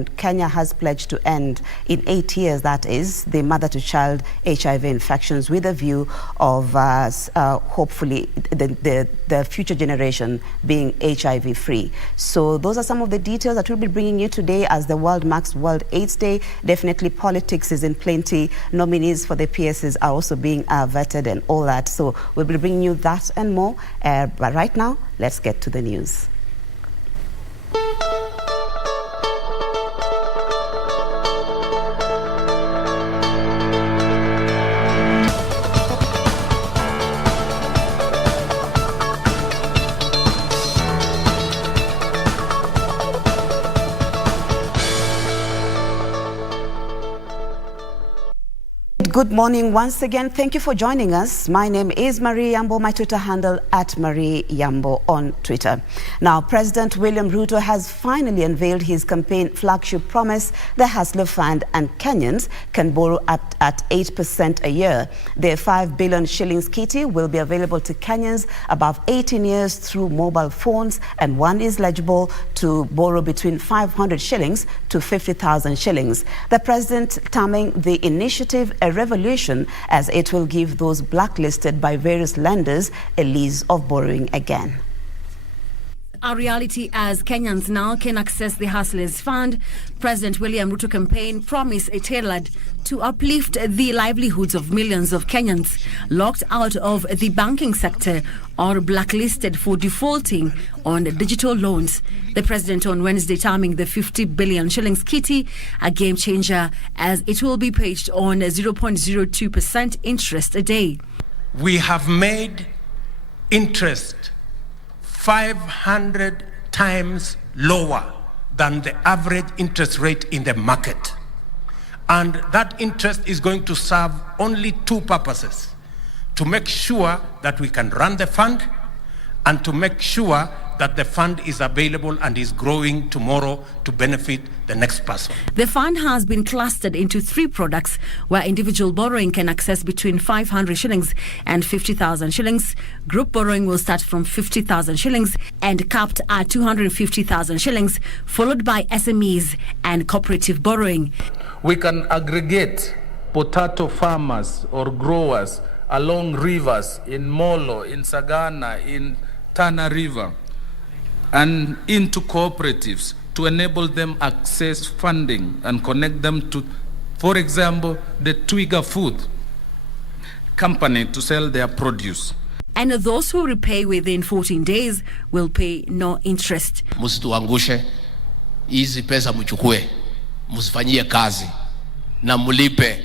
and Kenya has pledged to end in 8 years, that is, the mother-to-child HIV infections with a view of hopefully the future generation being HIV-free. So those are some of the details that we'll be bringing you today as the world marks World AIDS Day. Definitely politics is in plenty. Nominees for the PSs are also being vetted and all that. So we'll be bringing you that and more. But right now, let's get to the news. Good morning once again. Thank you for joining us. My name is Marie Yambo. My Twitter handle @Marie Yambo on Twitter. Now, President William Ruto has finally unveiled his campaign flagship promise, the Hustler Fund, and Kenyans can borrow up at 8% a year. The 5 billion shillings kitty will be available to Kenyans above 18 years through mobile phones, and one is eligible to borrow between 500 shillings to 50,000 shillings. The president terming the initiative a revolution, as it will give those blacklisted by various lenders a lease of borrowing again. A reality as Kenyans now can access the Hustlers Fund. President William Ruto campaign promise tailored to uplift the livelihoods of millions of Kenyans locked out of the banking sector or blacklisted for defaulting on digital loans. The president on Wednesday terming the 50 billion shillings kitty a game changer, as it will be paid on 0.02% interest a day. We have made interest 500 times lower than the average interest rate in the market. And that interest is going to serve only two purposes: to make sure that we can run the fund, and to make sure that the fund is available and is growing tomorrow to benefit the next person. The fund has been clustered into 3 products where individual borrowing can access between 500 shillings and 50,000 shillings. Group borrowing will start from 50,000 shillings and capped at 250,000 shillings, followed by SMEs and cooperative borrowing. We can aggregate potato farmers or growers along rivers in Molo, in Sagana, in Tana River, and into cooperatives to enable them access funding and connect them to, for example, the Twiga Food company to sell their produce. And those who repay within 14 days will pay no interest. Msituangushe, hizi pesa mchukue, msifanyie kazi na mlipe,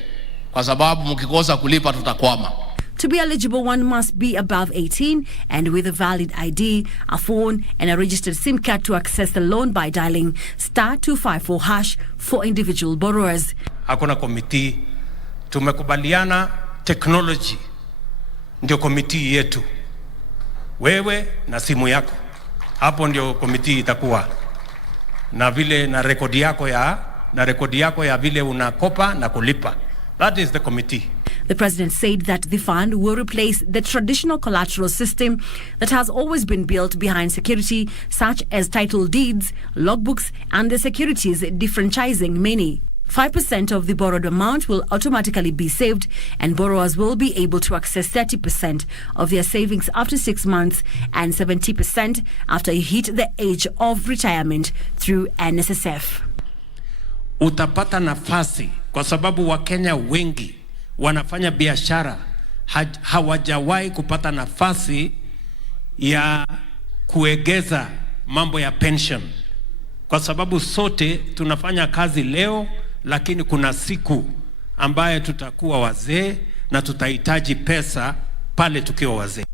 kwa sababu mkikosa kulipa tutakwama. To be eligible, one must be above 18 and with a valid ID, a phone, and a registered SIM card to access the loan by dialing *254# for individual borrowers. Hakuna committee. Tumekubaliana technology ndio committee yetu. Wewe na simu yako, hapo ndio committee itakuwa. Na vile na rekodi yako ya vile unakopa na kulipa. That is the committee. The president said that the fund will replace the traditional collateral system that has always been built behind security, such as title deeds, logbooks, and the securities defranchising many. 5% of the borrowed amount will automatically be saved, and borrowers will be able to access 30% of their savings after 6 months and 70% after you hit the age of retirement through NSSF. Utapata nafasi kwa sababu Wakenya wengi wanafanya biashara, hawajawahi kupata nafasi ya kuegeza mambo ya pension, kwa sababu sote tunafanya kazi leo, lakini kuna siku ambaye tutakuwa wazee na tutahitaji pesa pale tukiwa wazee.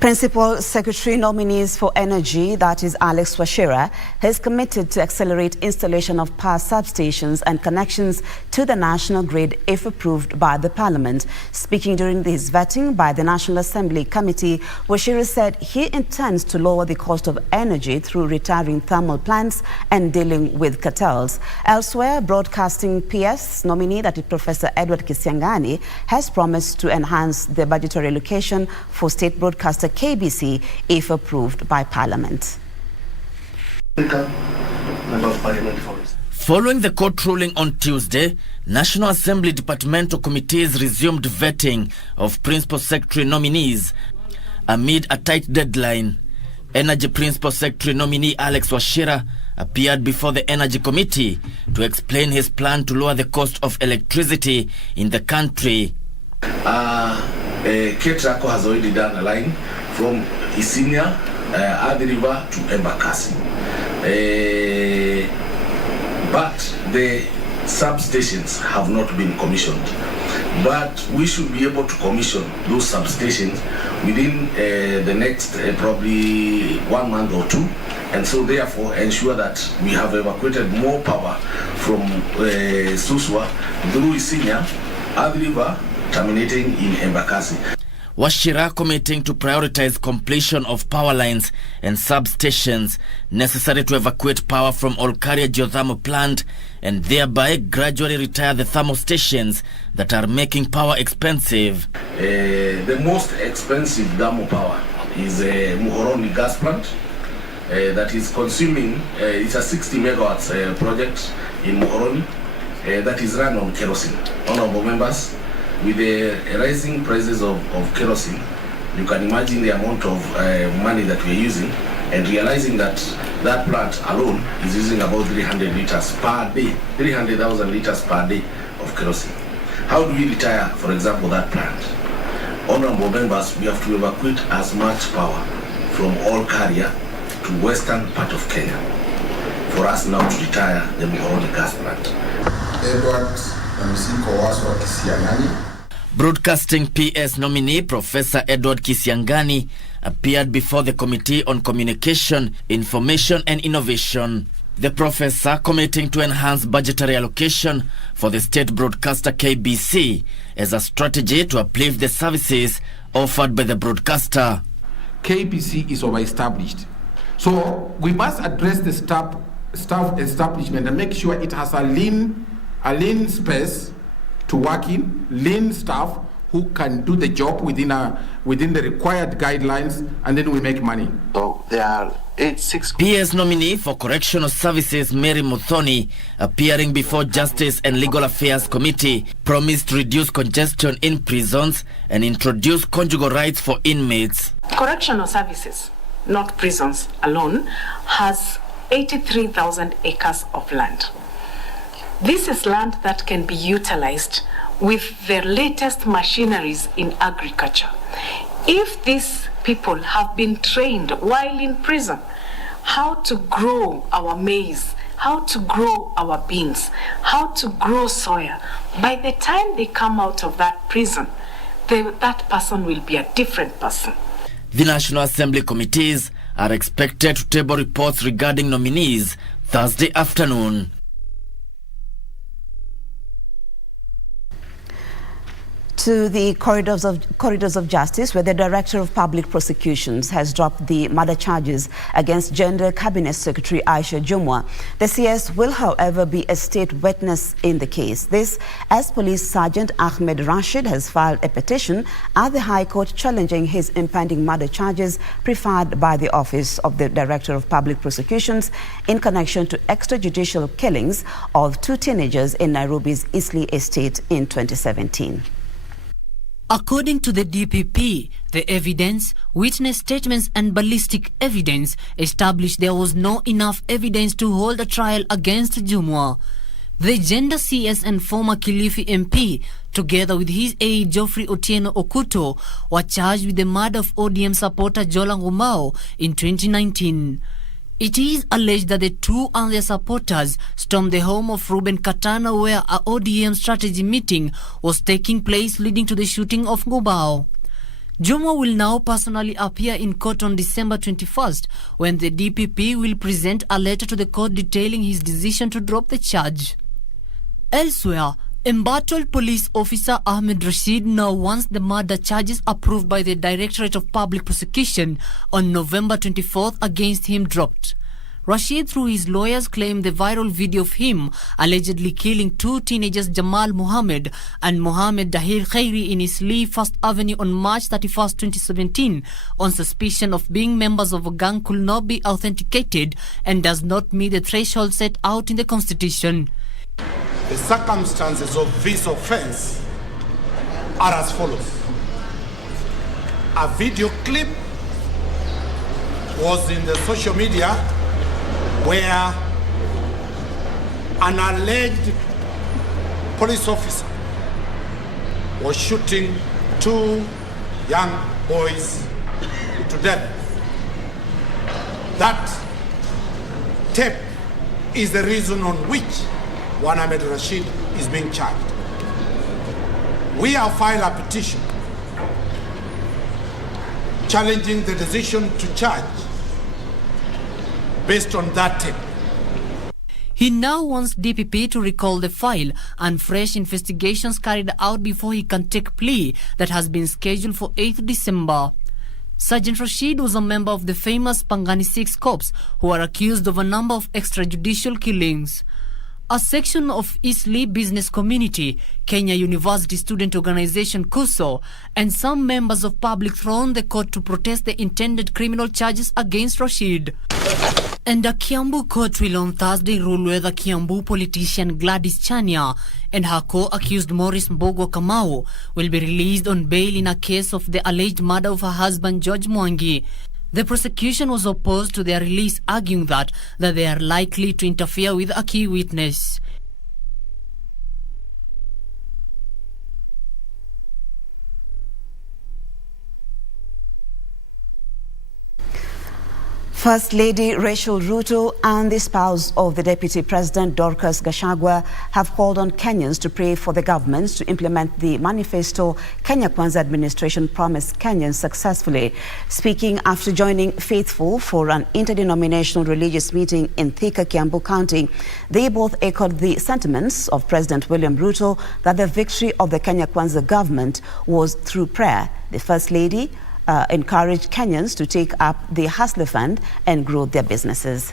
Principal Secretary Nominees for Energy, that is Alex Wachira, has committed to accelerate installation of power substations and connections to the national grid if approved by the Parliament. Speaking during his vetting by the National Assembly Committee, Wachira said he intends to lower the cost of energy through retiring thermal plants and dealing with cartels. Elsewhere, Broadcasting PS nominee, that is Professor Edward Kisiangani, has promised to enhance the budgetary allocation for State Broadcaster the KBC if approved by Parliament. Following the court ruling on Tuesday, National Assembly departmental committees resumed vetting of Principal Secretary nominees amid a tight deadline. Energy Principal Secretary nominee Alex Wachira appeared before the Energy Committee to explain his plan to lower the cost of electricity in the country. KTRACO has already done a line from Isinya, Athi River to Embakasi. But the substations have not been commissioned. But we should be able to commission those substations within the next probably 1 month or two, and so therefore ensure that we have evacuated more power from Suswa through Isinya, Athi River, terminating in Embakasi. Wachira committing to prioritize completion of power lines and substations necessary to evacuate power from Olkaria geothermal plant and thereby gradually retire the thermal stations that are making power expensive. The most expensive thermal power is Muhoroni gas plant that is consuming, it's a 60 megawatts project in Muhoroni that is run on kerosene. Honorable members, with the rising prices of kerosene, you can imagine the amount of money that we are using, and realizing that that plant alone is using about 300 liters per day, 300,000 liters per day of kerosene. How do we retire, for example, that plant? Honorable members, we have to evacuate as much power from Olkaria to western part of Kenya for us now to retire the Muhoroni gas plant. Broadcasting PS nominee Professor Edward Kisiangani appeared before the Committee on Communication, Information and Innovation. The professor committing to enhance budgetary allocation for the state broadcaster KBC as a strategy to uplift the services offered by the broadcaster. KBC is over-established. So we must address the staff establishment and make sure it has a lean space to work in, lean staff who can do the job within the required guidelines, and then we make money. So there are 6 PS nominee for Correctional Services Mary Muthoni, appearing before Justice and Legal Affairs Committee, promised to reduce congestion in prisons and introduce conjugal rights for inmates. Correctional Services, not prisons alone, has 83,000 acres of land. This is land that can be utilized with the latest machineries in agriculture. If these people have been trained while in prison how to grow our maize, how to grow our beans, how to grow soya, by the time they come out of that prison, that person will be a different person. The National Assembly committees are expected to table reports regarding nominees Thursday afternoon. To the corridors of justice, where the Director of Public Prosecutions has dropped the murder charges against Gender Cabinet Secretary Aisha Jumwa. The CS will, however, be a state witness in the case. This, as Police Sergeant Ahmed Rashid has filed a petition at the High Court challenging his impending murder charges preferred by the Office of the Director of Public Prosecutions in connection to extrajudicial killings of 2 teenagers in Nairobi's Eastleigh estate in 2017. According to the DPP, the evidence, witness statements and ballistic evidence established there was not enough evidence to hold a trial against Jumwa. The Gender CS and former Kilifi MP, together with his aide Geoffrey Otieno Okuto, were charged with the murder of ODM supporter Jola Ngumao in 2019. It is alleged that the 2 and their supporters stormed the home of Ruben Katana, where a ODM strategy meeting was taking place, leading to the shooting of Ngumao. Jumwa will now personally appear in court on December 21st, when the DPP will present a letter to the court detailing his decision to drop the charge. Elsewhere, embattled police officer Ahmed Rashid now wants the murder charges approved by the Directorate of Public Prosecution on November 24th against him dropped. Rashid, through his lawyers, claimed the viral video of him allegedly killing 2 teenagers, Jamal Mohammed and Mohammed Dahir Khairi, in his Lee First Avenue on March 31st, 2017, on suspicion of being members of a gang could not be authenticated and does not meet the threshold set out in the Constitution. The circumstances of this offense are as follows. A video clip was in the social media where an alleged police officer was shooting 2 young boys to death. That tape is the reason on which Mohammed Rashid is being charged. We have filed a petition challenging the decision to charge based on that tape. He now wants DPP to recall the file and fresh investigations carried out before he can take plea that has been scheduled for 8th December. Sergeant Rashid was a member of the famous Pangani 6 Corps who are accused of a number of extrajudicial killings. A section of Eastleigh business community, Kenya University student organization KUSO, and some members of public thronged the court to protest the intended criminal charges against Rashid. And a Kiambu court will on Thursday rule whether Kiambu politician Gladys Chania and her co-accused Maurice Mbogo Kamau will be released on bail in a case of the alleged murder of her husband George Mwangi. The prosecution was opposed to their release, arguing that they are likely to interfere with a key witness. First Lady Rachel Ruto and the spouse of the Deputy President Dorcas Gachagua have called on Kenyans to pray for the government to implement the manifesto Kenya Kwanza administration promised Kenyans successfully. Speaking after joining faithful for an interdenominational religious meeting in Thika, Kiambu County, they both echoed the sentiments of President William Ruto that the victory of the Kenya Kwanza government was through prayer. The First Lady encouraged Kenyans to take up the Hustler Fund and grow their businesses.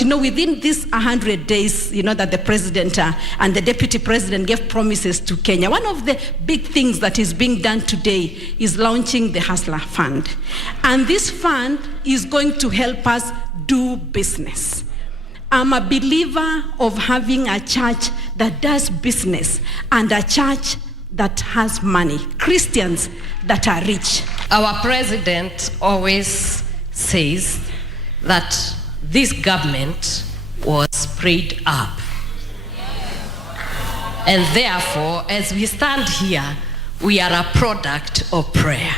Within these 100 days, that the president and the deputy president gave promises to Kenya. One of the big things that is being done today is launching the Hustler Fund. And this fund is going to help us do business. I'm a believer of having a church that does business and a church that has money, Christians that are rich. Our president always says that this government was prayed up. And therefore, as we stand here, we are a product of prayer.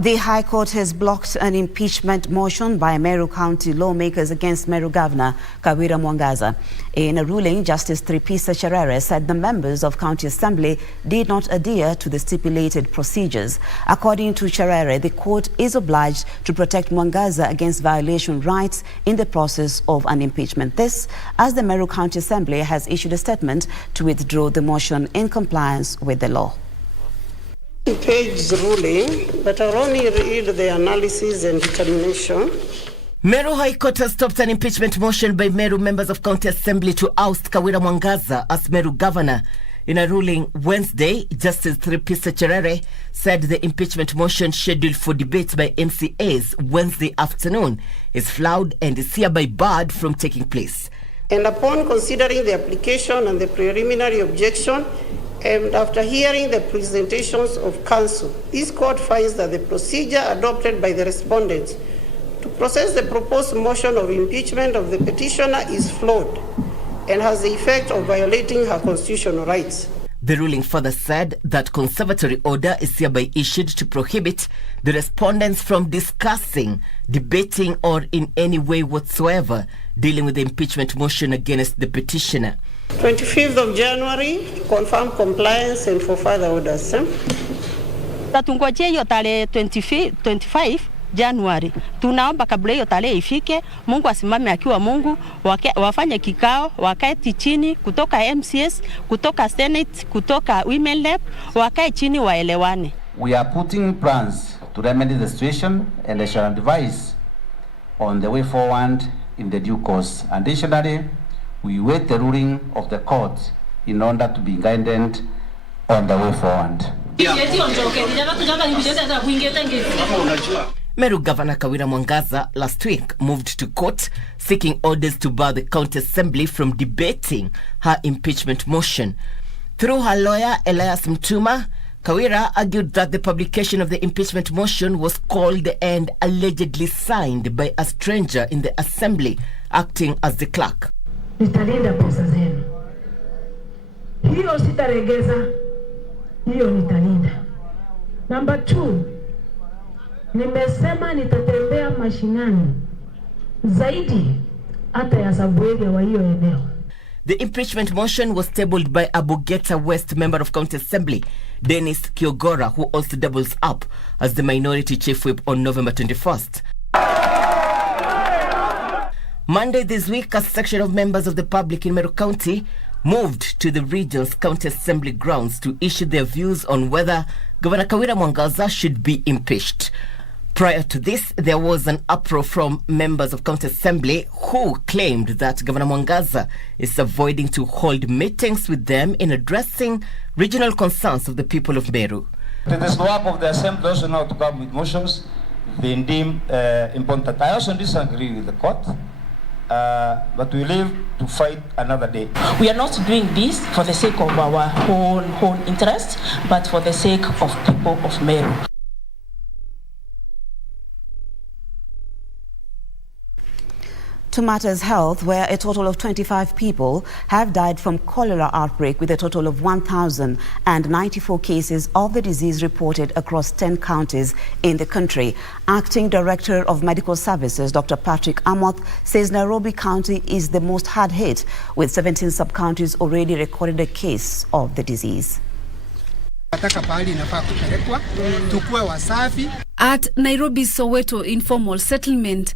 The High Court has blocked an impeachment motion by Meru County lawmakers against Meru Governor Kawira Mwangaza. In a ruling, Justice Tripisa Cherere said the members of County Assembly did not adhere to the stipulated procedures. According to Cherere, the court is obliged to protect Mwangaza against violation rights in the process of an impeachment. This, as the Meru County Assembly has issued a statement to withdraw the motion in compliance with the law. Page ruling, but I'll only read the analysis and determination. Meru High Court has stopped an impeachment motion by Meru members of County Assembly to oust Kawira Mwangaza as Meru Governor. In a ruling Wednesday, Justice Tripisa Cherere said the impeachment motion scheduled for debate by MCAs Wednesday afternoon is flawed and is hereby barred from taking place. And upon considering the application and the preliminary objection, and after hearing the presentations of counsel, this court finds that the procedure adopted by the respondents to process the proposed motion of impeachment of the petitioner is flawed and has the effect of violating her constitutional rights. The ruling further said that conservatory order is hereby issued to prohibit the respondents from discussing, debating, or in any way whatsoever dealing with the impeachment motion against the petitioner. 25th of January, confirm compliance and for further orders. Tatungojea hiyo tarehe 25 Januari. Tunaomba kabla hiyo tarehe ifike, Mungu asimame akiwa Mungu, wafanye kikao, wakati chini kutoka MCS, kutoka Senate, kutoka Women Lab, wakae chini waelewane. We are putting plans to remedy the situation and I shall advise on the way forward in the due course. Additionally, we wait the ruling of the court in order to be guided on the way forward. Meru Governor Kawira Mwangaza last week moved to court seeking orders to bar the county assembly from debating her impeachment motion. Through her lawyer Elias Mtuma, Kawira argued that the publication of the impeachment motion was called and allegedly signed by a stranger in the assembly acting as the clerk. Nitalinda pesa zenu. Hiyo sitaregeza. Hiyo nitalinda. Number 2, nimesema nitatembea mashinani zaidi hata ya Sabwege wa hiyo eneo. The impeachment motion was tabled by a Bugeta West member of County Assembly, Dennis Kiogora, who also doubles up as the minority chief whip on November 21st. Monday this week, a section of members of the public in Meru County moved to the region's County Assembly grounds to issue their views on whether Governor Kawira Mwangaza should be impeached. Prior to this, there was an uproar from members of County Assembly who claimed that Governor Mwangaza is avoiding to hold meetings with them in addressing regional concerns of the people of Meru. It is the work of the Assembly also now to come with motions they deem important. I also disagree with the court, but we live to fight another day. We are not doing this for the sake of our own interest, but for the sake of people of Meru. To matters health, where a total of 25 people have died from cholera outbreak, with a total of 1,094 cases of the disease reported across 10 counties in the country. Acting Director of Medical Services, Dr. Patrick Amoth, says Nairobi County is the most hard hit, with 17 sub-counties already recorded a case of the disease. At Nairobi's Soweto informal settlement,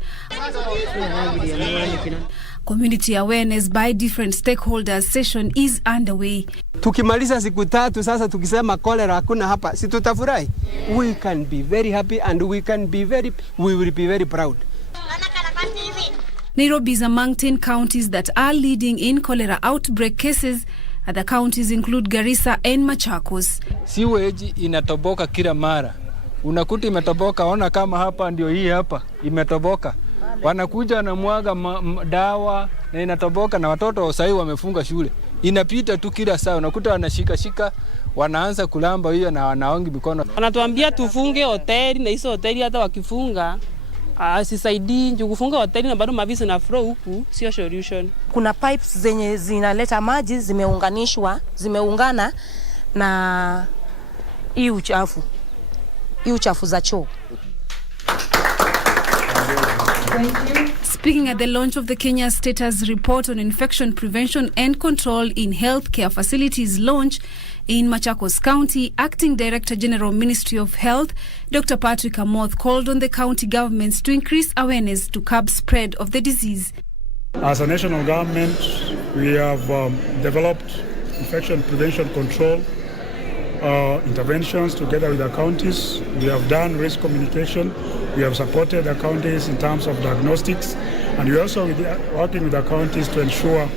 community awareness by different stakeholders session is underway. Tukimaliza siku 3 sasa tukisema cholera hakuna hapa, si tutafurahi? We can be very happy and we will be very proud. Nairobi is among 10 counties that are leading in cholera outbreak cases. Other counties include Garissa and Machakos. Sewage inatoboka kila mara. Unakuta imetoboka, ona kama hapa ndio hii hapa imetoboka. Wanakuja na mwaga dawa na inatoboka, na watoto sasa wamefunga shule. Inapita tu kila saa, unakuta wanashika wanaanza kulamba hiyo na wanaongi mikono. Wanatuambia tufunge hoteli, na hizo hoteli hata wakifunga sisaidii. Kufunga hoteli na bado mavisu na flow huku sio solution. Kuna pipes zenye zinaleta maji zimeungana na hii uchafu za choo. Speaking at the launch of the Kenya Status Report on Infection Prevention and Control in Healthcare Facilities launch in Machakos County, Acting Director General Ministry of Health, Dr. Patrick Amoth, called on the county governments to increase awareness to curb spread of the disease. As a national government, we have developed infection prevention control interventions together with the counties. We have done risk communication. We have supported the counties in terms of diagnostics, and we also working with the counties to ensure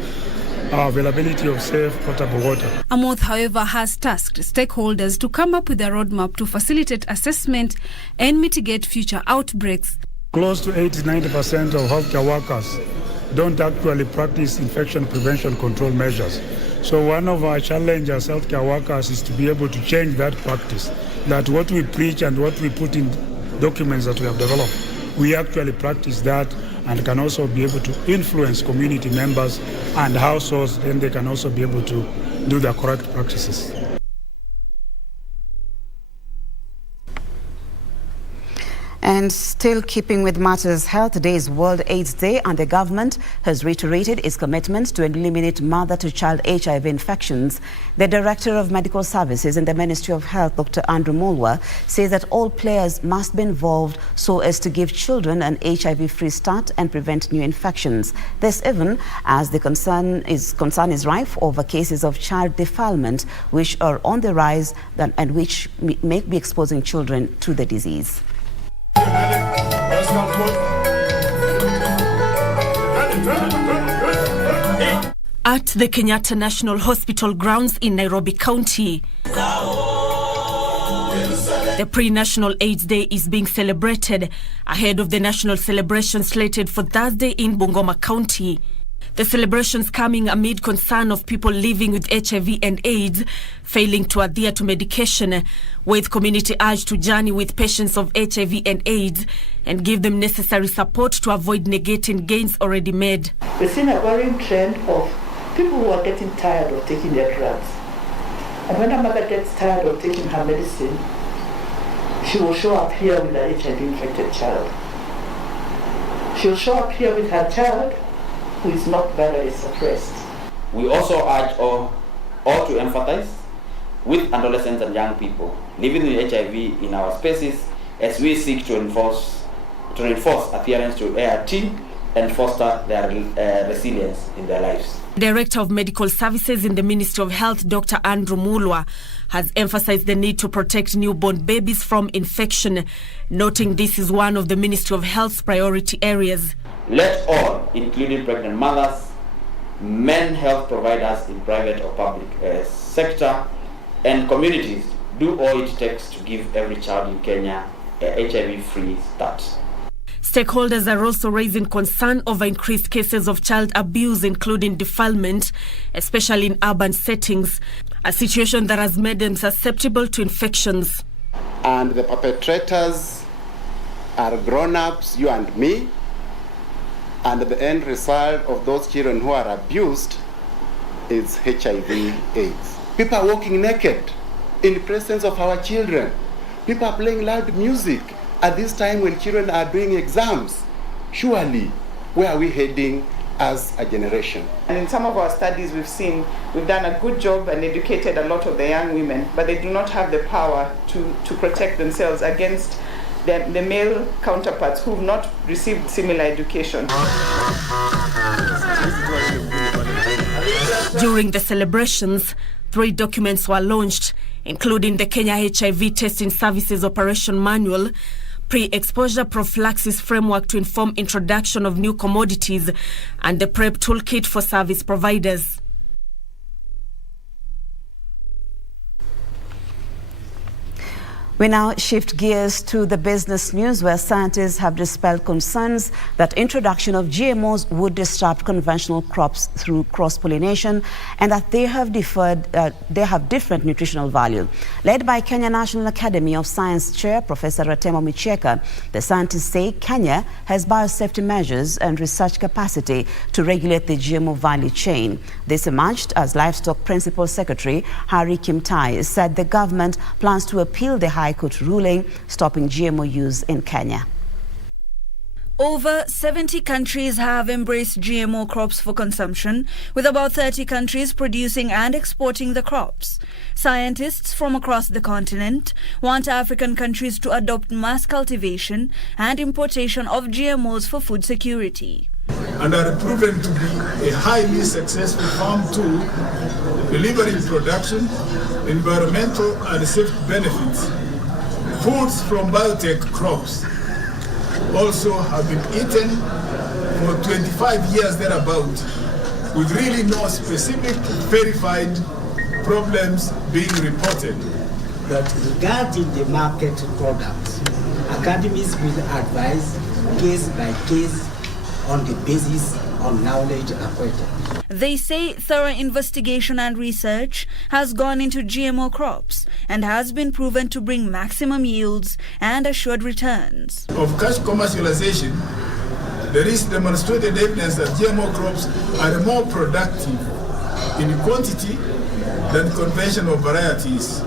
availability of safe potable water. Amoth, however, has tasked stakeholders to come up with a roadmap to facilitate assessment and mitigate future outbreaks. Close to 80-90% of healthcare workers don't actually practice infection prevention control measures. So one of our challenges as healthcare workers is to be able to change that practice, that what we preach and what we put in documents that we have developed, we actually practice that and can also be able to influence community members and households, then they can also be able to do the correct practices. And still keeping with matters health, today is World AIDS Day, and the government has reiterated its commitment to eliminate mother-to-child HIV infections. The Director of Medical Services in the Ministry of Health, Dr. Andrew Mulwa, says that all players must be involved so as to give children an HIV-free start and prevent new infections. This even as the concern is rife over cases of child defilement which are on the rise and which may be exposing children to the disease. At the Kenyatta National Hospital grounds in Nairobi County, the pre-National AIDS Day is being celebrated ahead of the national celebration slated for Thursday in Bungoma County. The celebrations coming amid concern of people living with HIV and AIDS failing to adhere to medication, with community urged to journey with patients of HIV and AIDS and give them necessary support to avoid negating gains already made. We've seen a worrying trend of people who are getting tired of taking their drugs. And when a mother gets tired of taking her medicine, she will show up here with an HIV-infected child. She'll show up here with her child who is not virally suppressed. We also urge all to empathize with adolescents and young people living with HIV in our spaces as we seek to reinforce adherence to ART and foster their resilience in their lives. Director of Medical Services in the Ministry of Health, Dr. Andrew Mulwa, has emphasized the need to protect newborn babies from infection, noting this is one of the Ministry of Health's priority areas. Let all, including pregnant mothers, men health providers in private or public sector, and communities do all it takes to give every child in Kenya a HIV-free start. Stakeholders are also raising concern over increased cases of child abuse, including defilement, especially in urban settings, a situation that has made them susceptible to infections. And the perpetrators are grown-ups, you and me, and the end result of those children who are abused is HIV/AIDS. People are walking naked in the presence of our children. People are playing loud music at this time when children are doing exams. Surely, where are we heading as a generation? And in some of our studies we've done a good job and educated a lot of the young women, but they do not have the power to protect themselves against the male counterparts who have not received similar education. During the celebrations, 3 documents were launched, including the Kenya HIV Testing Services Operation Manual, Pre-Exposure Prophylaxis Framework to inform introduction of new commodities, and the PrEP Toolkit for service providers. We now shift gears to the business news, where scientists have dispelled concerns that introduction of GMOs would disrupt conventional crops through cross-pollination, and that they have different nutritional value. Led by Kenya National Academy of Science Chair Professor Ratemo Micheka, the scientists say Kenya has biosafety measures and research capacity to regulate the GMO value chain. This emerged as Livestock Principal Secretary Harry Kimtai said the government plans to appeal the High Court ruling stopping GMO use in Kenya. Over 70 countries have embraced GMO crops for consumption, with about 30 countries producing and exporting the crops. Scientists from across the continent want African countries to adopt mass cultivation and importation of GMOs for food security. And are proven to be a highly successful farm tool, delivering production, environmental and safety benefits. Foods from biotech crops also have been eaten for 25 years thereabout, with really no specific verified problems being reported. That regarding the market products, academies will advise case by case on the basis of knowledge acquired. They say thorough investigation and research has gone into GMO crops and has been proven to bring maximum yields and assured returns. Of cash commercialization, there is demonstrated evidence that GMO crops are more productive in quantity than conventional varieties,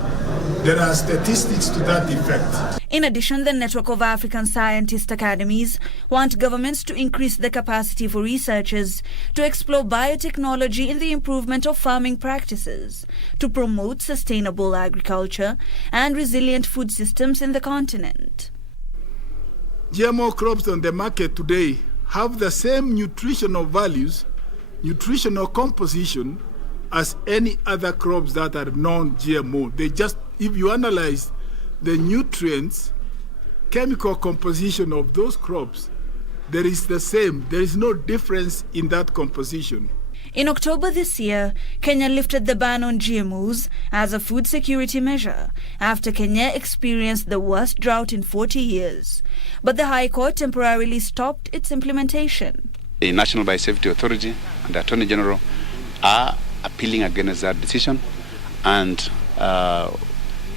There are statistics to that effect. In addition, the Network of African Scientist Academies want governments to increase the capacity for researchers to explore biotechnology in the improvement of farming practices, to promote sustainable agriculture and resilient food systems in the continent. GMO crops on the market today have the same nutritional values, nutritional composition as any other crops that are non-GMO. They just, if you analyze the nutrients, chemical composition of those crops, there is the same. There is no difference in that composition. In October this year, Kenya lifted the ban on GMOs as a food security measure after Kenya experienced the worst drought in 40 years. But the High Court temporarily stopped its implementation. The National Biosafety Authority and the Attorney General are appealing against that decision, and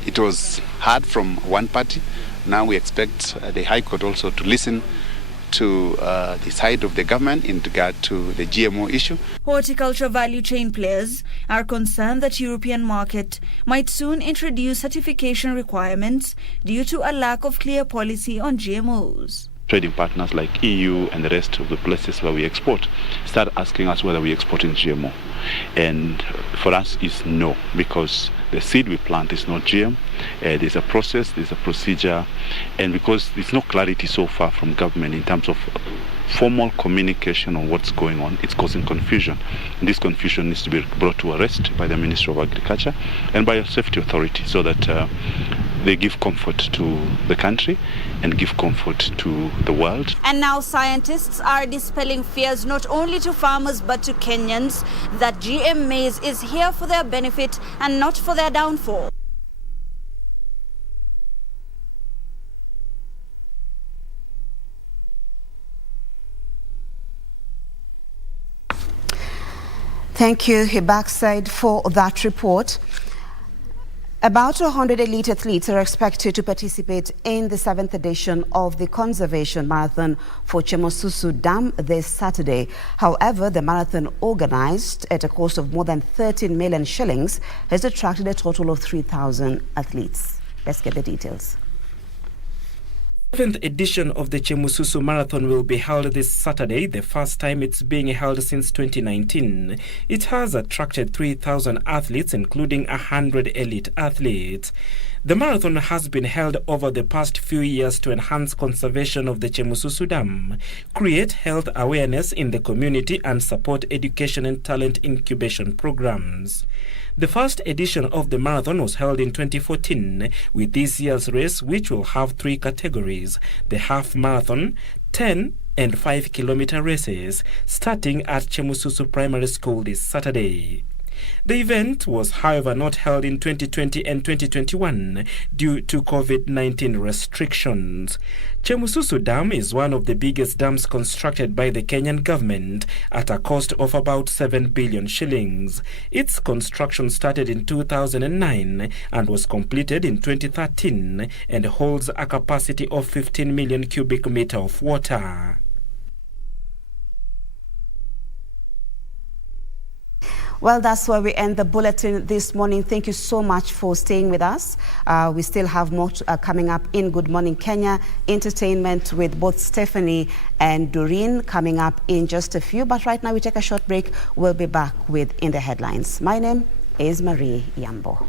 it was heard from one party. Now we expect the High Court also to listen to the side of the government in regard to the GMO issue. Horticulture value chain players are concerned that European market might soon introduce certification requirements due to a lack of clear policy on GMOs. Trading partners like EU and the rest of the places where we export start asking us whether we export in GMO. And for us it's no, because the seed we plant is not GM. There's a process, there's a procedure, and because there's no clarity so far from government in terms of formal communication on what's going on, it's causing confusion. And this confusion needs to be brought to a rest by the Ministry of Agriculture and by a safety authority, so that they give comfort to the country and give comfort to the world. And now scientists are dispelling fears not only to farmers but to Kenyans that GM maize is here for their benefit and not for their downfall. Thank you, Hibackside, for that report. About 100 elite athletes are expected to participate in the 7th edition of the Conservation Marathon for Chemosusu Dam this Saturday. However, the marathon, organized at a cost of more than 13 million shillings, has attracted a total of 3,000 athletes. Let's get the details. The 7th edition of the Chemosusu Marathon will be held this Saturday, the first time it's being held since 2019. It has attracted 3,000 athletes, including 100 elite athletes. The marathon has been held over the past few years to enhance conservation of the Chemosusu Dam, create health awareness in the community, and support education and talent incubation programs. The first edition of the marathon was held in 2014, with this year's race, which will have 3 categories: the half marathon, 10 and 5-kilometer races, starting at Chemosusu Primary School this Saturday. The event was, however, not held in 2020 and 2021 due to COVID-19 restrictions. Chemosusu Dam is one of the biggest dams constructed by the Kenyan government at a cost of about 7 billion shillings. Its construction started in 2009 and was completed in 2013 and holds a capacity of 15 million cubic meter of water. Well, that's where we end the bulletin this morning. Thank you so much for staying with us. We still have more coming up in Good Morning Kenya. Entertainment with both Stephanie and Doreen coming up in just a few. But right now we take a short break. We'll be back with In the Headlines. My name is Marie Yambo.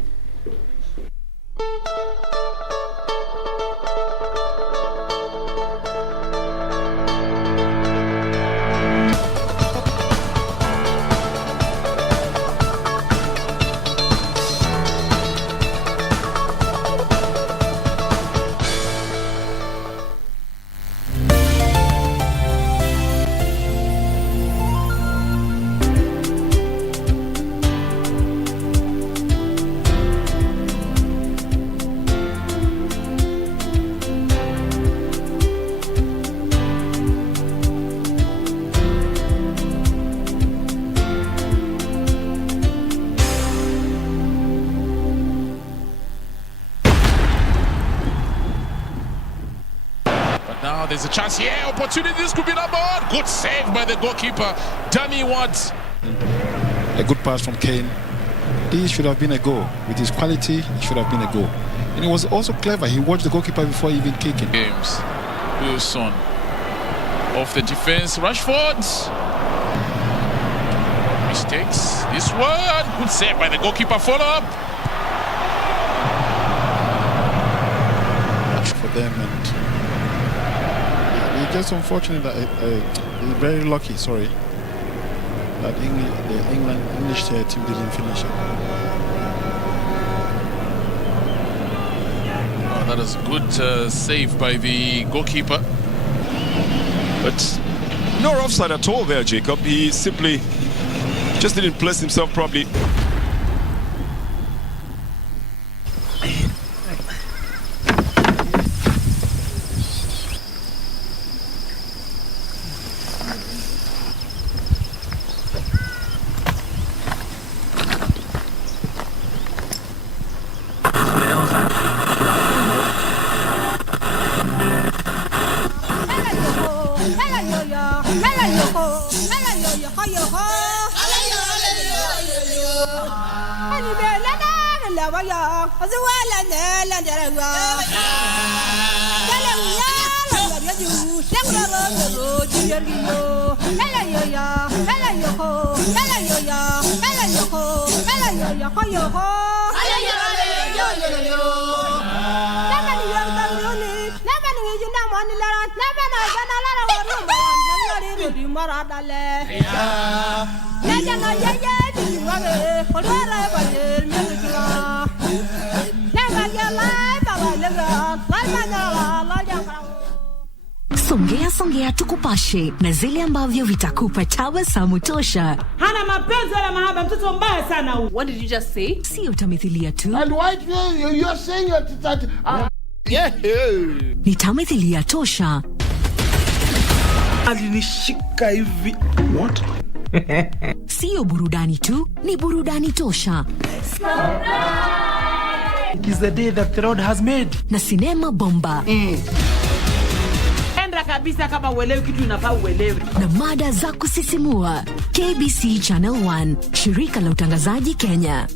There's a chance here, opportunity, this could be number one. Good save by the goalkeeper, Danny Watts. A good pass from Kane, This should have been a goal. With his quality, it should have been a goal. And it was also clever. He watched the goalkeeper before even kicking. Games. Wilson off the defense. Rashford. Mistakes. This one. Good save by the goalkeeper. Follow up. For them, and it's just unfortunate that very lucky. Sorry, that the English team didn't finish it. Oh, that is a good save by the goalkeeper. But no offside at all there, Jacob. He simply just didn't place himself properly. Songea tukupashe na zile ambavyo vitakupa tabasamu tosha. Hana mapenzi wala mahaba, mtoto mbaya sana huyu. What did you just say? Sio tamthilia tu. And why you're saying that yeah. Ni tamthilia tosha. Alinishika hivi. What? Sio burudani tu, ni burudani tosha. It is the day that the Lord has made. Na sinema bomba. Kabisa kama uelewi kitu inafaa uelewe. Na mada za kusisimua. KBC Channel 1, shirika la utangazaji Kenya.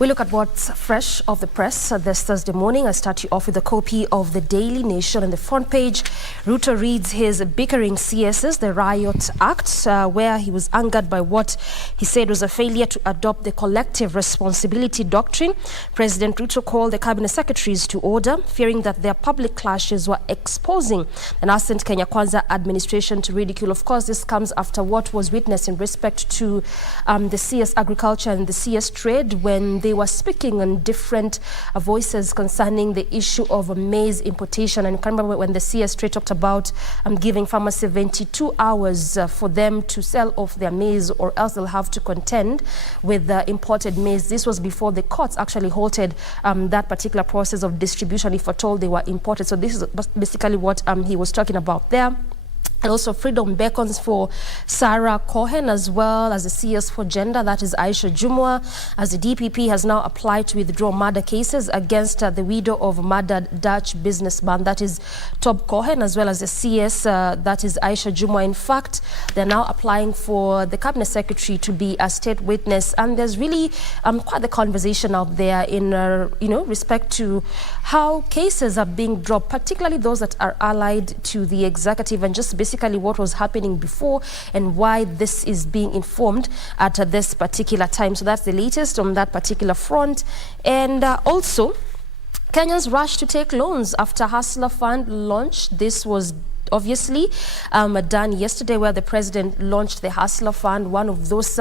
We look at what's fresh off the press this Thursday morning. I start you off with a copy of the Daily Nation. On the front page, Ruto reads his bickering CSs, the Riot Act, where he was angered by what he said was a failure to adopt the collective responsibility doctrine. President Ruto called the cabinet secretaries to order, fearing that their public clashes were exposing the nascent Kenya Kwanza administration to ridicule. Of course, this comes after what was witnessed in respect to the CS agriculture and the CS trade, when they were speaking on different voices concerning the issue of maize importation. And you can remember when the CS trade talked about giving farmers 72 hours for them to sell off their maize, or else they'll have to contend with imported maize. This was before the courts actually halted that particular process of distribution if at all they were imported. So this is basically what he was talking about there. And also freedom beckons for Sarah Cohen, as well as the CS for gender, that is Aisha Jumwa, as the DPP has now applied to withdraw murder cases against the widow of murdered Dutch businessman, that is Tob Cohen, as well as the CS, that is Aisha Jumwa. In fact, they're now applying for the cabinet secretary to be a state witness, and there's really quite the conversation out there in respect to how cases are being dropped, particularly those that are allied to the executive, and just basically what was happening before and why this is being informed at this particular time. So that's the latest on that particular front. And also, Kenyans rush to take loans after Hustler Fund launch. This was obviously done yesterday, where the president launched the Hustler Fund, one of those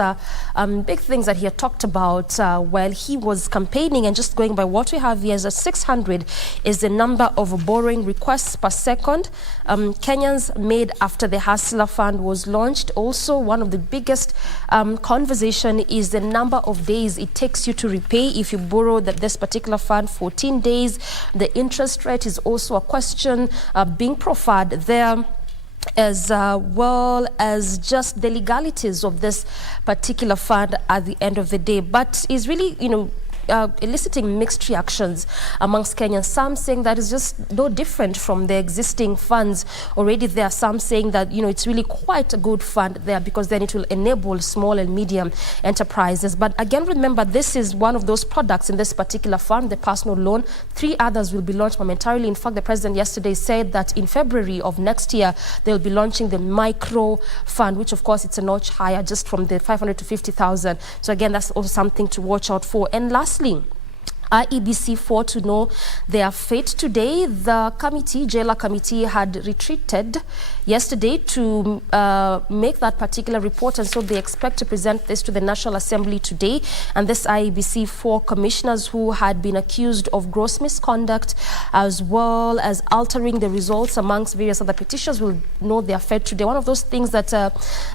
big things that he had talked about while he was campaigning. And just going by what we have here, is that 600 is the number of borrowing requests per second Kenyans made after the Hustler Fund was launched. Also, one of the biggest conversation is the number of days it takes you to repay if you borrow this particular fund, 14 days. The interest rate is also a question being profiled there, as well as just the legalities of this particular fund at the end of the day. But is really, eliciting mixed reactions amongst Kenyans. Some saying that is just no different from the existing funds already there. Some saying that, it's really quite a good fund there because then it will enable small and medium enterprises. But again, remember, this is one of those products in this particular fund, the personal loan. 3 others will be launched momentarily. In fact, the president yesterday said that in February of next year, they'll be launching the micro fund, which of course it's a notch higher, just from the 500 to 50,000. So again, that's also something to watch out for. And lastly, IEBC 4 to know their fate today. The jailer committee had retreated yesterday to make that particular report, and so they expect to present this to the National Assembly today. And this IEBC 4 commissioners who had been accused of gross misconduct as well as altering the results amongst various other petitions will know their fate today. One of those things that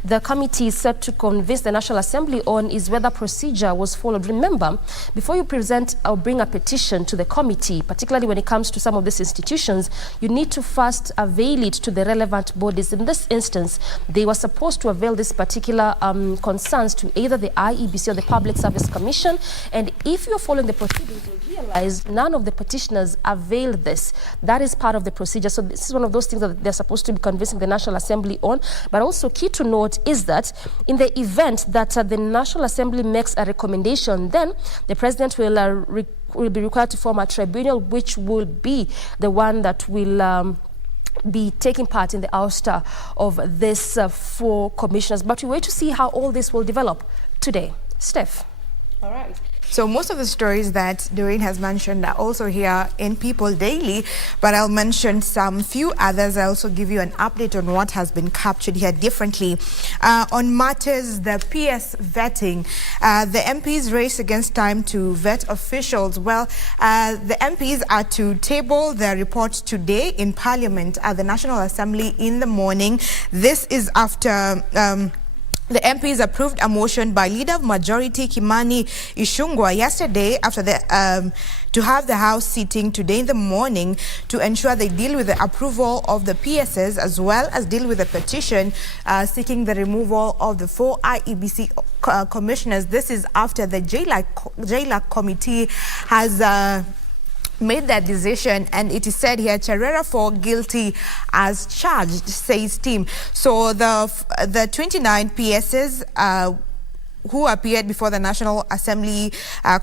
the committee is set to convince the National Assembly on is whether procedure was followed. Remember, before you present or bring a petition to the committee, particularly when it comes to some of these institutions, you need to first avail it to the relevant bodies. In this instance, they were supposed to avail this particular concerns to either the IEBC or the Public Service Commission. And if you're following the procedures, you'll realize none of the petitioners availed this. That is part of the procedure. So this is one of those things that they're supposed to be convincing the National Assembly on. But also key to note is that in the event that the National Assembly makes a recommendation, then the president will be required to form a tribunal, which will be the one that will be taking part in the ouster of this 4 commissioners. But we wait to see how all this will develop today. Steph. All right. So most of the stories that Doreen has mentioned are also here in People Daily, but I'll mention some few others. I'll also give you an update on what has been captured here differently. On matters, the PS vetting, the MPs race against time to vet officials. Well, the MPs are to table their report today in Parliament at the National Assembly in the morning. This is after the MPs approved a motion by Leader of Majority Kimani Ichung'wah yesterday after to have the House sitting today in the morning to ensure they deal with the approval of the PSs as well as deal with the petition seeking the removal of the 4 IEBC commissioners. This is after the jailer committee has made that decision, and it is said here Cherera 4 guilty as charged, says team. So the 29 PSs who appeared before the National Assembly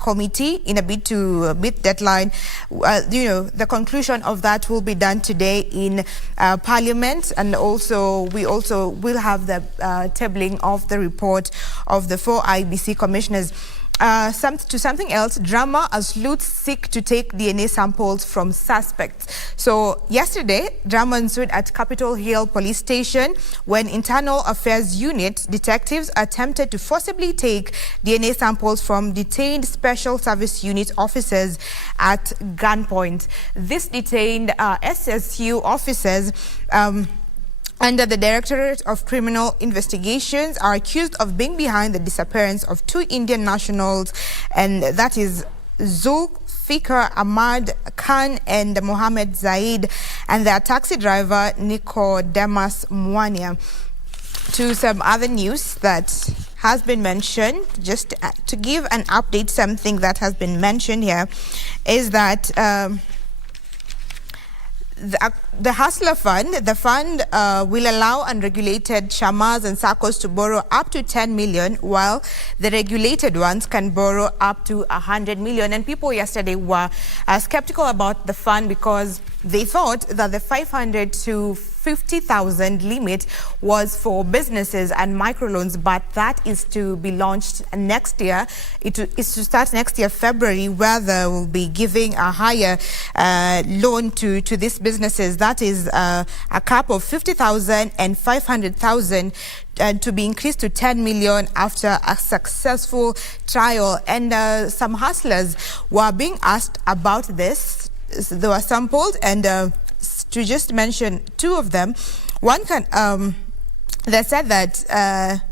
Committee in a bid to meet deadline, the conclusion of that will be done today in Parliament, and also we also will have the tabling of the report of the 4 IEBC commissioners. To something else, drama as sleuths seek to take DNA samples from suspects. So yesterday, drama ensued at Capitol Hill Police Station when Internal Affairs Unit detectives attempted to forcibly take DNA samples from detained Special Service Unit officers at gunpoint. This detained SSU officers under the Directorate of Criminal Investigations are accused of being behind the disappearance of 2 Indian nationals, and that is Zulfikar Ahmad Khan and Mohammed Zaid, and their taxi driver Nicodemus Mwania. To some other news that has been mentioned, just to give an update, something that has been mentioned here is that the Hustler Fund, the fund will allow unregulated chamas and SACCOs to borrow up to 10 million, while the regulated ones can borrow up to 100 million. And people yesterday were skeptical about the fund because they thought that the 500 to 50,000 limit was for businesses and microloans, but that is to be launched next year. It is to start next year, February, where they will be giving a higher loan to these businesses. that is a cap of 50,000 and 500,000 to be increased to 10 million after a successful trial. And some hustlers were being asked about this. They were sampled, and to just mention two of them, one can, they said that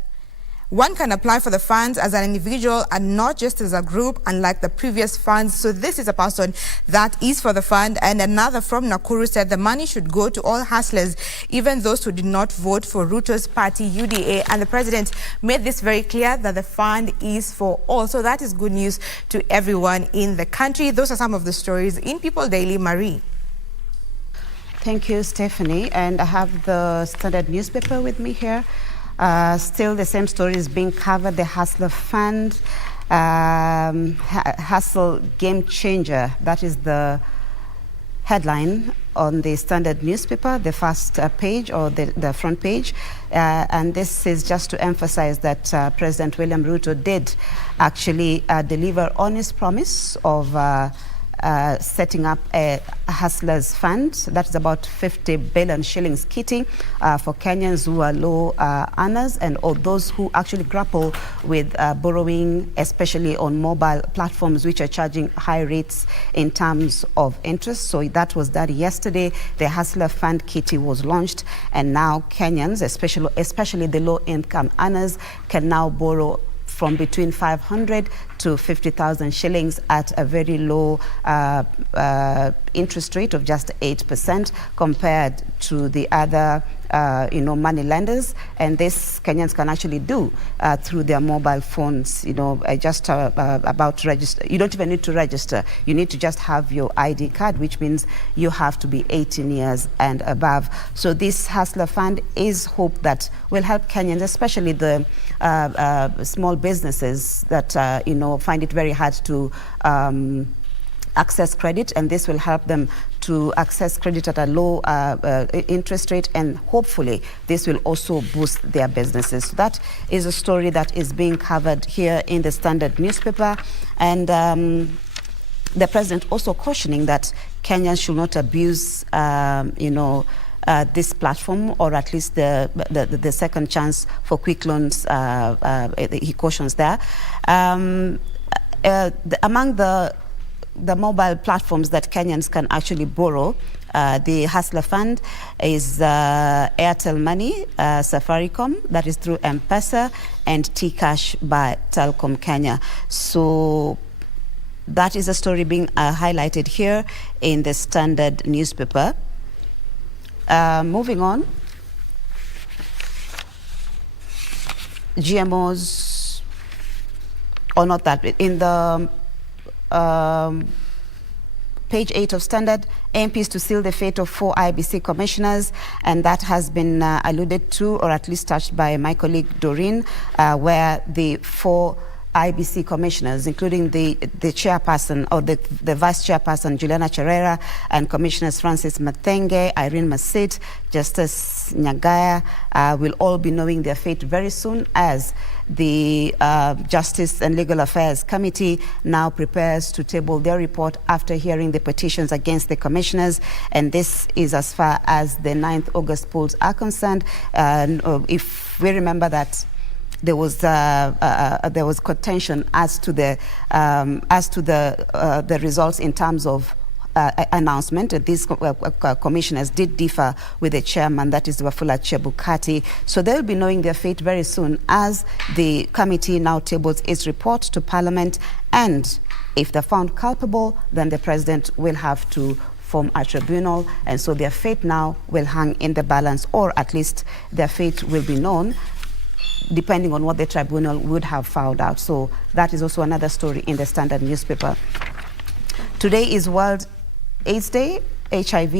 one can apply for the funds as an individual and not just as a group, unlike the previous funds. So this is a person that is for the fund. And another from Nakuru said the money should go to all hustlers, even those who did not vote for Ruto's party, UDA. And the president made this very clear that the fund is for all. So that is good news to everyone in the country. Those are some of the stories in People Daily. Marie. Thank you, Stephanie. And I have the Standard newspaper with me here. Still the same story is being covered. The Hustler Fund, Hustle Game Changer. That is the headline on the Standard newspaper, the first page or the front page. And this is just to emphasize that President William Ruto did actually deliver on his promise of setting up a Hustlers Fund. That's about 50 billion shillings kitty for Kenyans who are low earners and or those who actually grapple with borrowing, especially on mobile platforms which are charging high rates in terms of interest. So that was done yesterday. The Hustler Fund kitty was launched, and now Kenyans, especially the low-income earners, can now borrow from between 500 to 50,000 shillings at a very low interest rate of just 8% compared to the other money lenders. And this Kenyans can actually do through their mobile phones, just about register. You don't even need to register. You need to just have your ID card, which means you have to be 18 years and above. So this Hustler Fund is hope that will help Kenyans, especially the small businesses that, find it very hard to access credit, and this will help them to access credit at a low interest rate, and hopefully this will also boost their businesses. So that is a story that is being covered here in the Standard newspaper, and the president also cautioning that Kenyans should not abuse this platform, or at least the second chance for quick loans. He cautions there. Among the mobile platforms that Kenyans can actually borrow, the Hustler Fund is Airtel Money, Safaricom, that is through M-Pesa, and T-Cash by Telkom Kenya. So that is a story being highlighted here in the Standard newspaper. Moving on, GMOs, or not that, in the page 8 of Standard, MPs to seal the fate of 4 IBC commissioners, and that has been alluded to, or at least touched by my colleague Doreen, where the 4 IBC commissioners, including the chairperson or the vice chairperson, Juliana Cherera, and commissioners Francis Mathenge, Irene Masit, Justice Nyagaya, will all be knowing their fate very soon, as the Justice and Legal Affairs Committee now prepares to table their report after hearing the petitions against the commissioners. And this is as far as the 9th August polls are concerned. If we remember that there was contention as to the results in terms of announcement. These commissioners did differ with the chairman, that is Wafula Chebukati. So they'll be knowing their fate very soon as the committee now tables its report to Parliament. And if they're found culpable, then the president will have to form a tribunal. And so their fate now will hang in the balance, or at least their fate will be known, depending on what the tribunal would have found out. So that is also another story in the Standard newspaper. Today is World AIDS Day, HIV,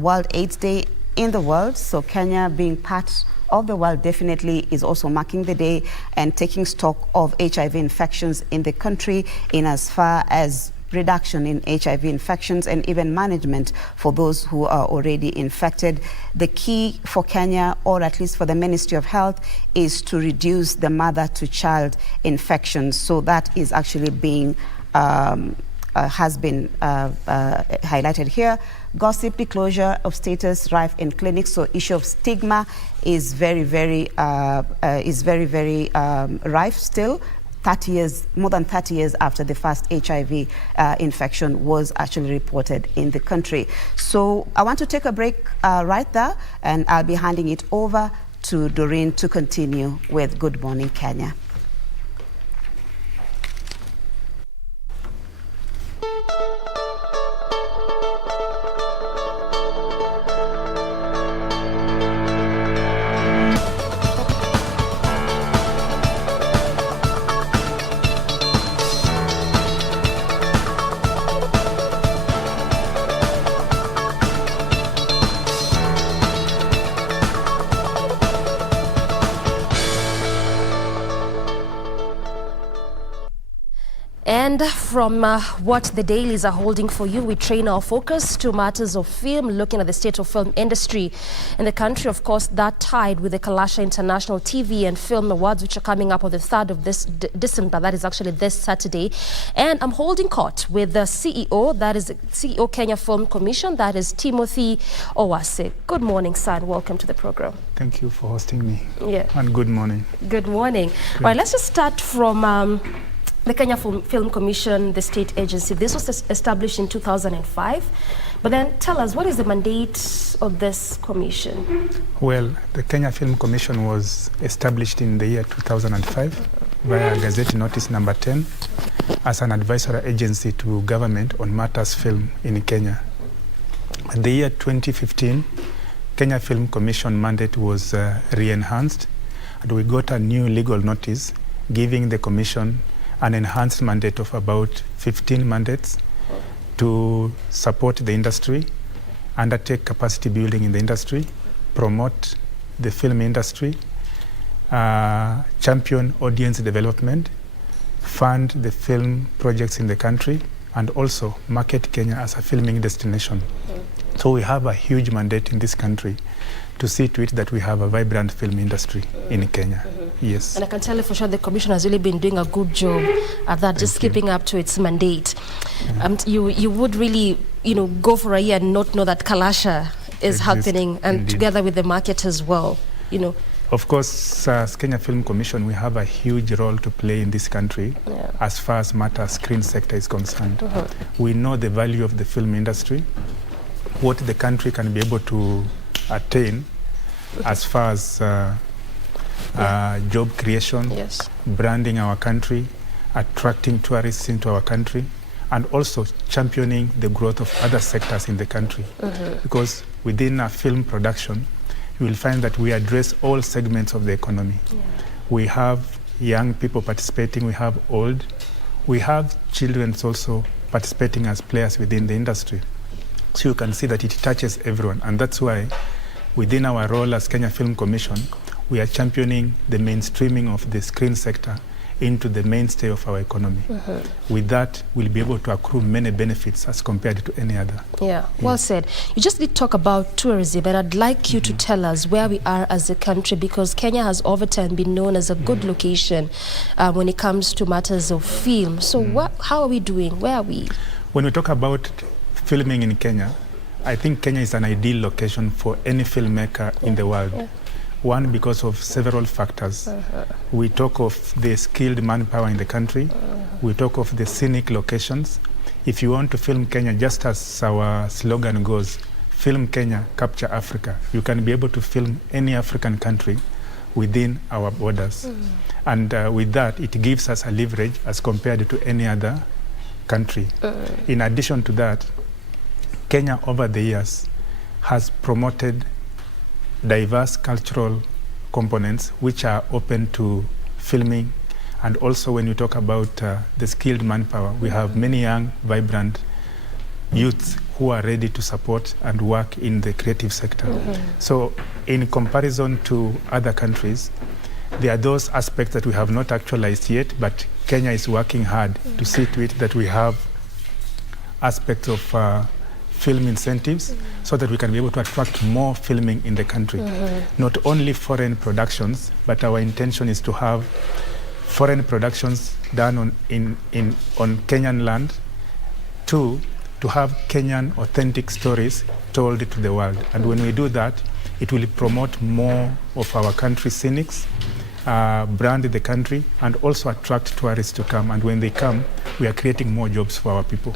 World AIDS Day in the world. So Kenya, being part of the world, definitely is also marking the day and taking stock of HIV infections in the country, in as far as reduction in HIV infections and even management for those who are already infected. The key for Kenya, or at least for the Ministry of Health, is to reduce the mother-to-child infections. So that is actually being has been highlighted here gossip, disclosure of status rife in clinics. So issue of stigma is very, very rife still. 30 years, more than 30 years after the first HIV infection was actually reported in the country. So I want to take a break right there, and I'll be handing it over to Doreen to continue with Good Morning Kenya. And from what the dailies are holding for you, we train our focus to matters of film, looking at the state of film industry in the country. Of course, that tied with the Kalasha International TV and Film Awards, which are coming up on the 3rd of this December. That is actually this Saturday. And I'm holding court with the CEO, that is CEO Kenya Film Commission, that is Timothy Owase. Good morning, sir, and welcome to the program. Thank you for hosting me. Yeah. And good morning. Good morning. All right, let's just start from the Kenya Film Commission, the state agency. This was established in 2005. But then tell us, what is the mandate of this commission? Well, the Kenya Film Commission was established in the year 2005 via Gazette Notice number 10 as an advisory agency to government on matters film in Kenya. In the year 2015, Kenya Film Commission mandate was re-enhanced, and we got a new legal notice giving the commission an enhanced mandate of about 15 mandates to support the industry, undertake capacity building in the industry, promote the film industry, champion audience development, fund the film projects in the country, and also market Kenya as a filming destination. So we have a huge mandate in this country to see to it that we have a vibrant film industry in Kenya. Yes. And I can tell you for sure the commission has really been doing a good job at that, just keeping up to its mandate. You would really, go for a year and not know that Kalasha is happening, and indeed, together with the market as well, Of course, as Kenya Film Commission, we have a huge role to play in this country as far as matter screen sector is concerned. We know the value of the film industry, what the country can be able to attain as far as job creation, branding our country, attracting tourists into our country, and also championing the growth of other sectors in the country. Because within a film production, you will find that we address all segments of the economy. We have young people participating, we have old, we have children also participating as players within the industry. So you can see that it touches everyone, and that's why within our role as Kenya Film Commission, we are championing the mainstreaming of the screen sector into the mainstay of our economy. With that, we'll be able to accrue many benefits as compared to any other. Yeah, well said. You just did talk about tourism, but I'd like you to tell us where we are as a country, because Kenya has over time been known as a good location when it comes to matters of film. So how are we doing? Where are we? When we talk about filming in Kenya, I think Kenya is an ideal location for any filmmaker in the world. One, because of several factors. We talk of the skilled manpower in the country. We talk of the scenic locations. If you want to film Kenya, just as our slogan goes, film Kenya, capture Africa, you can be able to film any African country within our borders. And with that, it gives us a leverage as compared to any other country. In addition to that, Kenya over the years has promoted diverse cultural components which are open to filming. And also when you talk about the skilled manpower, we have many young, vibrant youths who are ready to support and work in the creative sector. So in comparison to other countries, there are those aspects that we have not actualized yet, but Kenya is working hard to see to it that we have aspects of film incentives so that we can be able to attract more filming in the country. Not only foreign productions, but our intention is to have foreign productions done on Kenyan land, to to have Kenyan authentic stories told to the world. And when we do that, it will promote more of our country scenics, brand the country, and also attract tourists to come. And when they come, we are creating more jobs for our people.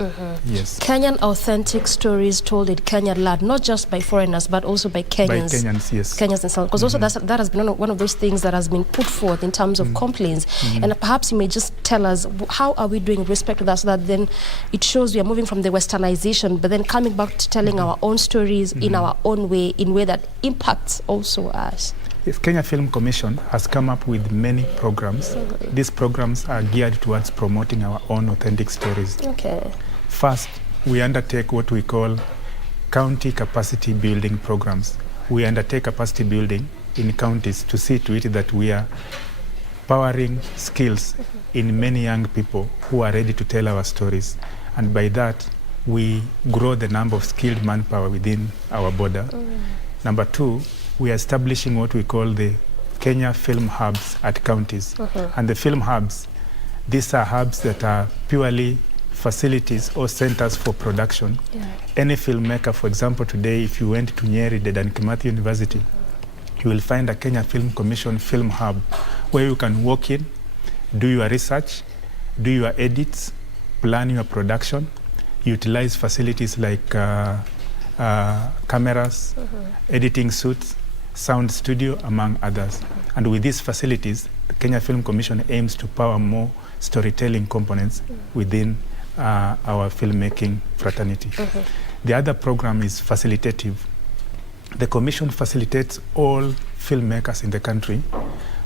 Yes. Kenyan authentic stories told in Kenyan land, not just by foreigners, but also by Kenyans. By Kenyans, yes. Kenyans themselves. Because also that has been one of those things that has been put forth in terms of complaints. And perhaps you may just tell us, how are we doing with respect to that, so that then it shows we are moving from the westernization, but then coming back to telling our own stories in our own way, in a way that impacts also us. Yes, Kenya Film Commission has come up with many programs. These programs are geared towards promoting our own authentic stories. Okay. First, we undertake what we call county capacity building programs. We undertake capacity building in counties to see to it that we are powering skills in many young people who are ready to tell our stories. And by that, we grow the number of skilled manpower within our border. Number two, we are establishing what we call the Kenya Film Hubs at counties. And the film hubs, these are hubs that are purely facilities or centers for production. Any filmmaker, for example, today, if you went to Nyeri, Dedan Kimathi University, you will find a Kenya Film Commission film hub where you can walk in, do your research, do your edits, plan your production, utilize facilities like cameras, editing suites, sound studio, among others. And with these facilities, the Kenya Film Commission aims to power more storytelling components within our filmmaking fraternity. The other program is facilitative. The Commission facilitates all filmmakers in the country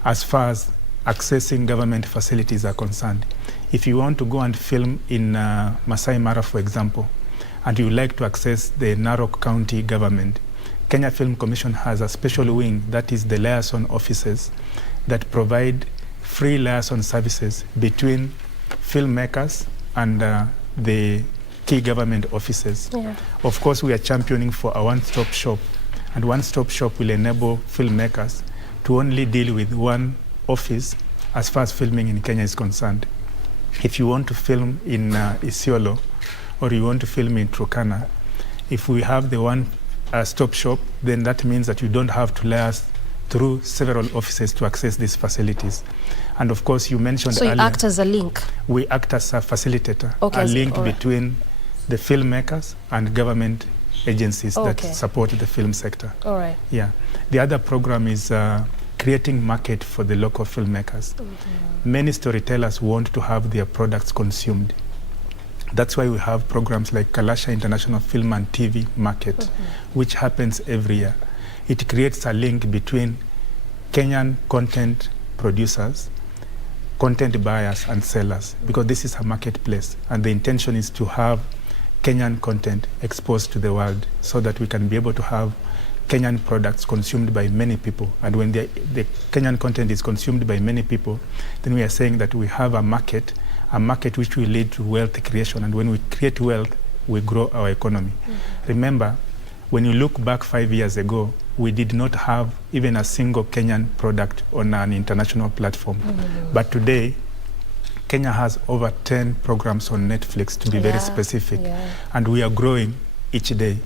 as far as accessing government facilities are concerned. If you want to go and film in Masai Mara, for example, and you like to access the Narok County government, Kenya Film Commission has a special wing, that is the liaison offices, that provide free liaison services between filmmakers and the key government offices. Of course, we are championing for a one-stop shop, and one-stop shop will enable filmmakers to only deal with one office as far as filming in Kenya is concerned. If you want to film in Isiolo, or you want to film in Turkana, if we have the one-stop shop, then that means that you don't have to liaise through several offices to access these facilities. And of course, you mentioned earlier, so you act as a link? We act as a facilitator, okay, a link between the filmmakers and government agencies that support the film sector. All right. Yeah. The other program is creating market for the local filmmakers. Many storytellers want to have their products consumed. That's why we have programs like Kalasha International Film and TV Market, which happens every year. It creates a link between Kenyan content producers, content buyers and sellers, because this is a marketplace, and the intention is to have Kenyan content exposed to the world so that we can be able to have Kenyan products consumed by many people. And when the Kenyan content is consumed by many people, then we are saying that we have a market which will lead to wealth creation. And when we create wealth, we grow our economy. Remember, when you look back 5 years ago, we did not have even a single Kenyan product on an international platform. But today, Kenya has over 10 programs on Netflix, to be very specific. And we are growing each day.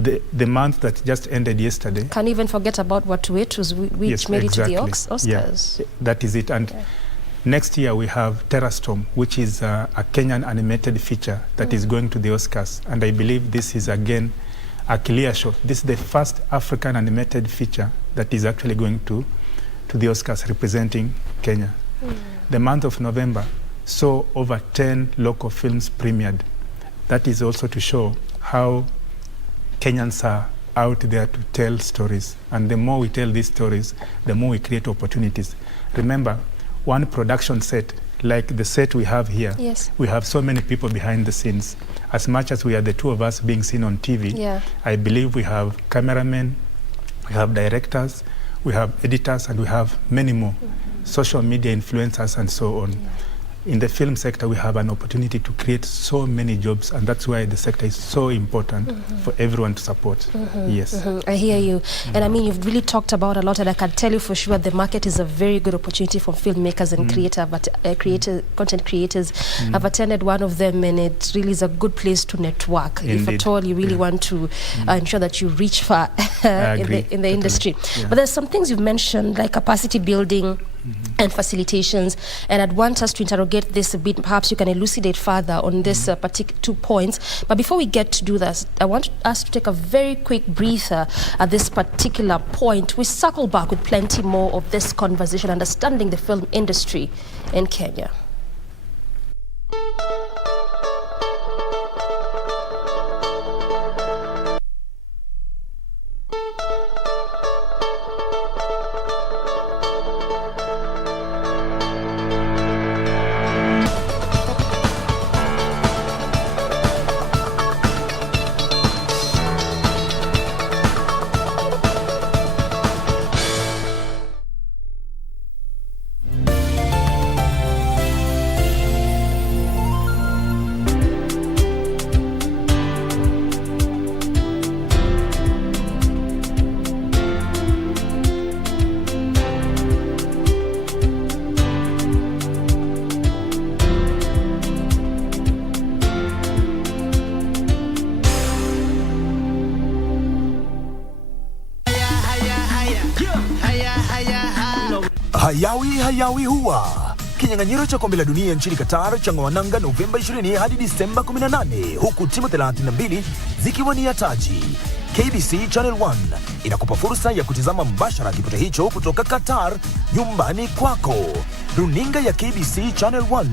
The month that just ended yesterday. Can't even forget about Watuwetu's, which made it to the Oscars. Yeah, that is it. And next year we have Terrastorm, which is a Kenyan animated feature that is going to the Oscars. And I believe this is again a clear shot. This is the first African animated feature that is actually going to the Oscars representing Kenya. The month of November saw over 10 local films premiered. That is also to show how Kenyans are out there to tell stories. And the more we tell these stories, the more we create opportunities. Remember, one production set, like the set we have here, we have so many people behind the scenes. As much as we are the two of us being seen on TV, I believe we have cameramen, we have directors, we have editors, and we have many more, social media influencers and so on. in the film sector, we have an opportunity to create so many jobs, and that's why the sector is so important for everyone to support. Yes. I hear you. And I mean, you've really talked about a lot, and I can tell you for sure the market is a very good opportunity for filmmakers and content creators. I've attended one of them, and it really is a good place to network. Indeed. If at all you really want to ensure that you reach far in the industry. But there's some things you've mentioned, like capacity building and facilitations, and I'd want us to interrogate this a bit. Perhaps you can elucidate further on this particular 2 points. But before we get to do that, I want us to take a very quick breather at this particular point. We circle back with plenty more of this conversation, understanding the film industry in Kenya. Hayawi huwa kinyang'anyiro cha kombe la dunia nchini Qatar cha ngwananga Novemba 20 hadi Disemba 18, huku timu 32 zikiwania taji. KBC Channel 1 inakupa fursa ya kutizama mbashara kipute hicho kutoka Qatar nyumbani kwako. Runinga ya KBC Channel 1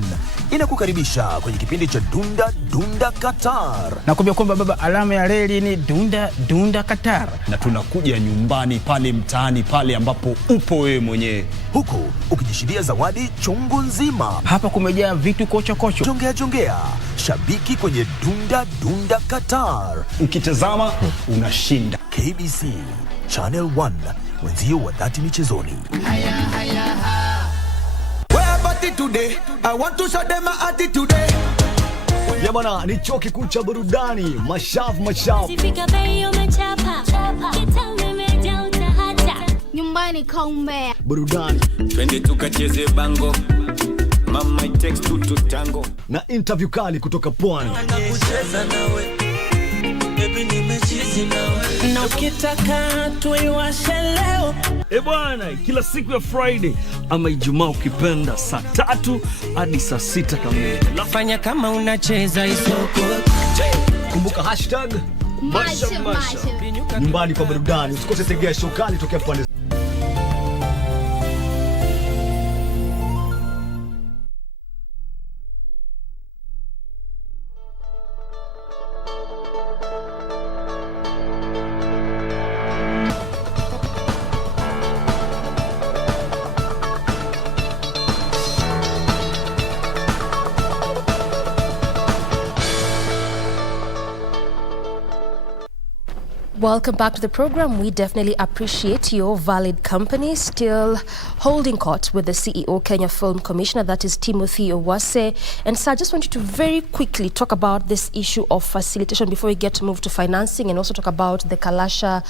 inakukaribisha kwenye kipindi cha Dunda Dunda Qatar. Nakwambia kwamba baba, alama ya reli ni Dunda Dunda Qatar. Na tunakuja nyumbani pale mtaani pale ambapo upo wewe mwenyewe. Huku ukijishidia zawadi chungu nzima. Hapa kumejaa vitu kocho. Jongea. Shabiki kwenye Dunda Dunda Qatar. Ukitazama unashinda. KBC Channel 1, wenzio wa dhati michezoni. Today, I want to show them my attitude. Ya bwana, ni chuo kikuu cha burudani, mashavu. Sifika bei umechapa, kitambe meja utahata. Nyumbani kaumbea. Burudani. Twende tukacheze bango. Mama it takes two to tango. Na interview kali kutoka Pwani. Nakucheza nawe. Baby nimechizi nawe. Na ukitaka tuiwashe leo. Bwana, kila siku ya Friday ama Ijumaa ukipenda saa 3 hadi saa 6 kamili. Fanya kama unacheza isoko. Kumbuka hashtag Masha. Nyumbani kwa burudani. Usikose tegea show kali tokea pale. Welcome back to the program. We definitely appreciate your valid company. Still holding court with the CEO Kenya Film Commissioner, that is Timothy Owase. And sir, I just want you to very quickly talk about this issue of facilitation before we get to move to financing, and also talk about the Kalasha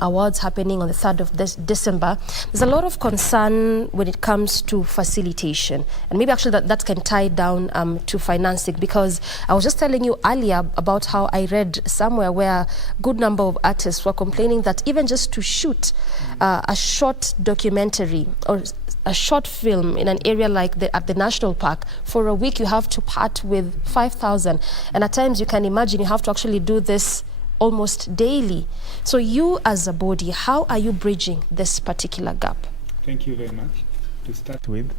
Awards happening on the 3rd of December. There's a lot of concern when it comes to facilitation, and maybe actually that can tie down to financing, because I was just telling you earlier about how I read somewhere where a good number of artists were complaining that even just to shoot a short documentary or a short film in an area like at the National Park, for a week you have to part with 5,000. And at times you can imagine you have to actually do this almost daily. So you as a body, how are you bridging this particular gap? Thank you very much. To start with,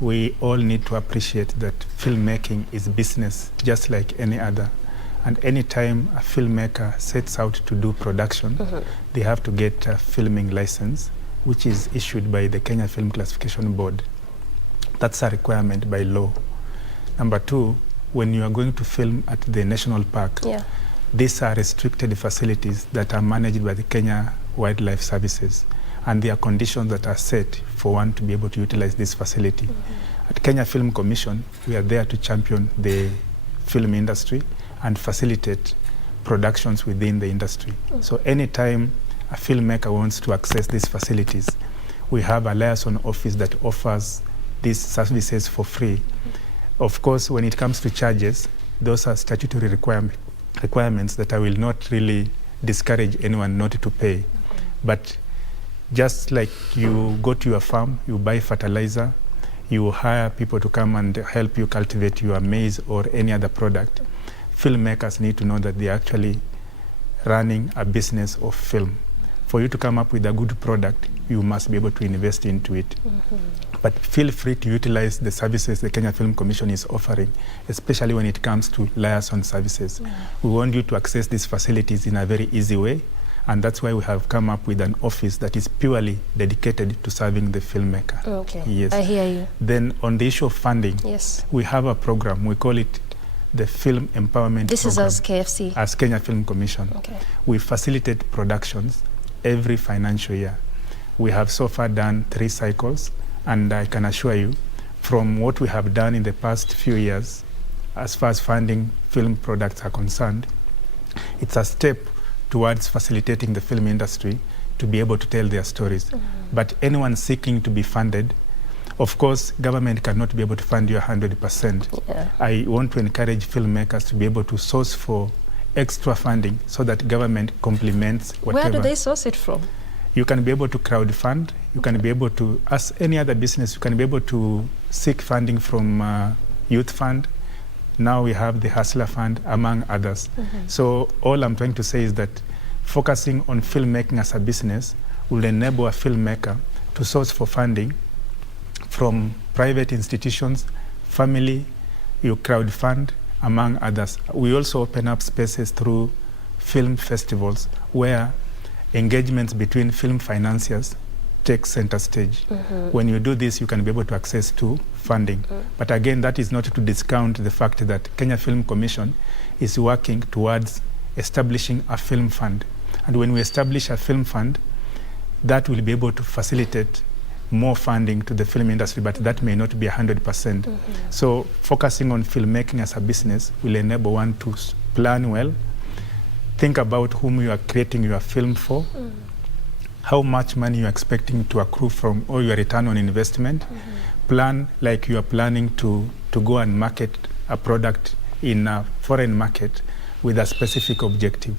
we all need to appreciate that filmmaking is business just like any other. And anytime a filmmaker sets out to do production, they have to get a filming license, which is issued by the Kenya Film Classification Board. That's a requirement by law. Number two, when you are going to film at the National Park, these are restricted facilities that are managed by the Kenya Wildlife Services. And there are conditions that are set for one to be able to utilize this facility. At Kenya Film Commission, we are there to champion the film industry and facilitate productions within the industry. So anytime a filmmaker wants to access these facilities, we have a liaison office that offers these services for free. Of course, when it comes to charges, those are statutory requirements that I will not really discourage anyone not to pay. But just like you go to your farm, you buy fertilizer, you hire people to come and help you cultivate your maize or any other product, filmmakers need to know that they're actually running a business of film. For you to come up with a good product, you must be able to invest into it. But feel free to utilize the services the Kenya Film Commission is offering, especially when it comes to liaison services. We want you to access these facilities in a very easy way, and that's why we have come up with an office that is purely dedicated to serving the filmmaker. Okay, yes. I hear you. Then on the issue of funding, yes, we have a program, we call it the Film Empowerment This Program. is as KFC? As Kenya Film Commission. Okay. We facilitate productions every financial year. We have so far done 3 cycles, and I can assure you, from what we have done in the past few years, as far as funding film products are concerned, it's a step towards facilitating the film industry to be able to tell their stories. But anyone seeking to be funded, of course, government cannot be able to fund you 100%. Yeah. I want to encourage filmmakers to be able to source for extra funding so that government complements whatever. Where do they source it from? You can be able to crowdfund. You can be able to, as any other business, you can be able to seek funding from Youth Fund. Now we have the Hustler Fund, among others. So all I'm trying to say is that focusing on filmmaking as a business will enable a filmmaker to source for funding from private institutions, family, you crowdfund, among others. We also open up spaces through film festivals where engagements between film financiers take center stage. When you do this, you can be able to access to funding. But again, that is not to discount the fact that Kenya Film Commission is working towards establishing a film fund. And when we establish a film fund, that will be able to facilitate more funding to the film industry, but that may not be 100%. So focusing on filmmaking as a business will enable one to plan well, think about whom you are creating your film for, how much money you're expecting to accrue from all your return on investment, plan like you are planning to go and market a product in a foreign market with a specific objective.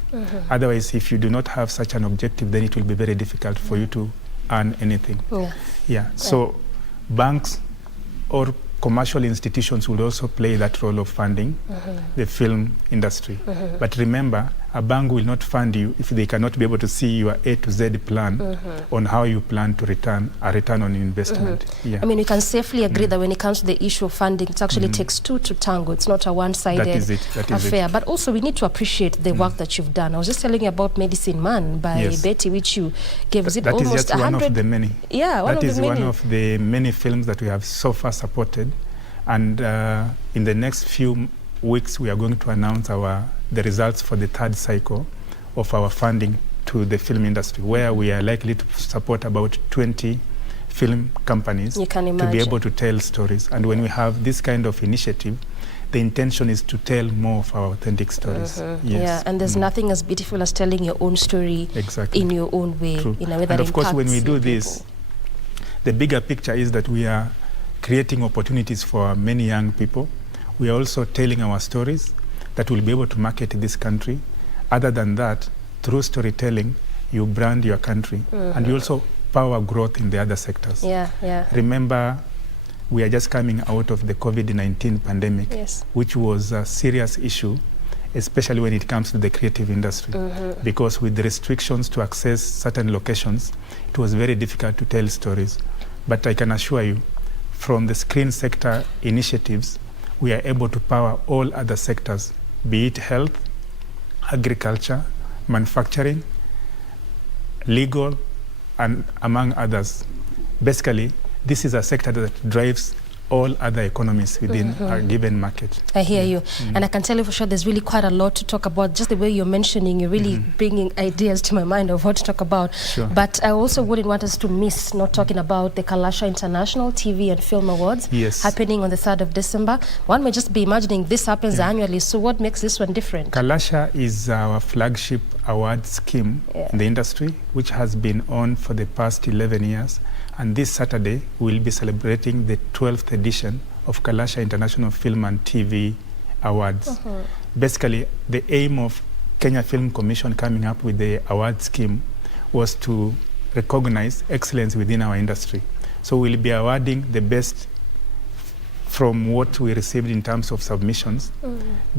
Otherwise, if you do not have such an objective, then it will be very difficult for you to earn anything. So banks or commercial institutions will also play that role of funding the film industry. But remember, a bank will not fund you if they cannot be able to see your A to Z plan on how you plan to return on investment. I mean, we can safely agree that when it comes to the issue of funding, it actually takes 2 to tango. It's not a one-sided affair. But also, we need to appreciate the work that you've done. I was just telling you about Medicine Man by Betty, which you gave. Is it that almost is just 100? One of the many. Yeah, that is one of the many films that we have so far supported. And in the next few weeks, we are going to announce the results for the 3rd cycle of our funding to the film industry, where we are likely to support about 20 film companies to be able to tell stories. And when we have this kind of initiative, the intention is to tell more of our authentic stories. Yeah, and there's nothing as beautiful as telling your own story in your own way, in a way that and of course, when we do this, the bigger picture is that we are creating opportunities for many young people. We are also telling our stories that will be able to market this country. Other than that, through storytelling, you brand your country and you also power growth in the other sectors. Remember, we are just coming out of the COVID-19 pandemic, which was a serious issue, especially when it comes to the creative industry. Because with the restrictions to access certain locations, it was very difficult to tell stories. But I can assure you, from the screen sector initiatives, we are able to power all other sectors, be it health, agriculture, manufacturing, legal, and among others. Basically, this is a sector that drives all other economies within a given market. I hear you. And I can tell you for sure there's really quite a lot to talk about. Just the way you're mentioning, you're really bringing ideas to my mind of what to talk about. Sure. But I also wouldn't want us to miss not talking about the Kalasha International TV and Film Awards happening on the 3rd of December. One may just be imagining this happens annually. So what makes this one different? Kalasha is our flagship award scheme in the industry, which has been on for the past 11 years. And this Saturday, we'll be celebrating the 12th edition of Kalasha International Film and TV Awards. Basically, the aim of Kenya Film Commission coming up with the award scheme was to recognize excellence within our industry. So we'll be awarding the best from what we received in terms of submissions,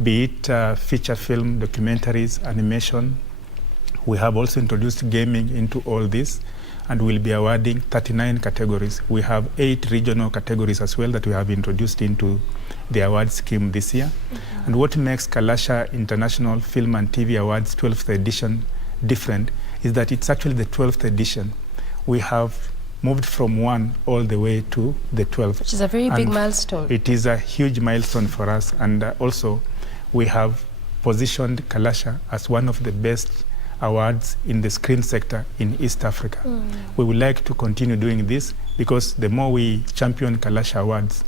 be it feature film, documentaries, animation. We have also introduced gaming into all this, and we'll be awarding 39 categories. We have 8 regional categories as well that we have introduced into the award scheme this year. And what makes Kalasha International Film and TV Awards 12th edition different is that it's actually the 12th edition. We have moved from 1 all the way to the 12th. Which is a very big milestone. It is a huge milestone for us. And also, we have positioned Kalasha as one of the best awards in the screen sector in East Africa. We would like to continue doing this because the more we champion Kalasha Awards,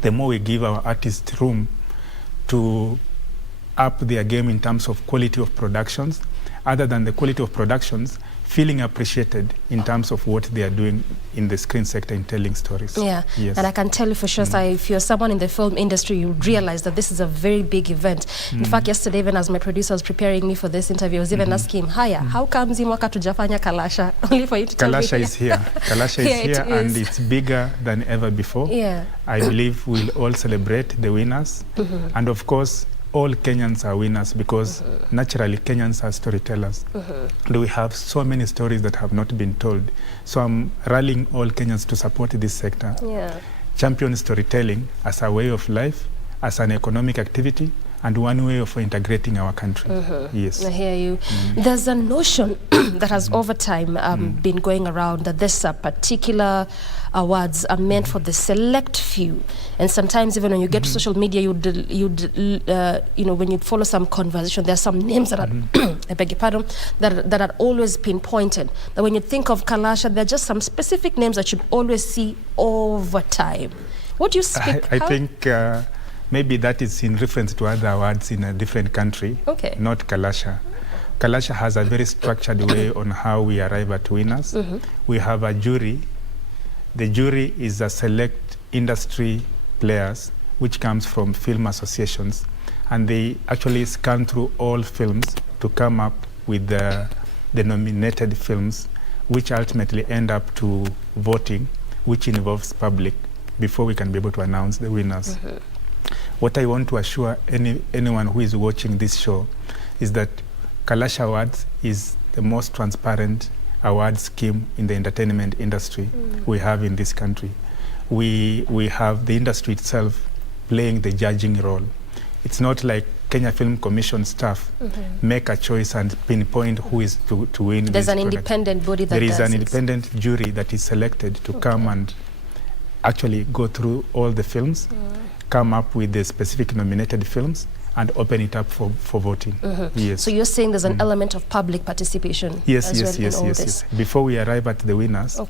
the more we give our artists room to up their game in terms of quality of productions, other than the quality of productions, feeling appreciated in terms of what they are doing in the screen sector in telling stories. Yeah, and I can tell you for sure, if you're someone in the film industry, you realize that this is a very big event. In fact, yesterday, even as my producer was preparing me for this interview, I was even asking him, how comes mwaka tujafanya Kalasha? Only for you to tell me. Kalasha is here. Kalasha is here, and it's bigger than ever before. I believe we'll all celebrate the winners. And of course, all Kenyans are winners because naturally Kenyans are storytellers. And we have so many stories that have not been told. So I'm rallying all Kenyans to support this sector. Champion storytelling as a way of life, as an economic activity, and one way of integrating our country. Yes. I hear you. There's a notion that has over time been going around that this particular awards are meant for the select few, and sometimes even when you get to social media, you know, when you follow some conversation, there are some names that are I beg your pardon, that are always pinpointed. That when you think of Kalasha, there are just some specific names that you always see over time. What do you speak? I think maybe that is in reference to other awards in a different country, not Kalasha. Kalasha has a very structured way on how we arrive at winners. We have a jury. The jury is a select industry players which comes from film associations, and they actually scan through all films to come up with the nominated films, which ultimately end up to voting, which involves public, before we can be able to announce the winners. What I want to assure anyone who is watching this show is that Kalasha Awards is the most transparent award scheme in the entertainment industry we have in this country. We have the industry itself playing the judging role. It's not like Kenya Film Commission staff make a choice and pinpoint who is to win. There's an independent body that does it. There is an it. independent jury that is selected to come and actually go through all the films, come up with the specific nominated films, and open it up for voting. Yes. So you're saying there's an element of public participation? Yes. Before we arrive at the winners,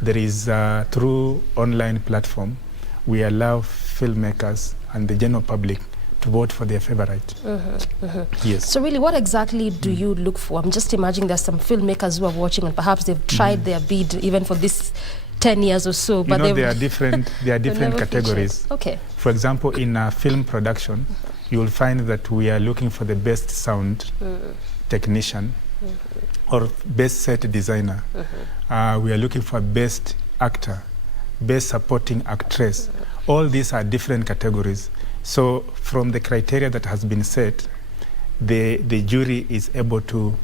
there is through online platform, we allow filmmakers and the general public to vote for their favorite. Yes. So really, what exactly do you look for? I'm just imagining there's some filmmakers who are watching and perhaps they've tried their bid even for this 10 years or so, but there are different categories. For example, in a film production, you will find that we are looking for the best sound technician or best set designer. We are looking for best actor, best supporting actress. All these are different categories. So from the criteria that has been set, the jury is able to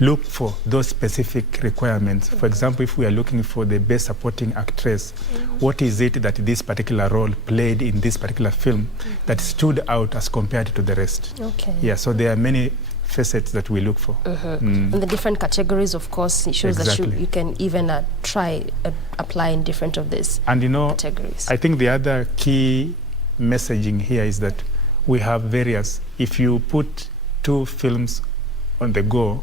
look for those specific requirements. For example, if we are looking for the best supporting actress, what is it that this particular role played in this particular film that stood out as compared to the rest? Yeah, so there are many facets that we look for. And the different categories, of course, it shows that you can even try apply in different of these and categories. I think the other key messaging here is that we have various. If you put 2 films on the go,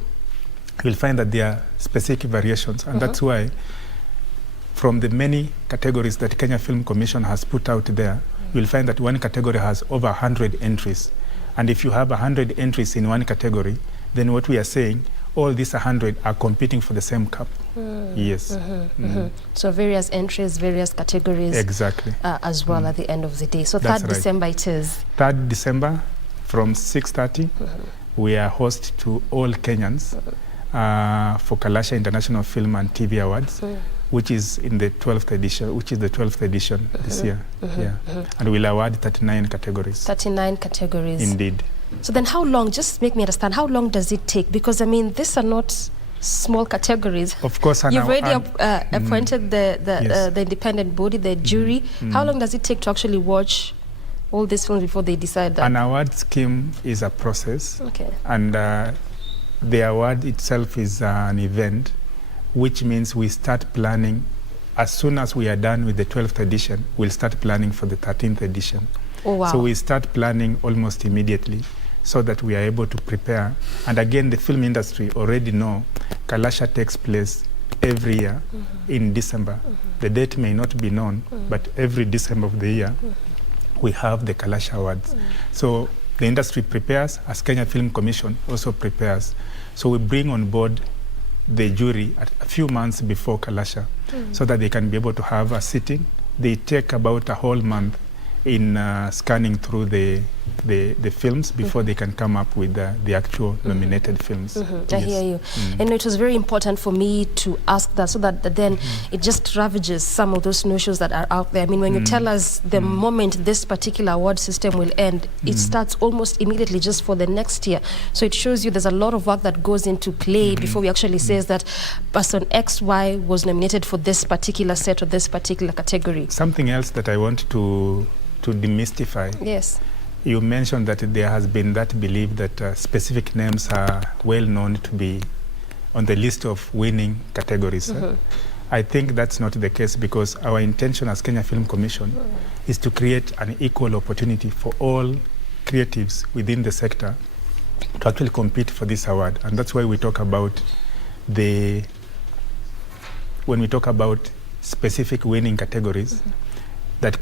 you'll find that there are specific variations, and that's why from the many categories that Kenya Film Commission has put out there, you'll find that one category has over 100 entries. And if you have 100 entries in one category, then what we are saying, all these 100 are competing for the same cup. Yes. So various entries, various categories. Exactly. As well at the end of the day. So That's 3rd right. December it is. 3rd December from 6:30, we are host to all Kenyans for Kalasha International Film and TV Awards, which is in the 12th edition, this year. And we'll award 39 categories. 39 categories. Indeed. So then how long, just make me understand, how long does it take? Because I mean, these are not small categories. Of course. You've already appointed the independent body, the jury. How long does it take to actually watch all these films before they decide that? An award scheme is a process. Okay. And the award itself is an event, which means we start planning. As soon as we are done with the 12th edition, we'll start planning for the 13th edition. Oh, wow. So we start planning almost immediately so that we are able to prepare. And again, the film industry already know Kalasha takes place every year in December. The date may not be known, but every December of the year, we have the Kalasha Awards. So the industry prepares, as Kenya Film Commission also prepares. So we bring on board the jury a few months before Kalasha so that they can be able to have a sitting. They take about a whole month in scanning through the films before they can come up with the actual nominated films. I hear you. And it was very important for me to ask that so that then it just ravages some of those notions that are out there. I mean, when you tell us the moment this particular award system will end, it starts almost immediately just for the next year. So it shows you there's a lot of work that goes into play before we actually says that person XY was nominated for this particular set or this particular category. Something else that I want to demystify. Yes. You mentioned that there has been that belief that specific names are well known to be on the list of winning categories. I think that's not the case, because our intention as Kenya Film Commission is to create an equal opportunity for all creatives within the sector to actually compete for this award. And that's why we talk about when we talk about specific winning categories that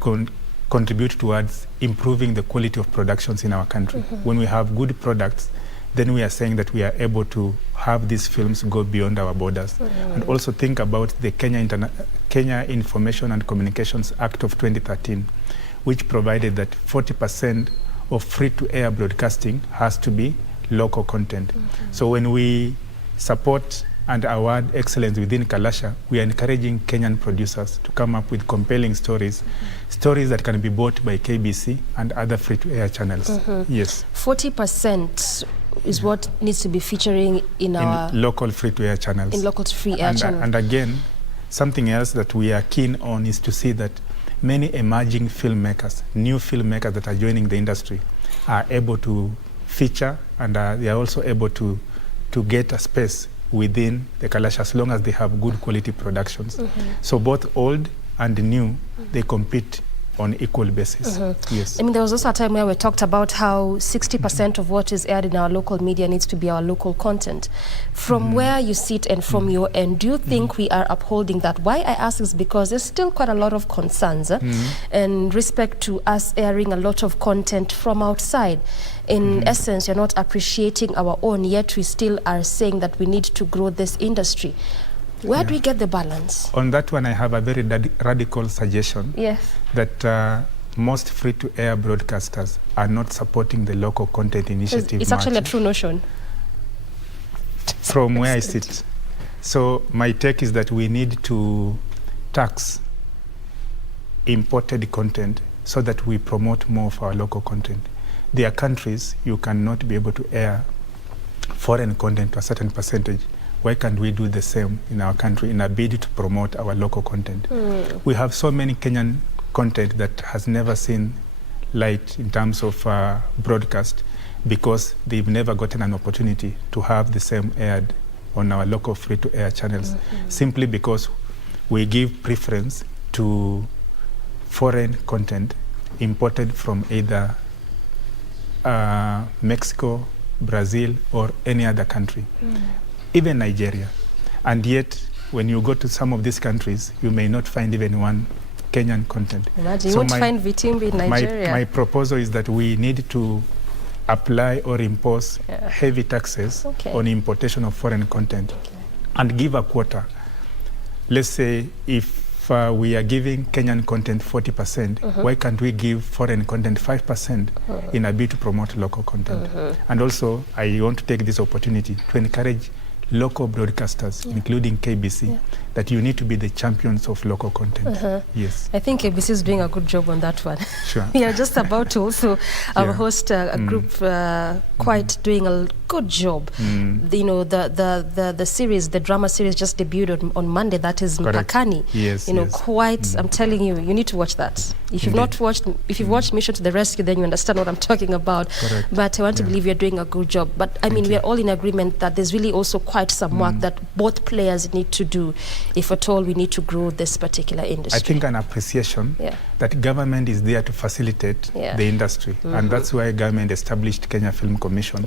contribute towards improving the quality of productions in our country. When we have good products, then we are saying that we are able to have these films go beyond our borders. And also think about the Kenya Information and Communications Act of 2013, which provided that 40% of free-to-air broadcasting has to be local content. So when we support and award excellence within Kalasha, we are encouraging Kenyan producers to come up with compelling stories that can be bought by KBC and other free-to-air channels. Yes. 40% is what needs to be featuring in our local free-to-air channels. In local free-air channels. And again, something else that we are keen on is to see that many emerging filmmakers, new filmmakers that are joining the industry, are able to feature, and they are also able to get a space within the Kalasha as long as they have good quality productions. So both old and new, they compete on equal basis. Yes. I mean, there was also a time where we talked about how 60% of what is aired in our local media needs to be our local content. From where you sit and from your end, do you think we are upholding that? Why I ask is because there's still quite a lot of concerns in respect to us airing a lot of content from outside. In essence, you're not appreciating our own, yet we still are saying that we need to grow this industry. Where do we get the balance? On that one, I have a very radical suggestion. Yes. That most free-to-air broadcasters are not supporting the local content initiative. It's actually a true notion. From where I sit. So my take is that we need to tax imported content so that we promote more of our local content. There are countries you cannot be able to air foreign content to a certain percentage. Why can't we do the same in our country in a bid to promote our local content? We have so many Kenyan content that has never seen light in terms of broadcast. because they've never gotten an opportunity to have the same aired on our local free-to-air channels, simply because we give preference to foreign content imported from either Mexico, Brazil, or any other country, even Nigeria. And yet, when you go to some of these countries, you may not find even one Kenyan content. Imagine, you won't find Vitimbi in Nigeria. My proposal is that we need to apply or impose heavy taxes on importation of foreign content and give a quota. Let's say if we are giving Kenyan content 40%, why can't we give foreign content 5% in a bid to promote local content? And also, I want to take this opportunity to encourage local broadcasters, including KBC, that you need to be the champions of local content. Yes. I think KBC is doing a good job on that one. Sure. We are just about to also host a group quite doing a good job. You know, the series, the drama series just debuted on Monday. That is Mpakani. Yes. You know, quite. I'm telling you, you need to watch that. If you've not watched, if you've watched Mission to the Rescue, then you understand what I'm talking about. Correct. But I want to believe you're doing a good job. But I mean, we are all in agreement that there's really also quite some work that both players need to do, if at all we need to grow this particular industry. I think an appreciation that government is there to facilitate the industry, and that's why government established Kenya Film Commission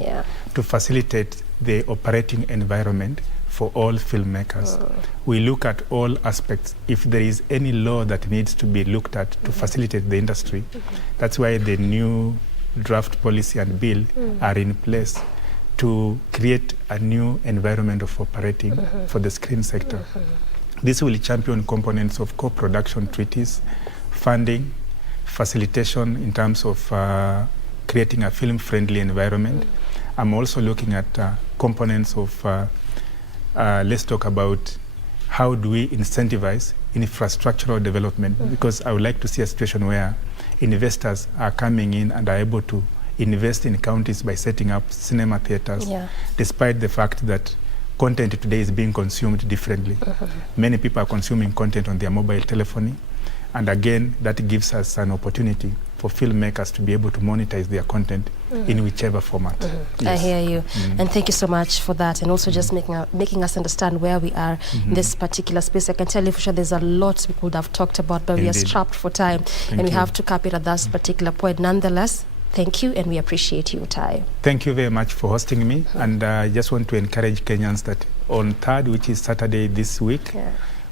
to facilitate the operating environment for all filmmakers. We look at all aspects. If there is any law that needs to be looked at to facilitate the industry, that's why the new draft policy and bill are in place to create a new environment of operating for the screen sector. This will champion components of co-production treaties, funding, facilitation in terms of creating a film-friendly environment. I'm also looking at components of, let's talk about how do we incentivize infrastructural development, because I would like to see a situation where investors are coming in and are able to invest in counties by setting up cinema theaters, despite the fact that content today is being consumed differently. Many people are consuming content on their mobile telephony, and again, that gives us an opportunity for filmmakers to be able to monetize their content in whichever format. I hear you, and thank you so much for that, and also just making us understand where we are in this particular space. I can tell you for sure there's a lot we could have talked about, but we are strapped for time, and we have to cap it at that particular point. Nonetheless, thank you, and we appreciate your time. Thank you very much for hosting me, and I just want to encourage Kenyans that on 3rd, which is Saturday this week,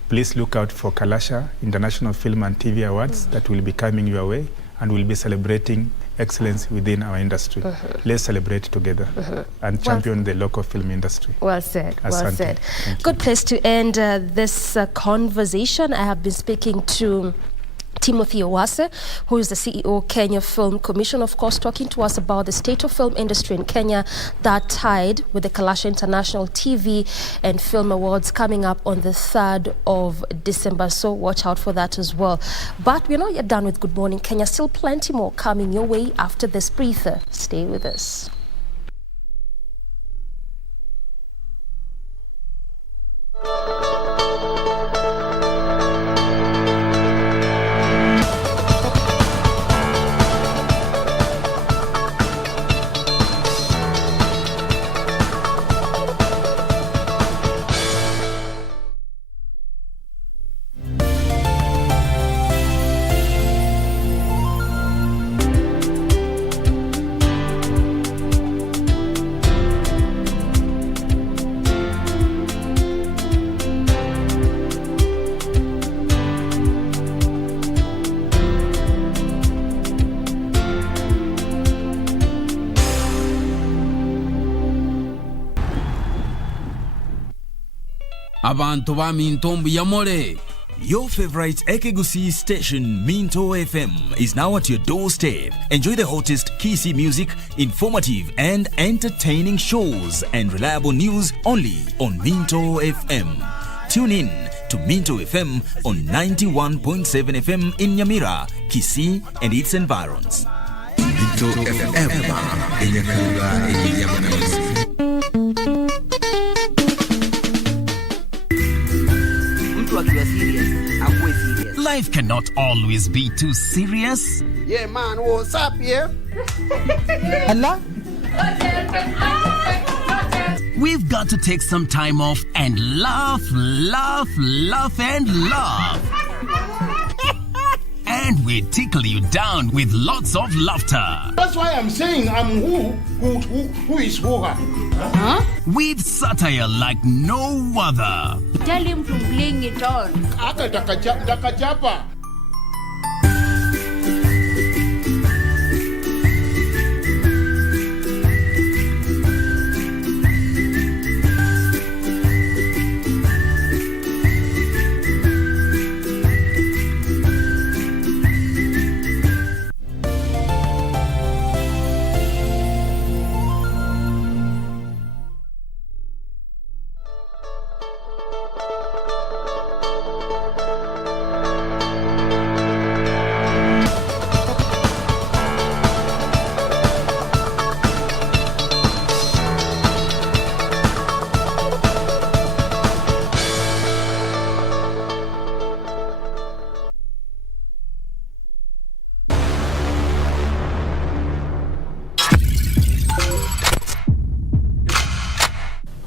please look out for Kalasha International Film and TV Awards that will be coming your way, and we'll be celebrating excellence within our industry. Let's celebrate together and champion the local film industry. Well said, Asante. well said. Good place to end this conversation. I have been speaking to Timothy Owase, who is the CEO Kenya Film Commission, of course, talking to us about the state of film industry in Kenya that tied with the Kalasha International TV and Film Awards coming up on the 3rd of December. So watch out for that as well. But we're not yet done with Good Morning Kenya. Still plenty more coming your way after this breather. Stay with us. Abantu ba Mintombo Yamore. Your favorite Ekegusi station, Minto FM, is now at your doorstep. Enjoy the hottest Kisi music, informative and entertaining shows, and reliable news only on Minto FM. Tune in to Minto FM on 91.7 FM in Nyamira, Kisi, and its environs. Minto FM, in Nyakanga, in Yamana. Life cannot always be too serious. Yeah, man, what's up, yeah? Allah, We've got to take some time off and laugh, laugh, laugh, and laugh. And we tickle you down with lots of laughter. That's why I'm saying I'm who is who. Huh? With satire like no other. Tell him to bring it on. Dakachapa.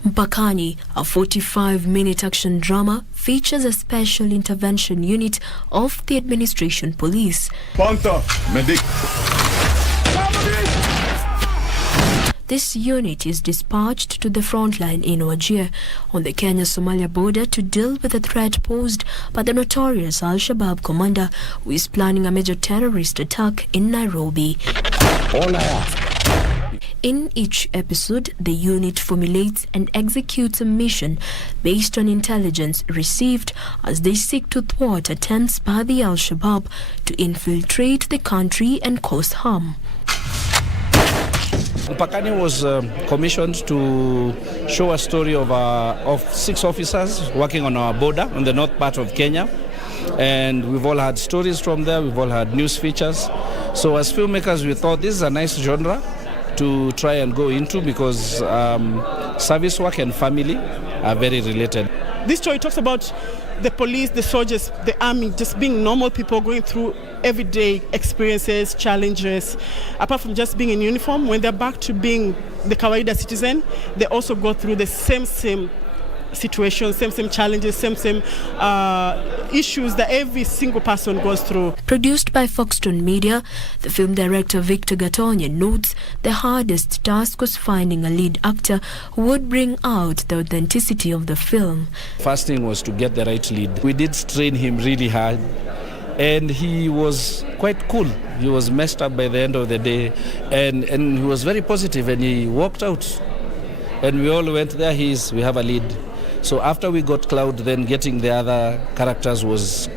Mpakani, a 45-minute action drama, features a special intervention unit of the administration police. Panther, medic. This unit is dispatched to the front line in Wajir on the Kenya-Somalia border to deal with the threat posed by the notorious Al-Shabaab commander who is planning a major terrorist attack in Nairobi. All I ask. In each episode, the unit formulates and executes a mission based on intelligence received as they seek to thwart attempts by the Al-Shabaab to infiltrate the country and cause harm. Mpakani was commissioned to show a story of 6 officers working on our border on the north part of Kenya. And we've all had stories from there, we've all had news features. So as filmmakers, we thought this is a nice genre to try and go into because service work and family are very related. This story talks about the police, the soldiers, the army, just being normal people going through everyday experiences, challenges. Apart from just being in uniform, when they're back to being the kawaida citizen, they also go through the same situations, same challenges, same issues that every single person goes through. Produced by Foxton Media, the film director Victor Gatonye notes the hardest task was finding a lead actor who would bring out the authenticity of the film. First thing was to get the right lead. We did strain him really hard, and he was quite cool. He was messed up by the end of the day, and he was very positive, and he walked out. And we all went there, we have a lead. So after we got Cloud, then getting the other characters was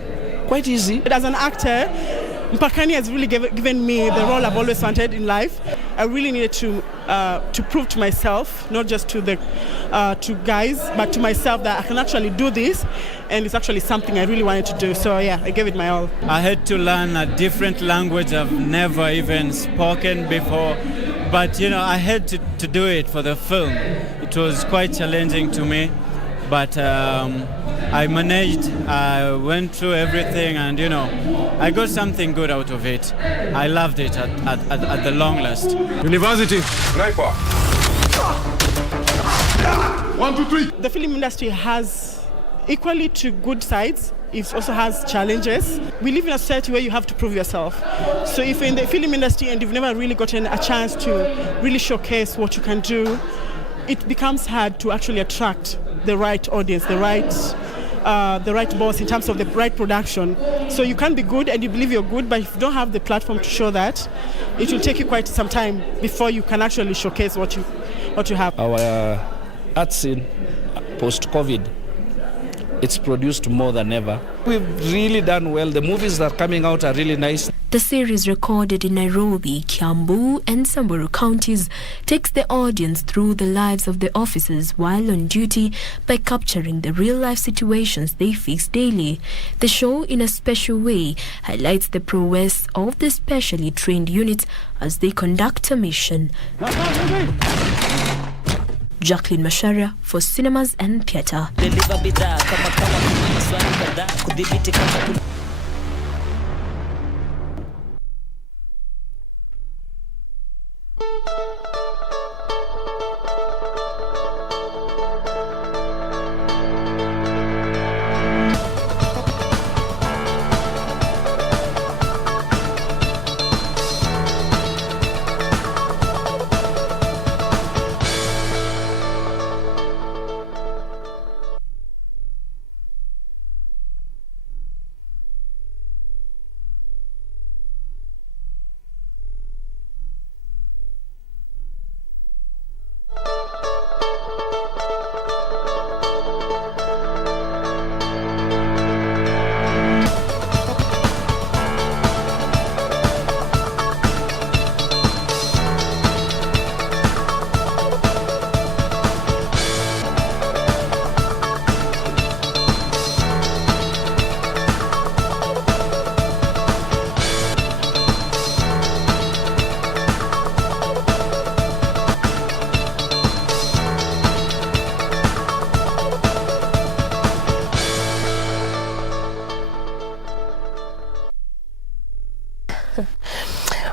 quite easy. As an actor, Mpakani has really given me the role I've always wanted in life. I really needed to prove to myself, not just to the to guys, but to myself that I can actually do this, and it's actually something I really wanted to do. So yeah, I gave it my all. I had to learn a different language I've never even spoken before, but I had to do it for the film. It was quite challenging to me. But I managed, I went through everything, and I got something good out of it. I loved it at the long last. University. Sniper. 1, 2, 3. The film industry has equally to good sides. It also has challenges. We live in a society where you have to prove yourself. So if you're in the film industry and you've never really gotten a chance to really showcase what you can do, it becomes hard to actually attract the right audience, the right boss in terms of the right production. So you can be good and you believe you're good, but if you don't have the platform to show that, it will take you quite some time before you can actually showcase what you have. Our art scene post-COVID, it's produced more than ever. We've really done well. The movies that are coming out are really nice. The series, recorded in Nairobi, Kiambu and Samburu counties, takes the audience through the lives of the officers while on duty by capturing the real-life situations they face daily. The show, in a special way, highlights the prowess of the specially trained units as they conduct a mission. Jacqueline Masharia for Cinemas and Theatre.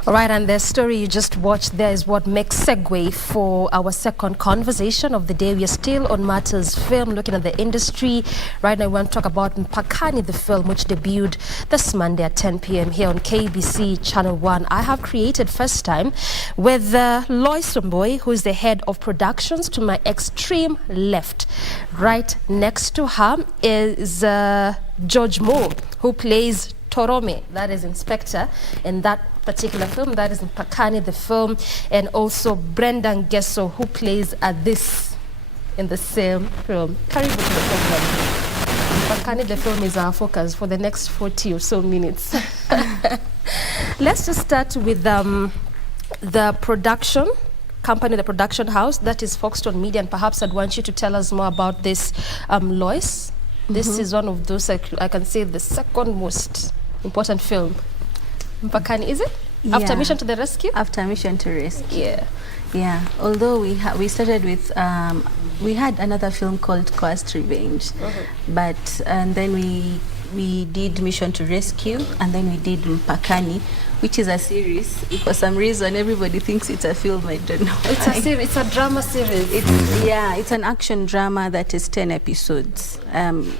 All right, and the story you just watched there is what makes segue for our second conversation of the day. We are still on matters film, looking at the industry. Right now, we want to talk about Mpakani, the film, which debuted this Monday at 10 p.m. here on KBC Channel 1. I have created first time with Lois Romboy, who is the head of productions, to my extreme left. Right next to her is George Moore, who plays Torome, that is Inspector, in that particular film, that is Mpakani, the film, and also Brendan Gesso, who plays this in the same film. Karibu to the program. Mpakani, the film, is our focus for the next 40 or so minutes. Let's just start with the production company, the production house, that is Foxton Media, and perhaps I'd want you to tell us more about this, Lois. This is one of those, I can say, the second most important film. Mpakani, is it? Yeah. After Mission to the Rescue? After Mission to Rescue. Yeah. Yeah. Although we started with, we had another film called Coast Revenge, but and then we did Mission to Rescue, and then we did Mpakani, which is a series. For some reason, everybody thinks it's a film. I don't know. It's a series. It's a drama series. Yeah, it's an action drama that is 10 episodes.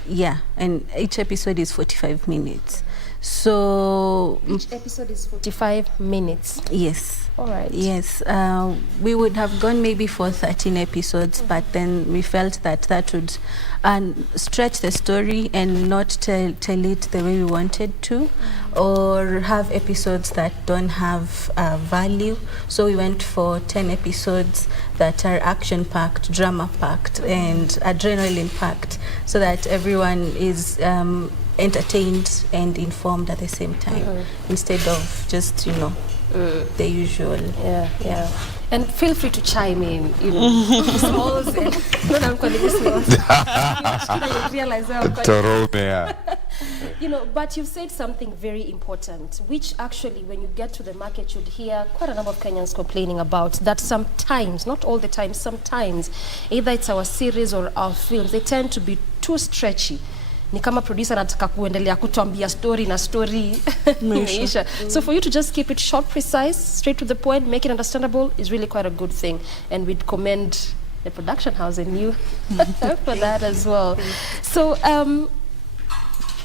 Yeah, and each episode is 45 minutes. So each episode is 45 minutes. Yes. All right. Yes. We would have gone maybe for 13 episodes, but then we felt that that would stretch the story and not tell it the way we wanted to, or have episodes that don't have value. So we went for 10 episodes that are action-packed, drama-packed, and adrenaline-packed, so that everyone is entertained and informed at the same time, instead of just, the usual. Yeah. And feel free to chime in, smalls and when I'm calling you smalls. Realize I'm but you've said something very important, which actually, when you get to the market, you'd hear quite a number of Kenyans complaining about, that sometimes, not all the time, sometimes, either it's our series or our films, they tend to be too stretchy. Ni kama producer anataka kuendelea kutuambia story na story imeisha. So for you to just keep it short, precise, straight to the point, make it understandable is really quite a good thing, and we'd commend the production house and you for that as well. So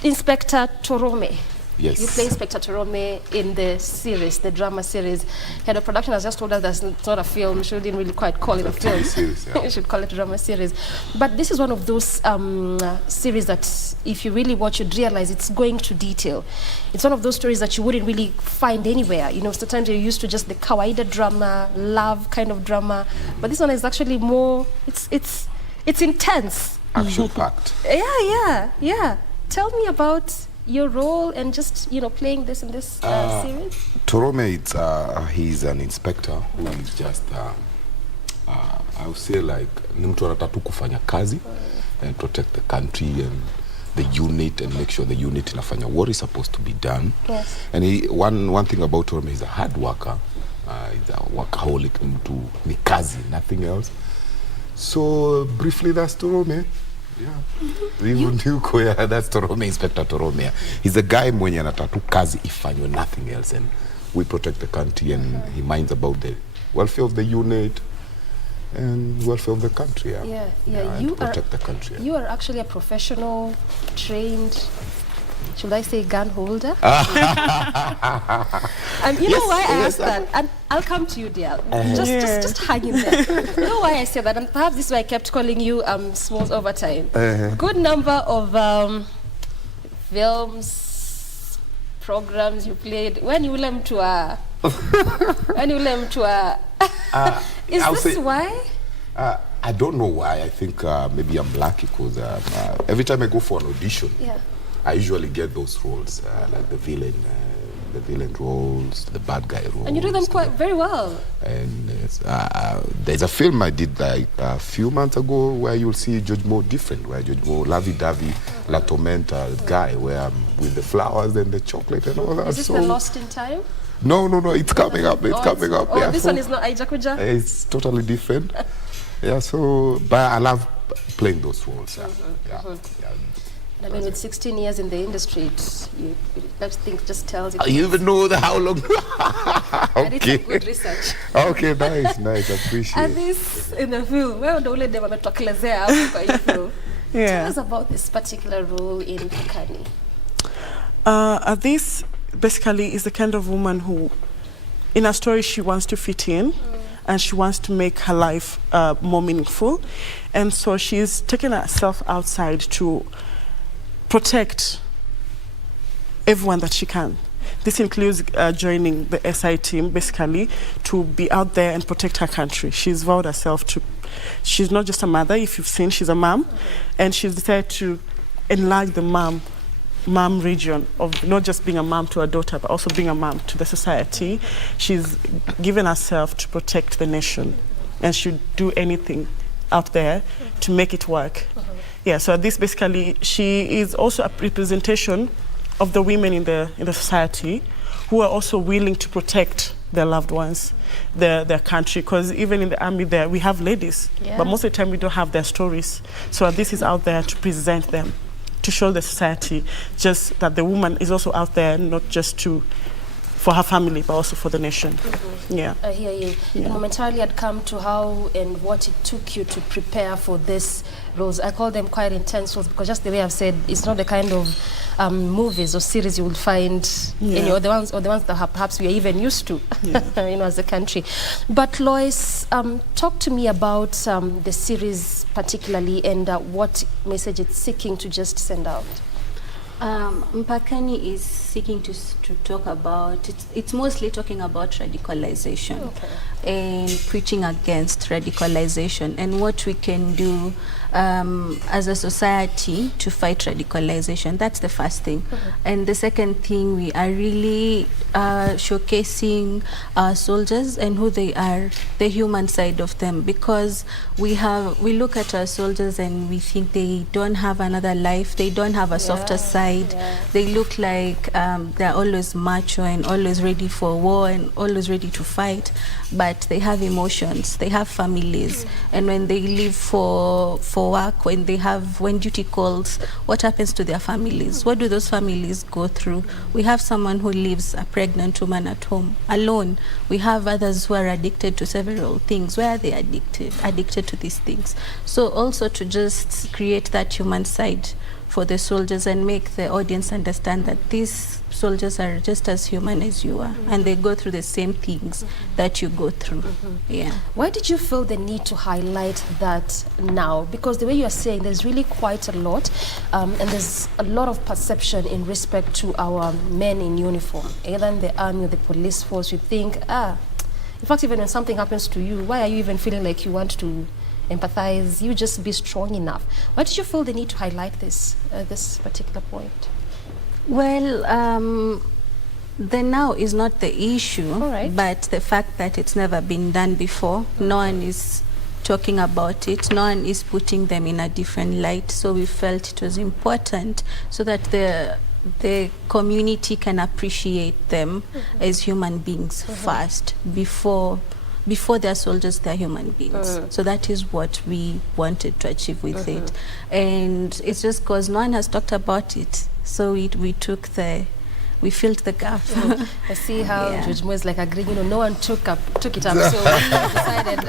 Inspector Torome. Yes. You play Inspector Torome in the series, the drama series. Head of production has just told us that it's not a film. She didn't really quite call it a film. Series, yeah. You should call it a drama series. But this is one of those series that, if you really watch, you'd realize it's going to detail. It's one of those stories that you wouldn't really find anywhere. Sometimes you're used to just the kawaida drama, love kind of drama. But this one is actually more, it's intense. Action-packed. Yeah. Tell me about your role and just playing this in this series. Torome, he's an inspector who is just I would say like ni mtu anataka tu kufanya kazi and protect the country and the unit and make sure the unit inafanya what is supposed to be done. Yes. And one thing about Torome, he's a hard worker. He's a workaholic, ni kazi, nothing else. So briefly, that's Torome. Yeah. That's Torome, Inspector Torome. He's a guy mwenye anataka tu kazi ifanywe, nothing else, and we protect the country, and he minds about the welfare of the unit and welfare of the country. You protect the country. You are actually a professional, trained, should I say, gun holder? And you know why I asked that? And I'll come to you, dear. Just hang in there. You know why I said that? And perhaps this is why I kept calling you Smalls over time. Good number of films, programs you played. When you learn to is this why? I don't know why. I think maybe I'm lucky because every time I go for an audition, I usually get those roles, like the villain roles, the bad guy roles. And you do them quite very well. And there's a film I did like a few months ago where you'll see George Moore different, where George Moore, lovey-dovey, La Tormenta guy, where I'm with the flowers and the chocolate and all that. Is this the Lost in Time? No, it's coming up. It's coming up. Oh, this one is not Aijakuja? It's totally different. But I love playing those roles. I mean, with 16 years in the industry, that thing just tells you. You even know how long? I did some good research. Okay, nice, I appreciate And this in the film, well, the only name Tell us about this particular role in Pakani. This basically is the kind of woman who, in a story, she wants to fit in. And she wants to make her life more meaningful. And so she's taken herself outside to protect everyone that she can. This includes joining the SI team, basically, to be out there and protect her country. She's vowed herself to, she's not just a mother, if you've seen, she's a mom, and she's decided to enlarge the mom region of not just being a mom to her daughter, but also being a mom to the society. She's given herself to protect the nation, and she'd do anything out there to make it work. Yeah, so this basically, she is also a representation of the women in the society who are also willing to protect their loved ones, their country, because even in the army there, we have ladies, but most of the time we don't have their stories. So this is out there to present them, to show the society just that the woman is also out there, not just for her family, but also for the nation. Yeah. I hear you. Yeah. Momentarily, I'd come to how and what it took you to prepare for this roles. I call them quite intense roles because just the way I've said, it's not the kind of movies or series you will find or the ones that perhaps we are even used to, as a country. But Lois, talk to me about the series particularly and what message it's seeking to just send out. Mpakani is seeking to talk about, it's mostly talking about radicalization and preaching against radicalization and what we can do as a society to fight radicalization. That's the first thing. And the second thing, we are really showcasing our soldiers and who they are, the human side of them, because we look at our soldiers and we think they don't have another life, they don't have a softer side. They look like they're always macho and always ready for war and always ready to fight, but they have emotions, they have families, and when they leave for work, when duty calls, what happens to their families? What do those families go through? We have someone who leaves a pregnant woman at home alone. We have others who are addicted to several things. Where are they addicted to these things? So also to just create that human side for the soldiers and make the audience understand that these soldiers are just as human as you are, and they go through the same things that you go through. Yeah. Why did you feel the need to highlight that now? Because the way you are saying, there's really quite a lot, and there's a lot of perception in respect to our men in uniform, either in the army or the police force. You think, in fact, even when something happens to you, why are you even feeling like you want to empathize? You just be strong enough. Why did you feel the need to highlight this particular point? Well, the now is not the issue, but the fact that it's never been done before. No one is talking about it. No one is putting them in a different light. So we felt it was important so that the community can appreciate them as human beings first, before they're soldiers, they're human beings. So that is what we wanted to achieve with it. And it's just because no one has talked about it. So we filled the gap. I see how Judge Mo is like agreeing, no one took it up. So we decided,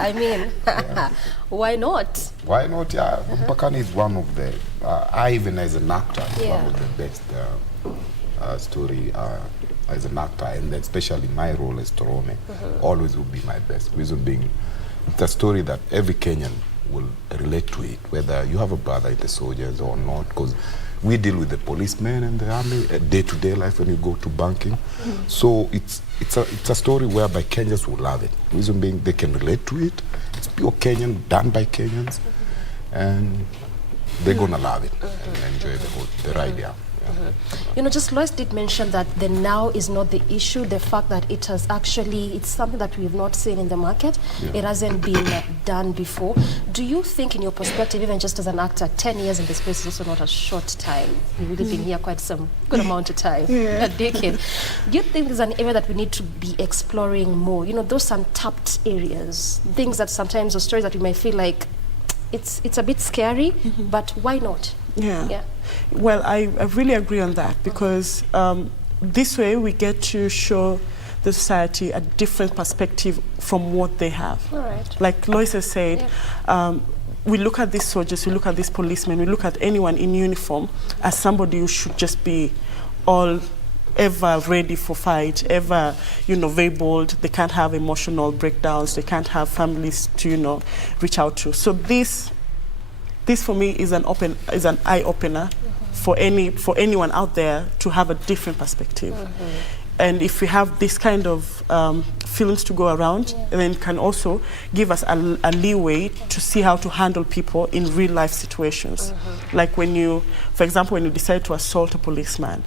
why not? Why not? Yeah, Mpakani is one of the, I even as an actor, one of the best story as an actor, and especially my role as Torome, always will be my best. Reason being, it's a story that every Kenyan will relate to it, whether you have a brother in the soldiers or not, because we deal with the policemen and the army, day-to-day life when you go to banking. So it's a story whereby Kenyans will love it. Reason being, they can relate to it. It's pure Kenyan, done by Kenyans, and they're gonna love it and enjoy the ride. Just Lois did mention that the now is not the issue, the fact that it has actually, it's something that we've not seen in the market. It hasn't been done before. Do you think, in your perspective, even just as an actor, 10 years in this space is also not a short time? You've really been here quite some good amount of time, a decade. Do you think there's an area that we need to be exploring more? Those untapped areas, things that sometimes, or stories that we might feel like it's a bit scary, but why not? Yeah. Well, I really agree on that because this way we get to show the society a different perspective from what they have. All right. Like Lois has said, we look at these soldiers, we look at these policemen, we look at anyone in uniform as somebody who should just be ever ready for fight, ever, very bold. They can't have emotional breakdowns. They can't have families to, reach out to. So this for me is an eye opener for anyone out there to have a different perspective. And if we have this kind of films to go around, then it can also give us a leeway to see how to handle people in real life situations. Like for example, when you decide to assault a policeman,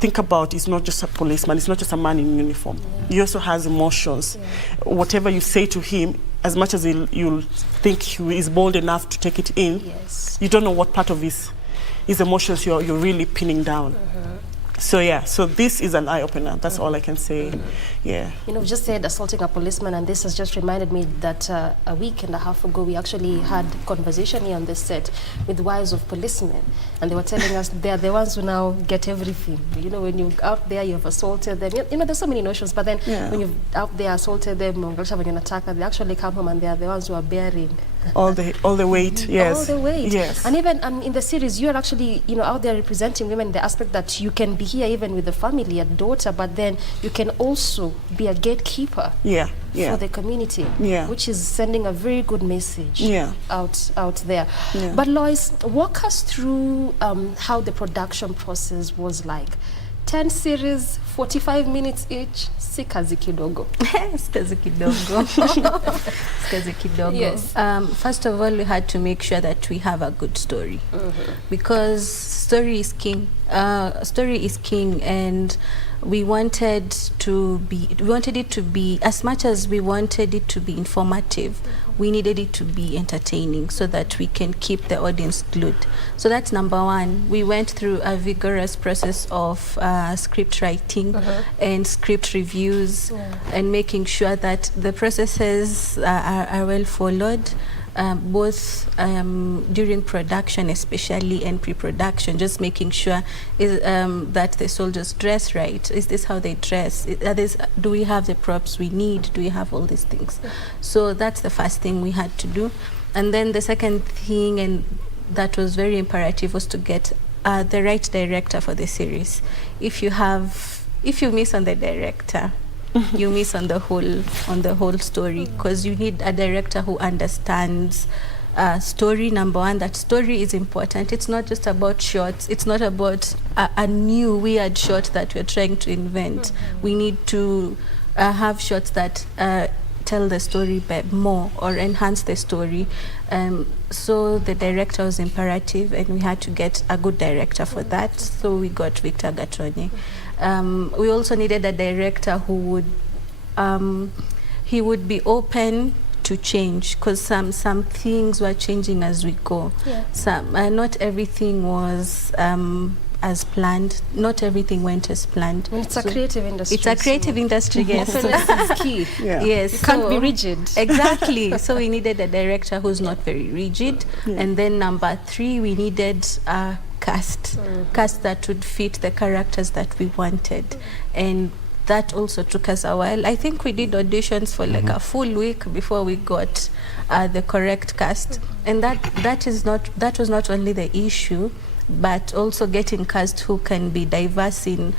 think about it's not just a policeman, it's not just a man in uniform. He also has emotions. Whatever you say to him, as much as you'll think he is bold enough to take it in, you don't know what part of his emotions you're really pinning down. So this is an eye-opener. That's all I can say. Yeah. We just said assaulting a policeman, and this has just reminded me that a week and a half ago, we actually had a conversation here on this set with wives of policemen, and they were telling us they're the ones who now get everything. When you're out there, you've assaulted them. There's so many notions, but then when you've out there assaulted them, they actually come home and they're the ones who are bearing all the weight. Yes. All the weight. Yes. And even in the series, you're actually out there representing women in the aspect that you can be here even with the family, a daughter, but then you can also be a gatekeeper for the community, which is sending a very good message out there. But Lois, walk us through how the production process was like. 10 series, 45 minutes each, si kazi kidogo. Kazi kidogo. Kazi kidogo. Yes. First of all, we had to make sure that we have a good story, because story is king. Story is king, and we wanted it to be, as much as we wanted it to be informative, we needed it to be entertaining so that we can keep the audience glued. So that's number one. We went through a vigorous process of script writing and script reviews and making sure that the processes are well followed. Both during production especially and pre-production, just making sure that the soldiers dress right. Is this how they dress? Do we have the props we need? Do we have all these things? So that's the first thing we had to do. And then the second thing, and that was very imperative, was to get the right director for the series. If you miss on the director, you miss on the whole story, because you need a director who understands story. Number one, that story is important. It's not just about shots. It's not about a new weird shot that we're trying to invent. We need to have shots that tell the story more or enhance the story. So the director was imperative, and we had to get a good director for that. So we got Victor Gatoni. We also needed a director who would be open to change, because some things were changing as we go. Not everything was as planned. Not everything went as planned. It's a creative industry. It's a creative industry, yes. Openness is key. Yes. You can't be rigid. Exactly. So we needed a director who's not very rigid. And then number three, we needed a cast that would fit the characters that we wanted. And that also took us a while. I think we did auditions for like a full week before we got the correct cast. And that was not only the issue, but also getting cast who can be diverse in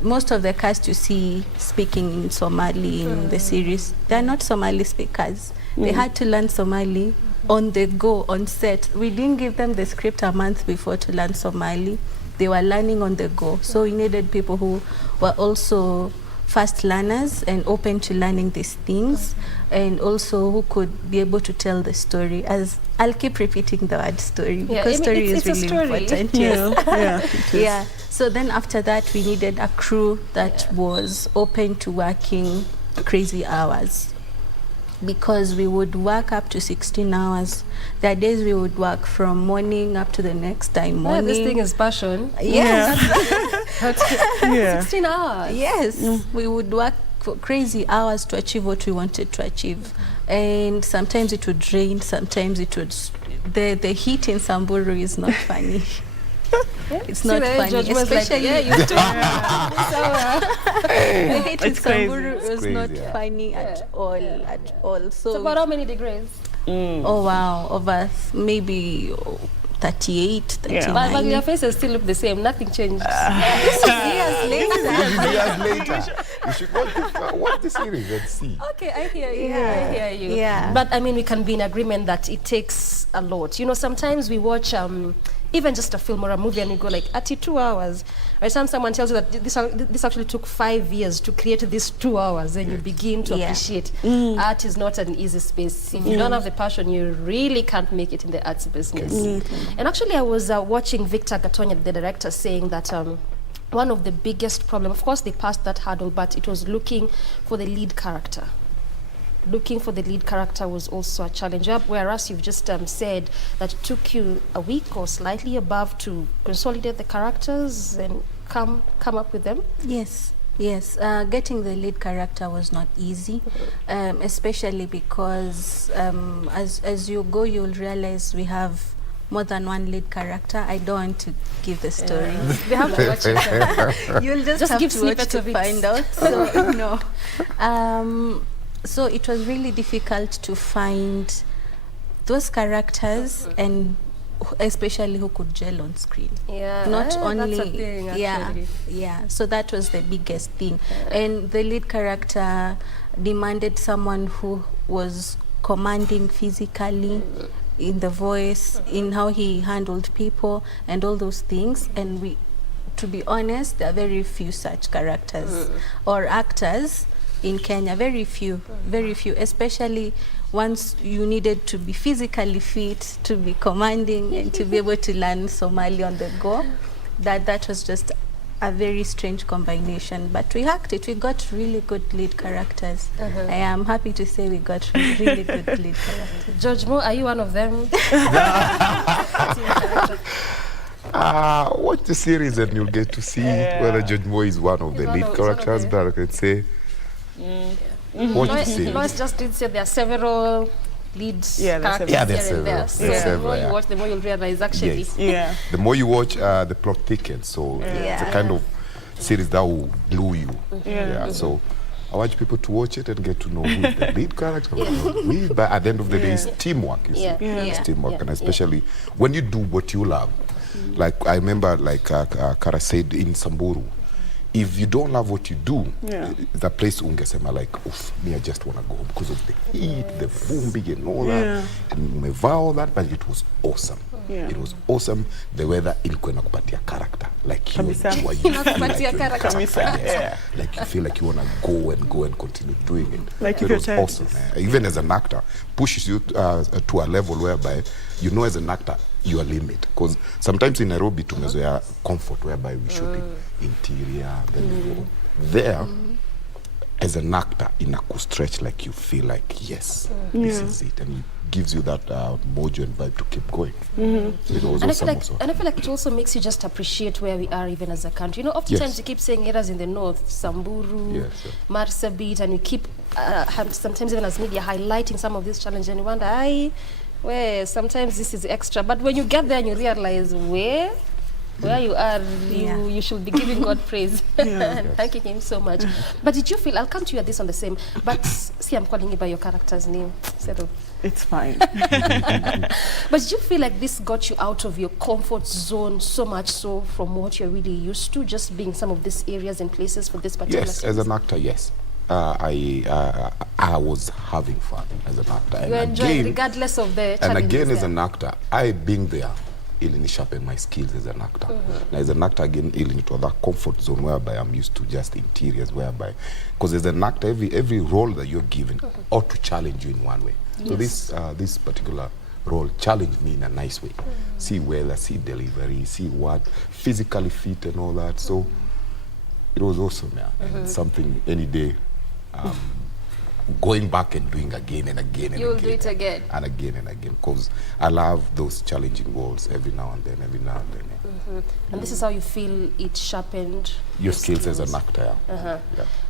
most of the cast you see speaking in Somali in the series. They're not Somali speakers. They had to learn Somali on the go, on set. We didn't give them the script a month before to learn Somali. They were learning on the go. So we needed people who were also fast learners and open to learning these things, and also who could be able to tell the story. As I'll keep repeating the word story, because story is really important. Yes. So then after that, we needed a crew that was open to working crazy hours, because we would work up to 16 hours. There are days we would work from morning up to the next time morning. This thing is passion. Yes. 16 hours. Yes. We would work for crazy hours to achieve what we wanted to achieve. And sometimes it would rain, sometimes it would the heat in Samburu is not funny. It's not funny, George was like, especially yeah, you too. the heat in It's crazy. Samburu It's is crazy, not yeah. funny at all. So It's about how many degrees? Oh wow, over maybe 38, 39. But your faces still look the same. Nothing changed. This is years later. Years later. You should watch the series and see. Okay, I hear you. Yeah. I hear you. Yeah. But I mean, we can be in agreement that it takes a lot. You know, sometimes we watch even just a film or a movie and we go like, 2 hours. Or sometimes someone tells you that this actually took 5 years to create these 2 hours, and you begin to appreciate art is not an easy space. If you don't have the passion, you really can't make it in the arts business. And actually, I was watching Victor Gatonya, the director, saying that one of the biggest problems, of course, they passed that hurdle, but it was looking for the lead character. Looking for the lead character was also a challenge, whereas you've just said that it took you a week or slightly above to consolidate the characters and come up with them. Yes. Getting the lead character was not easy, especially because as you go, you'll realize we have more than one lead character. I don't want to give the story. We have to watch it. You'll just have give to watch snippets to of it. find out. So no. So it was really difficult to find those characters and especially who could gel on screen. Yeah, Not only that's a thing, actually. yeah. So that was the biggest thing. And the lead character demanded someone who was commanding physically, in the voice, in how he handled people and all those things. And to be honest, there are very few such characters or actors in Kenya, very few, especially once you needed to be physically fit, to be commanding and to be able to learn Somali on the go. That was just a very strange combination, but we hacked it. We got really good lead characters. I am happy to say we got really good lead characters. George Moore, are you one of them? Watch the series and you'll get to see whether George Moore is one of the lead characters, but I can say watch the series. Lois just did say there are several leads characters there are here several. and there. So the more you watch, the more you'll realize actually. Yes. The more you watch, the plot thickens. So it's a kind of series that will glue you. So I want people to watch it and get to know who is the lead character. But at the end of the day, it's teamwork. You see? It's teamwork, and especially when you do what you love. Like I remember, like Kara said in Samburu, if you don't love what you do, the place ungesema like, oof, me I just want to go home because of the heat, the vumbi and all that. And umevaa all that, but it was awesome. It was awesome. The weather ilikuwa inakupatia character. Like you enjoy, you feel like you're like you feel like you want to go and continue doing it. Like so it was awesome. Even as an actor, pushes you to a level whereby you know as an actor your limit, because sometimes in Nairobi tumezoea comfort whereby we shoot interior, then we go there. As an actor, in a stretch, like you feel like yes, this is it, and it gives you that mojo and vibe to keep going. So it was and I feel like it also makes you just appreciate where we are even as a country. You know, oftentimes you keep saying areas in the north, Samburu, Marsabit, and you keep sometimes even as media highlighting some of these challenges, and you wonder, where sometimes this is extra, but when you get there and you realize where you are, you should be giving God praise and thanking Him so much. But did you feel, I'll come to you at this on the same, but see, I'm calling you by your character's name instead of... It's fine. But did you feel like this got you out of your comfort zone so much so from what you're really used to, just being some of these areas and places for this particular Yes, series? as an actor, yes. I was having fun as an actor. You enjoyed regardless of the challenges. And again, as an actor, I being there, ili sharpen my skills as an actor. Now, as an actor, again, ili to that comfort zone whereby I'm used to just interiors, whereby, because as an actor, every role that you're given ought to challenge you in one way. So this particular role challenged me in a nice way. See weather, see delivery, see what, physically fit and all that. So it was awesome, and something any day. Going back and doing again and again and You'll again. do it again. And again and again, because I love those challenging roles every now and then. And this is how you feel it sharpened your skills as an actor.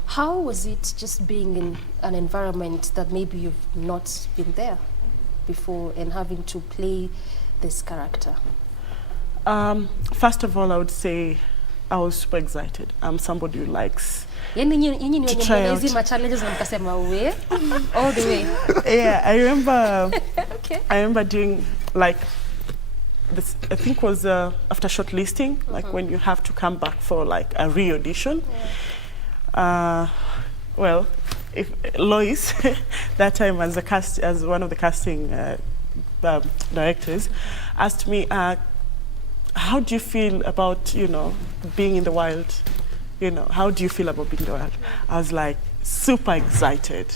How was it just being in an environment that maybe you've not been there? before and having to play this character? First of all, I would say I was super excited. I'm somebody who likes to try out. All the way. Yeah, I remember. Okay. I remember doing like this. I think was after shortlisting, like when you have to come back for like a re-audition. Yeah. Well, if Lois, that time as one of the casting directors, asked me, how do you feel about, being in the wild? How do you feel about being in the wild? I was like, super excited.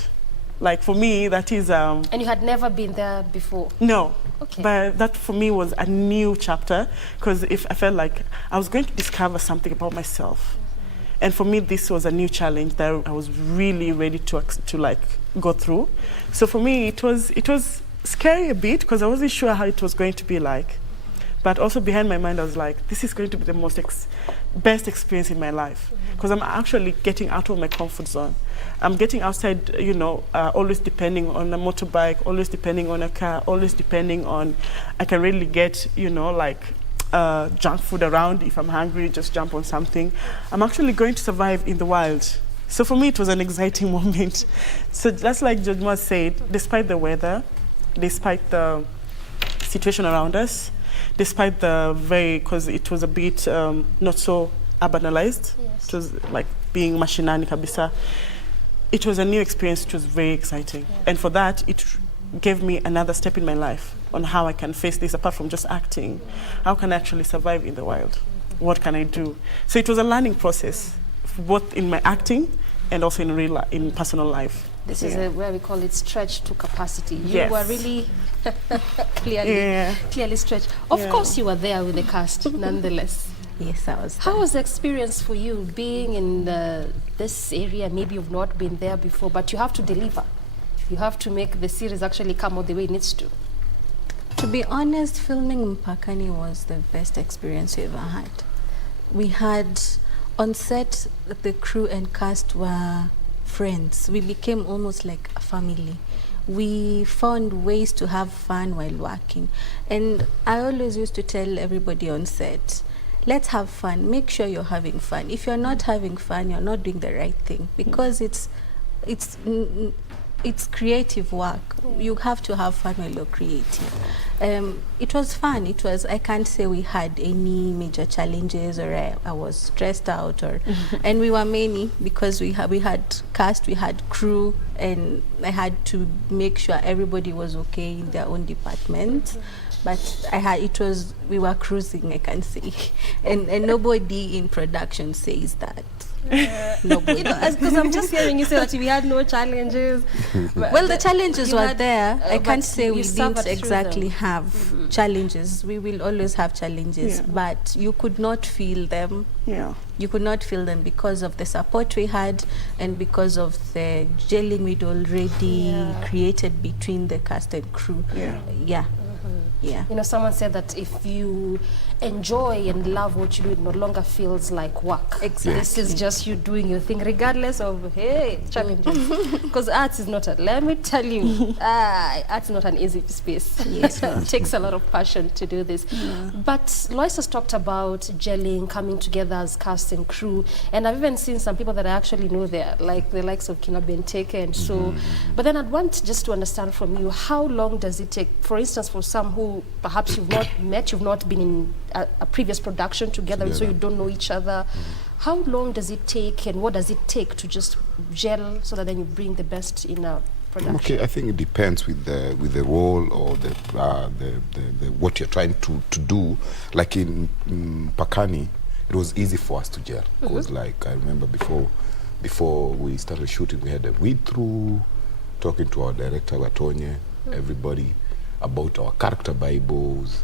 Like for me, that is... And you had never been there before? No. Okay. But that for me was a new chapter, because I felt like I was going to discover something about myself. And for me, this was a new challenge that I was really ready to like go through. So for me, it was scary a bit, because I wasn't sure how it was going to be like. But also behind my mind, I was like, this is going to be the most best experience in my life, because I'm actually getting out of my comfort zone. I'm getting outside, always depending on a motorbike, always depending on a car, always depending on, I can really get, junk food around. If I'm hungry, just jump on something. I'm actually going to survive in the wild. So for me, it was an exciting moment. So just like Jojma said, despite the weather, despite the situation around us, despite because it was a bit not so urbanized, yes. It was like being mashinani kabisa. It was a new experience, it was very exciting. Yeah. And for that, it gave me another step in my life on how I can face this, apart from just acting. How can I actually survive in the wild? What can I do? So it was a learning process, both in my acting and also in personal life. This is where we call it stretch to capacity. You yes. were really clearly stretched. Of course you were there with the cast, nonetheless. Yes, I was there. How was the experience for you being in this area? Maybe you've not been there before, but you have to deliver. You have to make the series actually come out the way it needs to. To be honest, filming Mpakani was the best experience we ever had. We had, on set, the crew and cast were friends. We became almost like a family. We found ways to have fun while working. And I always used to tell everybody on set, let's have fun. Make sure you're having fun. If you're not having fun, you're not doing the right thing, because it's creative work. You have to have fun while you're creating. It was fun. I can't say we had any major challenges or I was stressed out and we were many, because we had cast, we had crew, and I had to make sure everybody was okay in their own department. But we were cruising, I can say. And nobody in production says that. Nobody. Because I'm just hearing you say that we had no challenges. Well, the challenges were there. I can't say we didn't exactly have challenges. We will always have challenges, but you could not feel them. Yeah. You could not feel them because of the support we had and because of the gelling we'd already created between the cast and crew. Yeah. Yeah. Someone said that if you enjoy and love what you do, it no longer feels like work. Exactly. This is just you doing your thing, regardless of, challenges. Because arts is not let me tell you, arts is not an easy space. Yes. It takes a lot of passion to do this. Yeah. But Lois has talked about gelling, coming together as cast and crew, and I've even seen some people that I actually know there, like the likes of Kina Benteke and so. But then I'd want just to understand from you, how long does it take, for instance, for some who perhaps you've not met, you've not been in a previous production together, so you don't know each other. How long does it take, and what does it take to just gel so that then you bring the best in a production? Okay, I think it depends with the role or the what you're trying to do. Like in Pakani, it was easy for us to gel, because like I remember before we started shooting, we had a read through, talking to our director Gatonye, everybody, about our character bibles,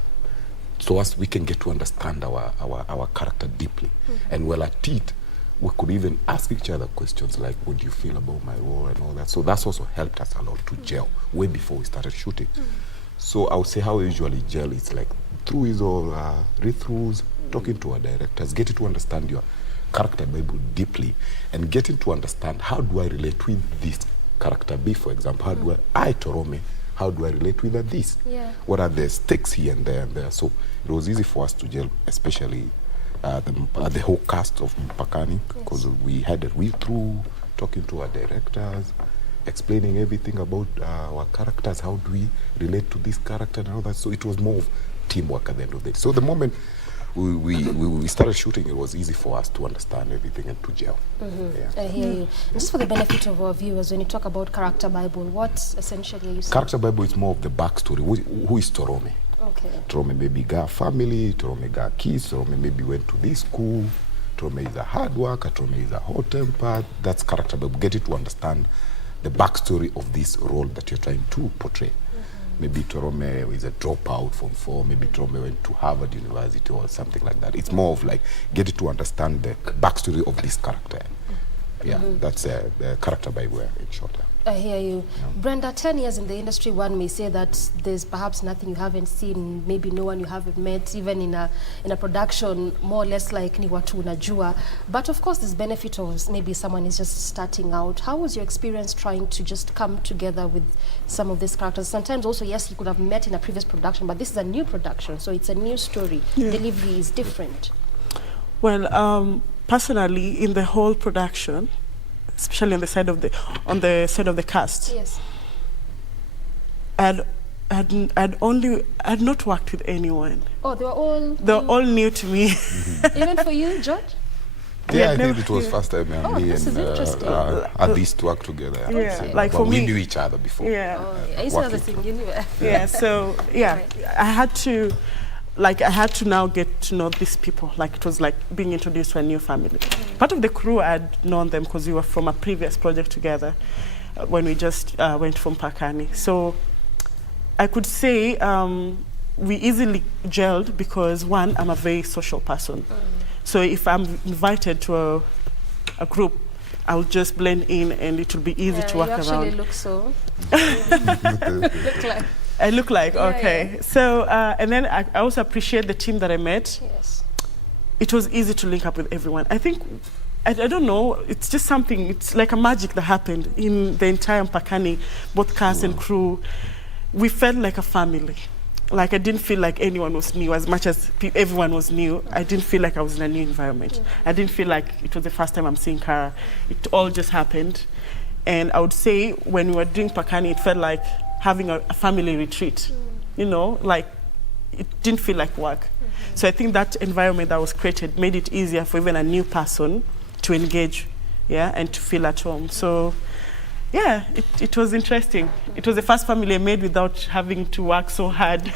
so as we can get to understand our character deeply. And while at it, we could even ask each other questions like, what do you feel about my role and all that. So that's also helped us a lot to gel way before we started shooting. So I would say how we usually gel is like through his all read-throughs, talking to our directors, getting to understand your character bible deeply, and getting to understand how do I relate with this character B, for example. How do I Torome, how do I relate with this? Yeah. What are the stakes here and there and there? So it was easy for us to gel, especially the whole cast of Mpakani, because we had a read through, talking to our directors, explaining everything about our characters, how do we relate to this character and all that. So it was more of teamwork at the end of the day. So the moment we started shooting, it was easy for us to understand everything and to gel. I hear you. Just for the benefit of our viewers, when you talk about Character Bible, what essentially are you saying? Character Bible is more of the backstory. Who is Torome? Okay. Torome maybe got family, Torome got kids, Torome maybe went to this school, Torome is a hard worker, Torome is a hot-tempered. That's Character Bible. Get it to understand the backstory of this role that you're trying to portray. Maybe Torome is a dropout from 4, maybe Torome went to Harvard University or something like that. It's more of like, get it to understand the backstory of this character. Yeah, that's the Character Bible in short. I hear you. Brenda, 10 years in the industry, one may say that there's perhaps nothing you haven't seen, maybe no one you haven't met, even in a production, more or less like ni watu unajua. But of course, there's benefit of maybe someone is just starting out. How was your experience trying to just come together with some of these characters? Sometimes also, yes, you could have met in a previous production, but this is a new production, so it's a new story. Yeah. Delivery is different. Well, personally, in the whole production, especially on the side of the cast. Yes. I'd not worked with anyone. Oh, they were all new to me. Even for you, George? Yeah, I think it was first time me this is interesting. and at least to work together. Yeah, like for we me, knew each other before. Yeah. I used to have the thing, you knew. Yeah, so yeah, I had to now get to know these people. Like it was like being introduced to a new family. Part of the crew, I'd known them because we were from a previous project together when we just went from Mpakani. So I could say we easily gelled because, one, I'm a very social person. So if I'm invited to a group, I'll just blend in and it will be easy to work around. You actually look so. Look like. I look like, okay. So, and then I also appreciate the team that I met. Yes. It was easy to link up with everyone. I think, I don't know, it's just something, it's like a magic that happened in the entire Mpakani, both cast and crew. We felt like a family. Like I didn't feel like anyone was new as much as everyone was new. I didn't feel like I was in a new environment. I didn't feel like it was the first time I'm seeing Kara. It all just happened. And I would say when we were doing Mpakani, it felt like having a family retreat, you know, like it didn't feel like work. So I think that environment that was created made it easier for even a new person to engage, and to feel at home. So yeah, it was interesting. It was the first family I made without having to work so hard.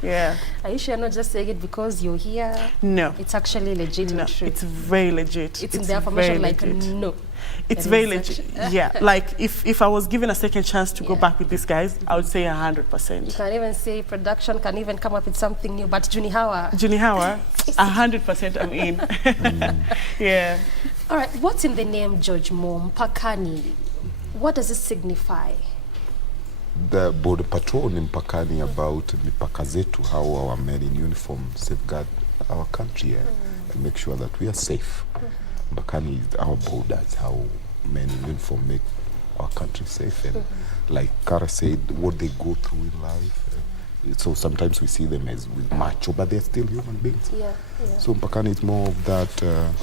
Yeah. Are you sure you're not just saying it because you're here? No. It's actually legit and true. It's very legit. It's in the affirmation like, no. It's very legit. Yeah, like if I was given a second chance to go back with these guys, I would say 100%. You can even say production can even come up with something new, but Junihawa, 100% I'm in. Yeah. All right, what's in the name George Mo, Mpakani? What does it signify? The border patrol in Mpakani about mipaka zetu, how our men in uniform safeguard our country and make sure that we are safe. Mpakani is our borders, how men in uniform make our country safe. And like Kara said, what they go through in life. So sometimes we see them as with macho, but they're still human beings. So Mpakani is more of that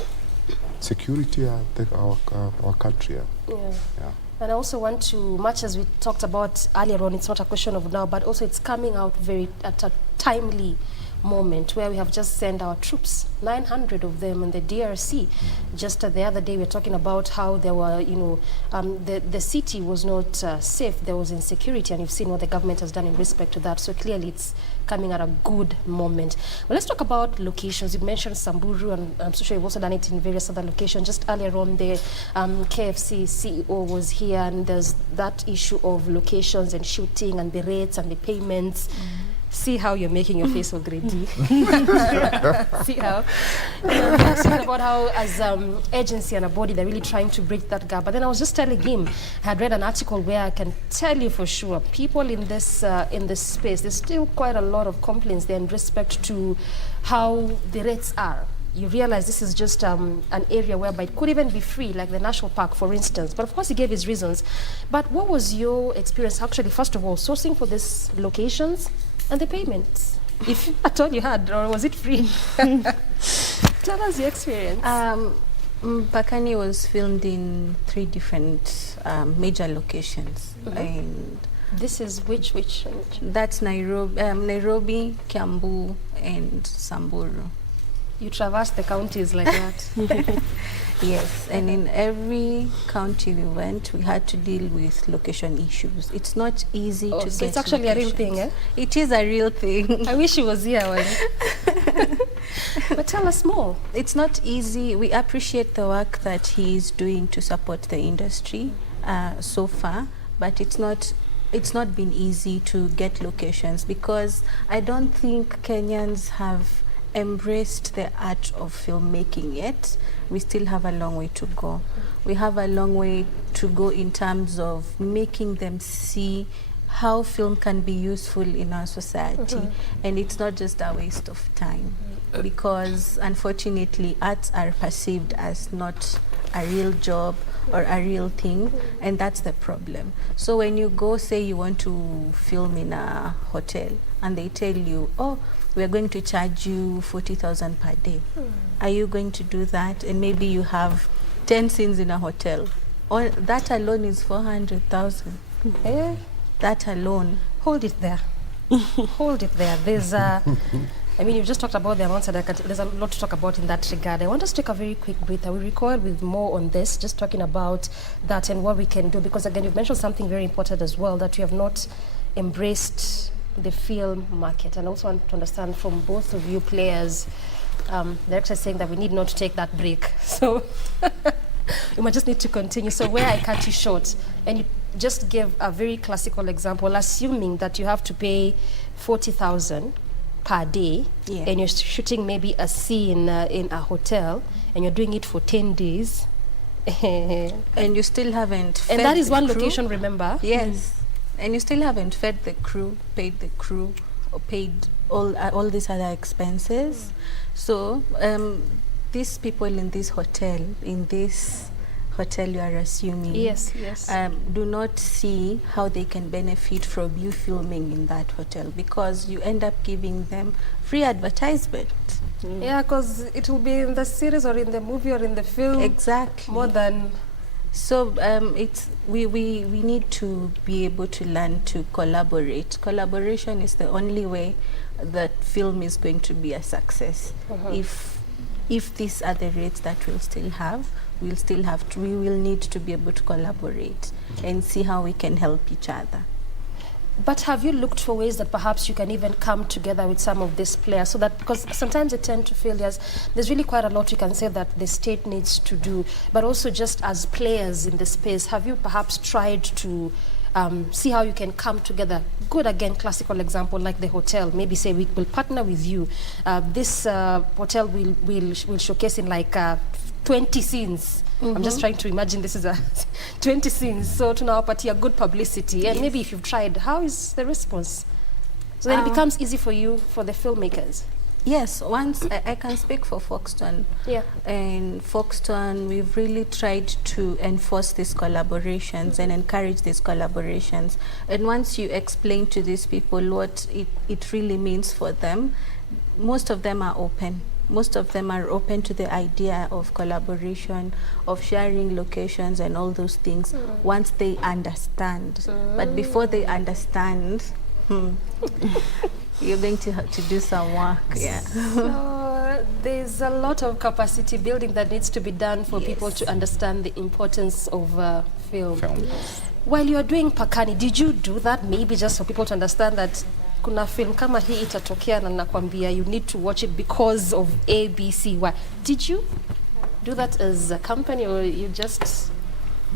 security our country. Yeah. And I also want to, much as we talked about earlier on, it's not a question of now, but also it's coming out at a timely moment where we have just sent our troops, 900 of them in the DRC. Just the other day we were talking about how there were, the city was not safe, there was insecurity, and you've seen what the government has done in respect to that. So clearly it's coming at a good moment. Well, let's talk about locations. You mentioned Samburu, and I'm so sure you've also done it in various other locations. Just earlier on, the KFC CEO was here, and there's that issue of locations and shooting and the rates and the payments. See how you're making your face already. See how? We're talking about how as agency and a body, they're really trying to break that gap. But then I was just telling him, I had read an article where I can tell you for sure, people in this space, there's still quite a lot of complaints there in respect to how the rates are. you realize this is just an area whereby it could even be free, like the national park, for instance. But of course, he gave his reasons. But what was your experience, actually, first of all, sourcing for these locations and the payments? If at all you had, or was it free? Tell us your experience. Pakani was filmed in 3 different major locations. And this is which? That's Nairobi, Kiambu, and Samburu. You traversed the counties like that. Yes, and in every county we went, we had to deal with location issues. It's not easy to so get it's actually locations. a real thing, eh? It is a real thing. I wish he was here. But tell us more. It's not easy. We appreciate the work that he is doing to support the industry so far, but it's not been easy to get locations, because I don't think Kenyans have embraced the art of filmmaking yet. We still have a long way to go. We have a long way to go in terms of making them see how film can be useful in our society. And it's not just a waste of time, because unfortunately arts are perceived as not a real job or a real thing, and that's the problem. So when you go, say you want to film in a hotel, and they tell you, oh, we're going to charge you 40,000 per day. Are you going to do that? And maybe you have 10 scenes in a hotel. Or that alone is 400,000. That alone. Hold it there. Hold it there. There's I mean, you've just talked about the amounts, and there's a lot to talk about in that regard. I want us to take a very quick breath. I will recoil with more on this, just talking about that and what we can do. Because again, you've mentioned something very important as well, that you have not embraced the film market. And I also want to understand from both of you players, they're actually saying that we need not to take that break. So we might just need to continue. So where I cut you short, and you just give a very classical example, assuming that you have to pay 40,000 per day, and you're shooting maybe a scene in a hotel, and you're doing it for 10 days. And you still haven't fed and that is one crew. Location, remember? Yes. And you still haven't fed the crew, paid the crew, or paid all these other expenses. So these people in this hotel, you are assuming, do not see how they can benefit from you filming in that hotel, because you end up giving them free advertisement. Yeah, because it will be in the series or in the movie or in the film. Exactly. More than... So we need to be able to learn to collaborate. Collaboration is the only way that film is going to be a success. If these are the rates that we'll still have, we will need to be able to collaborate and see how we can help each other. But have you looked for ways that perhaps you can even come together with some of these players, so that, because sometimes they tend to feel there's really quite a lot you can say that the state needs to do, but also just as players in the space, have you perhaps tried to see how you can come together? Good, again, classical example like the hotel. Maybe say we will partner with you. This hotel will showcase in like 20 scenes. I'm just trying to imagine this is a 20 scenes. So tunawapatia good publicity. And maybe if you've tried, how is the response? So then it becomes easy for you, for the filmmakers. Yes, once I can speak for Foxton. Yeah. And Foxton, we've really tried to enforce these collaborations and encourage these collaborations. And once you explain to these people what it really means for them, most of them are open. Most of them are open to the idea of collaboration, of sharing locations and all those things once they understand. But before they understand, you're going to have to do some work. Yeah. So there's a lot of capacity building that needs to be done for people to understand the importance of film. While you are doing Pakani, did you do that maybe just for people to understand that kuna film kama hii itatokea na nakwambia you need to watch it because of ABC? Why? Did you do that as a company, or you just...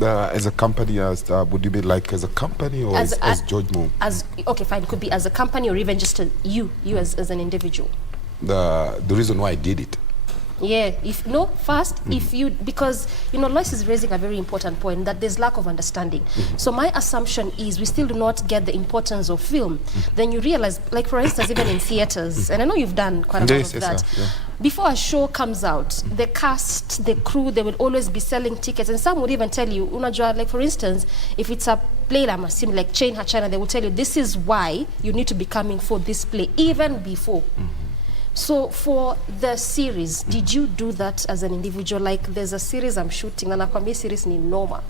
As a company, would you be like as a company or as George Moore? Okay, fine. It could be as a company or even just you as an individual. The reason why I did it, Yeah, if you, because, Lois is raising a very important point, that there's lack of understanding. So my assumption is we still do not get the importance of film. Then you realize, like for instance, even in theaters, and I know you've done quite a lot of that. Before a show comes out, the cast, the crew, they will always be selling tickets, and some would even tell you, like for instance, if it's a play like Chain Hachana, they will tell you this is why you need to be coming for this play, even before. So for the series, did you do that as an individual? Like there's a series I'm shooting, and nakwambia series ni noma.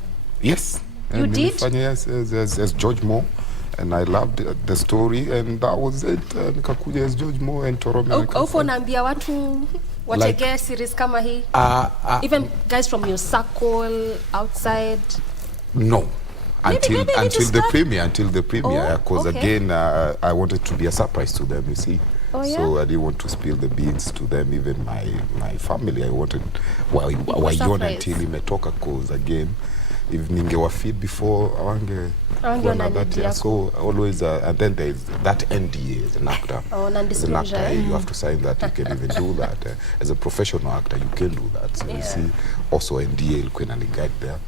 Yes. You did? Yes, as George Moore, and I loved the story, and that was it. Nikakuja as George Moore and Torome. Upo naambia watu watege series kama hii? Even guys from your circle outside? No. Until the premiere, Oh, because again, I wanted to be a surprise to them, you see. Oh, yeah? So I didn't want to spill the beans to them, even my family. I wanted waione until imetoka, because again, if ningewa feed before, so always, and then there is that NDA as an actor. As an actor, you have to sign that. You can even do that. As a professional actor, you can do that. So you see, also NDA, you can guide there.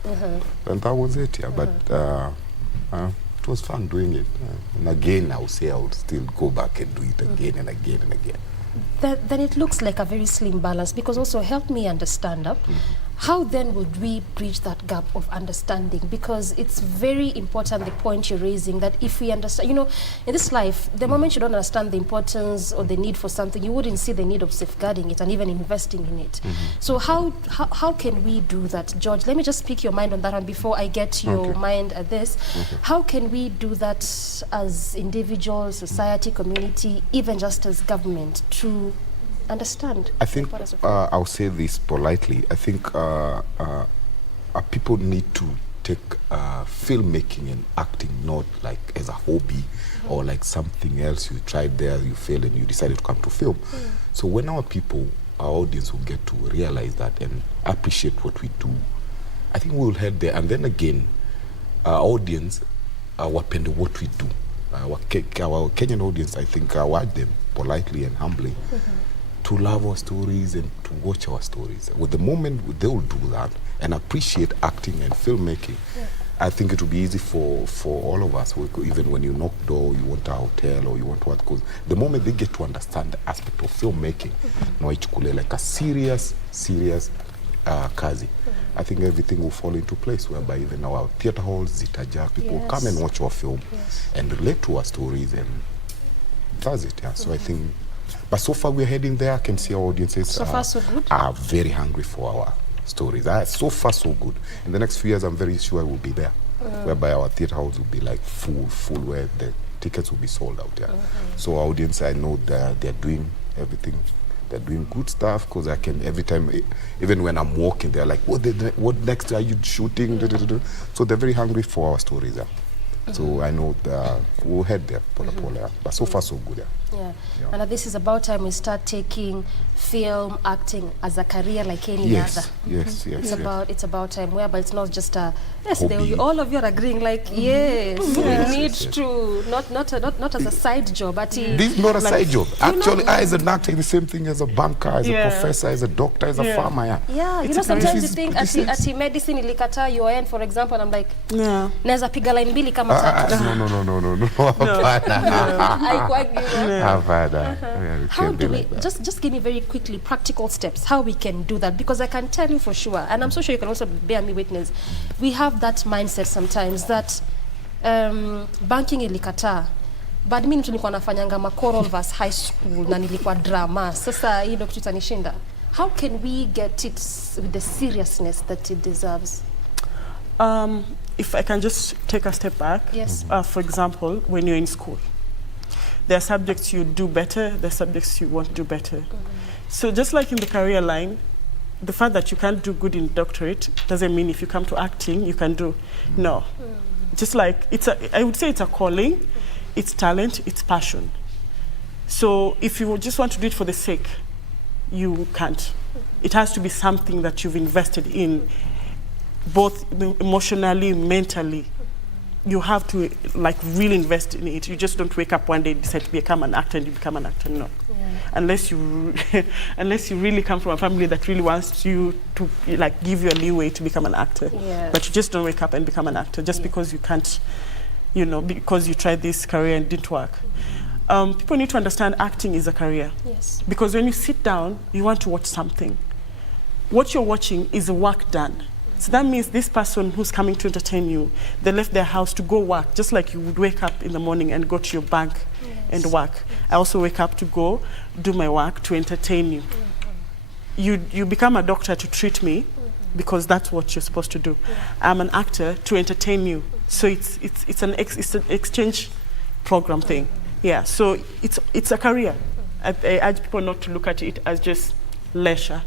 And that was it, But it was fun doing it. And again, I would say I would still go back and do it again and again and again. Then it looks like a very slim balance, because also help me understand how then would we bridge that gap of understanding? Because it's very important, the point you're raising, that if we understand, in this life, the moment you don't understand the importance or the need for something, you wouldn't see the need of safeguarding it and even investing in it. So how can we do that? George, let me just pick your mind on that one before I get your mind at this. How can we do that as individuals, society, community, even just as government, to understand? I think I'll say this politely. I think people need to take filmmaking and acting not like as a hobby or like something else you tried there, you failed, and you decided to come to film. So when our audience will get to realize that and appreciate what we do, I think we will head there. And then again, our audience wapende what we do. Our Kenyan audience, I think, I want them politely and humbly to love our stories and to watch our stories. With the moment they will do that and appreciate acting and filmmaking, I think it will be easy for all of us. Even when you knock door, you want a hotel or you want what, because the moment they get to understand the aspect of filmmaking, like a serious kazi, I think everything will fall into place, whereby even our theater halls, zitaja, people will come and watch our film and relate to our stories, and that's it. So I think, but so far we're heading there. I can see our audiences so far so good, are very hungry for our stories. So far so good. In the next few years, I'm very sure we'll be there, whereby our theater house will be like full, where the tickets will be sold out. So our audience, I know that they're doing everything. They're doing good stuff, because I can, every time, even when I'm walking, they're like, what next are you shooting? So they're very hungry for our stories. So I know that we'll head there, but so far so good. And this is about time we start taking film acting as a career like any other. It's about time, whereby it's not just a all of you are agreeing like we need to not as a side job, but this is not a side job. Actually, I as an actor, the same thing as a banker, as a professor, as a doctor, as a farmer. Sometimes you think at medicine ilikata UON, for example, and I'm like naweza piga line mbili kama tatu. No. How do we just give me very quickly practical steps how we can do that, because I can tell you for sure, and I'm so sure you can also bear me witness, we have that mindset sometimes that banking ilikataa, but mimi nilikuwa nafanyanga choral verse high school na nilikuwa drama, sasa hii ndio kitu itanishinda. How can we get it with the seriousness that it deserves? If I can just take a step back, for example, when you're in school, there are subjects you do better, there are subjects you won't do better. So just like in the career line, the fact that you can't do good in doctorate doesn't mean if you come to acting, you can do. No. Just like, I would say it's a calling, it's talent, it's passion. So if you just want to do it for the sake, you can't. It has to be something that you've invested in, both emotionally, mentally. you have to like really invest in it. You just don't wake up one day and decide to become an actor and you become an actor. No, unless you unless you really come from a family that really wants you to like give you a leeway to become an actor. But you just don't wake up and become an actor just because you can't, you know, because you tried this career and it didn't work. People need to understand acting is a career. Yes. Because when you sit down, you want to watch something. What you're watching is work done. So that means this person who's coming to entertain you, they left their house to go work, just like you would wake up in the morning and go to your bank and work. I also wake up to go do my work to entertain you. You become a doctor to treat me because that's what you're supposed to do. I'm an actor to entertain you. So it's an exchange program thing. Yeah, so it's a career. I urge people not to look at it as just leisure.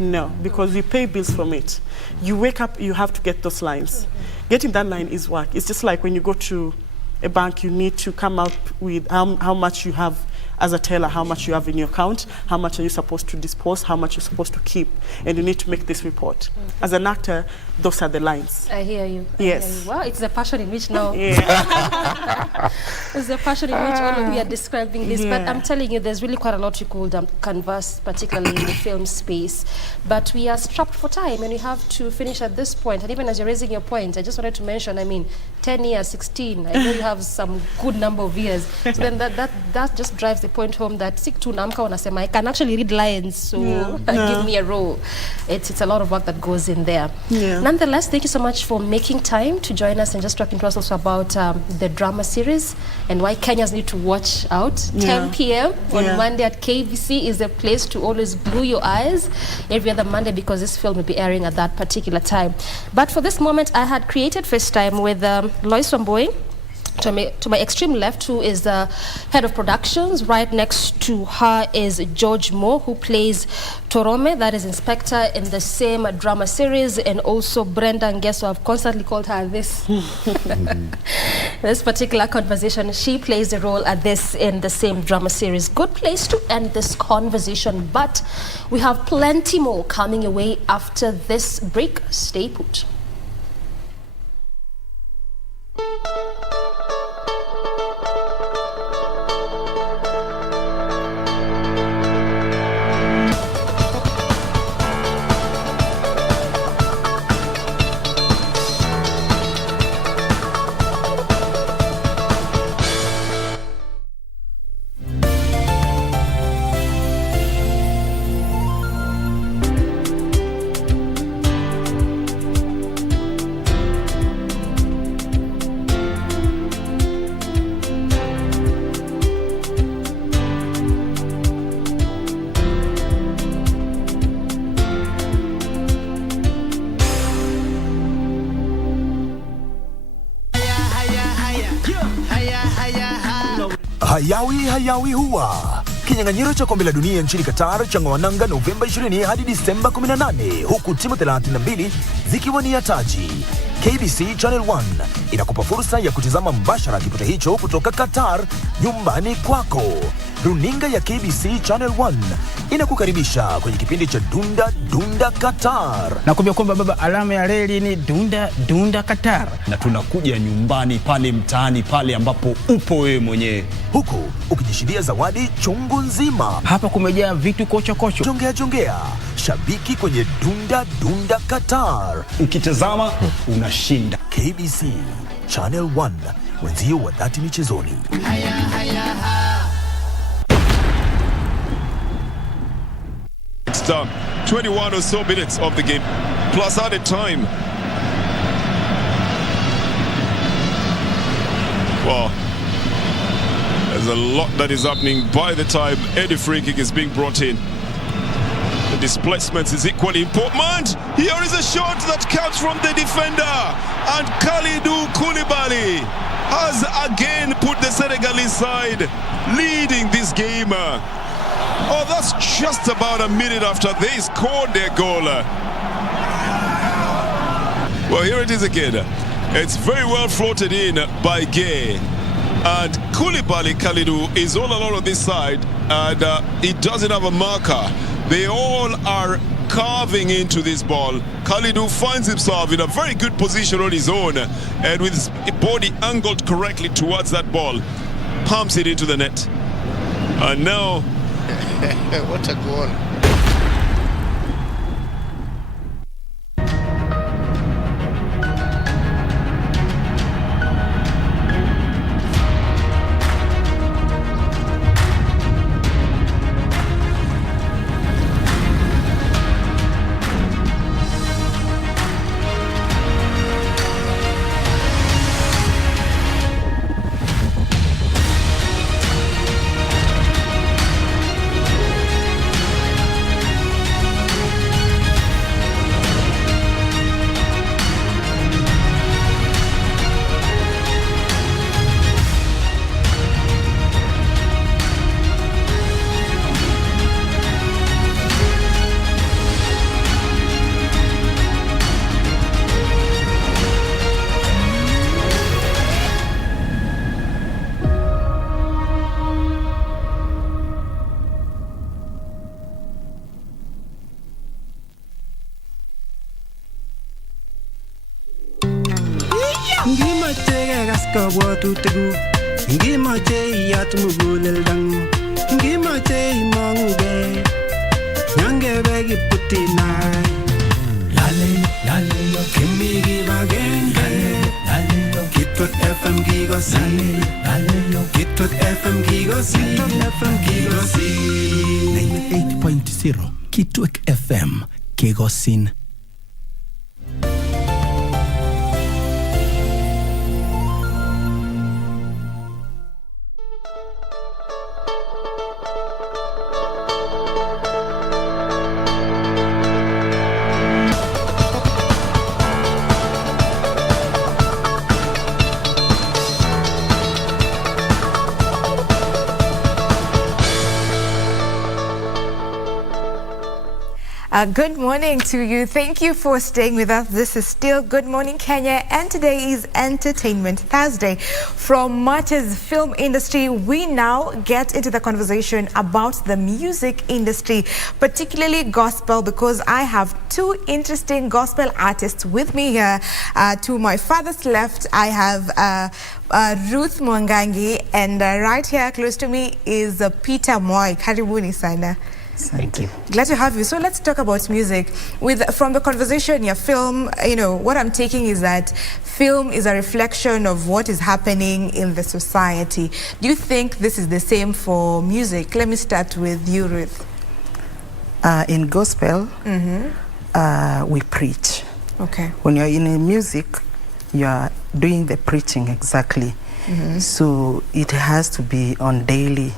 No, because we pay bills from it. You wake up, you have to get those lines. Getting that line is work. It's just like when you go to a bank, you need to come out with how much you have as a teller, how much you have in your account, how much are you supposed to dispose, how much you're supposed to keep, and you need to make this report. As an actor, those are the lines. I hear you. Yes. Wow, it's the passion in which now. Yeah. It's the passion in which all of you are describing this. But I'm telling you, there's really quite a lot you could converse, particularly in the film space. But we are strapped for time, and we have to finish at this point. And even as you're raising your point, I just wanted to mention, I mean, 10 years, 16, I know you have some good number of years. So then that just drives the point home that siku namka wanasema I can actually read lines, so give me a role. It's a lot of work that goes in there. Nonetheless, thank you so much for making time to join us and just talking to us also about the drama series and why Kenyans need to watch out. 10 p.m. on Monday at KBC is a place to always glue your eyes every other Monday because this film will be airing at that particular time. But for this moment, I had created FaceTime with Lois Wamboi. To my extreme left, who is the head of productions. Right next to her is George Moore, who plays Torome, that is Inspector in the same drama series, and also Brenda Ngeso. I've constantly called her this. This particular conversation, she plays the role at this in the same drama series. Good place to end this conversation, but we have plenty more coming your way after this break. Stay put. Hayawi huwa kinyang'anyiro cha kombe la dunia nchini Qatar cha Ngwananga Novemba 20 hadi Disemba 18, huku timu 32 zikiwania taji. KBC Channel 1 inakupa fursa ya kutizama mbashara kipute hicho kutoka Qatar nyumbani kwako. Runinga ya KBC Channel 1 inakukaribisha kwenye kipindi cha Dunda Dunda Qatar. Nakwambia kwamba baba, alama ya reli ni Dunda Dunda Qatar, na tunakuja nyumbani pale mtaani pale ambapo upo wewe mwenyewe, huku ukijishindia zawadi chungu nzima. Hapa kumejaa vitu kocho kocho. Jongea shabiki kwenye Dunda Dunda Qatar. Ukitazama unashinda. KBC Channel 1, wenzio wa dhati michezoni. It's done. 21 or so minutes of the game, plus added time. Well, there's a lot that is happening by the time any free kick is being brought in. The displacements is equally important. Here is a shot that comes from the defender, and Kalidou Koulibaly has again put the Senegalese side leading this game. Oh, that's just about a minute after they scored their goal. Well, here it is again. It's very well floated in by Gay. And Koulibaly Kalidou is all alone on this side, and he doesn't have a marker. They all are carving into this ball. Khalidou finds himself in a very good position on his own, and with his body angled correctly towards that ball, pumps it into the net. And now... what a goal. Kabwatutikuk ngimache iyat muguleldangung ngimache imanguge nyangebe kiputinai lale kimi kibagenge Kitwek FM kigosi Kitwek FM kigosi 98.0 Kitwek FM Kigosin. Good morning to you. Thank you for staying with us. This is still Good Morning Kenya, and today is Entertainment Thursday. From March's film industry, we now get into the conversation about the music industry, particularly gospel, because I have two interesting gospel artists with me here. To my father's left, I have Ruth Mwangangi, and right here close to me is Peter Moi. Karibuni sana. Thank you. Glad to have you. So let's talk about music. From the conversation, your film, what I'm taking is that film is a reflection of what is happening in the society. Do you think this is the same for music? Let me start with you, Ruth. In gospel, we preach. Okay. When you're in music, you are doing the preaching exactly. So it has to be on daily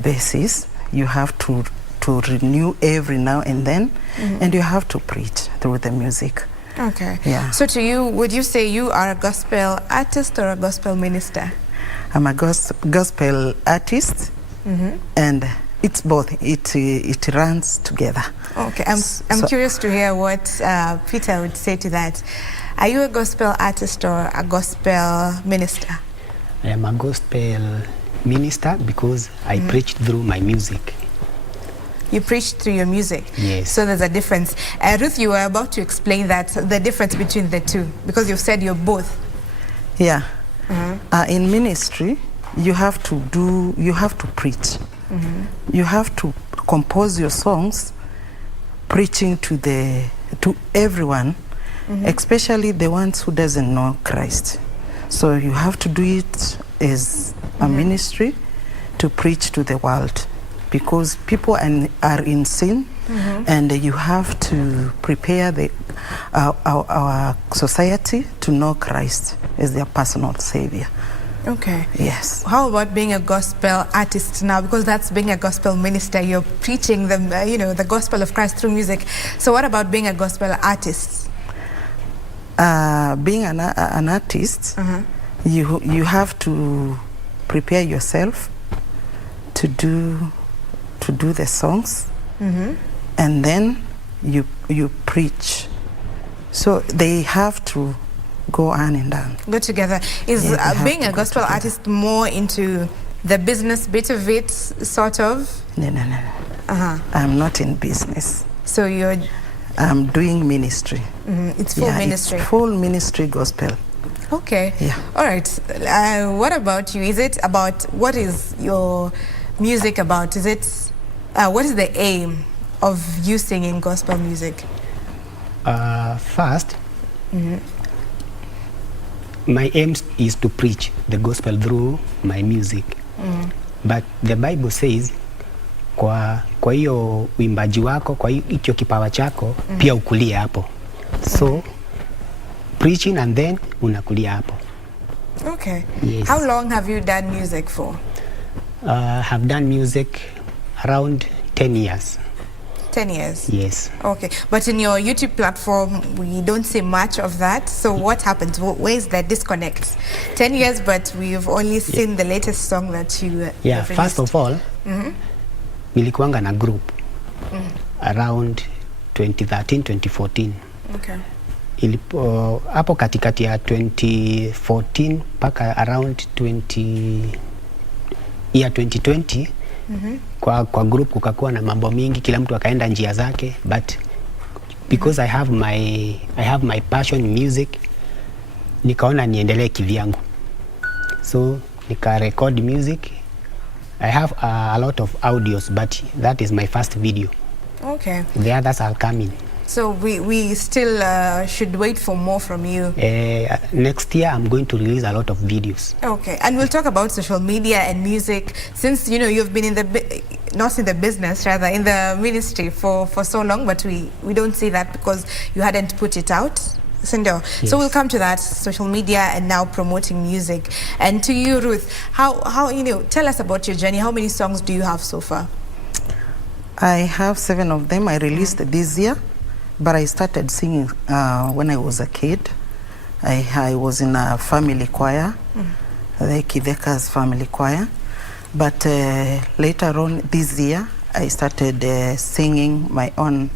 basis. You have to renew every now and then, and you have to preach through the music. Okay. Yeah. So to you, would you say you are a gospel artist or a gospel minister? I'm a gospel artist, and it's both. It runs together. Okay. I'm curious to hear what Peter would say to that. Are you a gospel artist or a gospel minister? I am a gospel minister because I preach through my music. You preach through your music? Yes. So there's a difference. Ruth, you were about to explain that, the difference between the two, because you've said you're both. Yeah. In ministry, you have to preach. You have to compose your songs preaching to everyone, especially the ones who doesn't know Christ. So you have to do it as a ministry to preach to the world, because people are in sin, and you have to prepare our society to know Christ as their personal savior. Okay. Yes. How about being a gospel artist now? Because that's being a gospel minister. You're preaching the gospel of Christ through music. So what about being a gospel artist? Being an artist, you have to prepare yourself to do the songs, and then you preach. So they have to go hand in hand. Go together. Is being a gospel artist more into the business bit of it, sort of? No. I'm not in business. So you're... I'm doing ministry. It's full ministry. It's full ministry gospel. Okay. Yeah. All right. What about you? Is it about, what is your music about? Is it, what is the aim of you singing gospel music? First, my aim is to preach the gospel through my music. But the Bible says, kwa hiyo uimbaji wako, kwa hiyo kipawa chako, pia ukulia hapo. So, preaching and then unakulia hapo. Okay. Yes. How long have you done music for? Have done music around 10 years. 10 years? Yes. Okay. But in your YouTube platform, we don't see much of that. So what happens? Where is that disconnect? 10 years, but we've only seen the latest song that you have first of all, nilikuanga na group around 2013, 2014. Okay. Hapo katikati ya 2014 mpaka around 2020 kwa group kukakuwa na mambo mingi, kila mtu akaenda njia zake, but because I have my passion in music, nikaona niendelee kivyangu, so nika record music. I have a lot of audios, but that is my first video. Okay. The others are coming. So we still should wait for more from you. Next year I'm going to release a lot of videos. Okay, and we'll talk about social media and music, since you know you've been in the not in the business, rather in the ministry for so long, but we don't see that because you hadn't put it out. Yes. So we'll come to that, social media and now promoting music. And to you, Ruth, how you know, tell us about your journey. How many songs do you have so far? I have 7 of them. I released this year, but I started singing when I was a kid. I was in a family choir, the Kideka's family choir. But later on this year, I started singing my own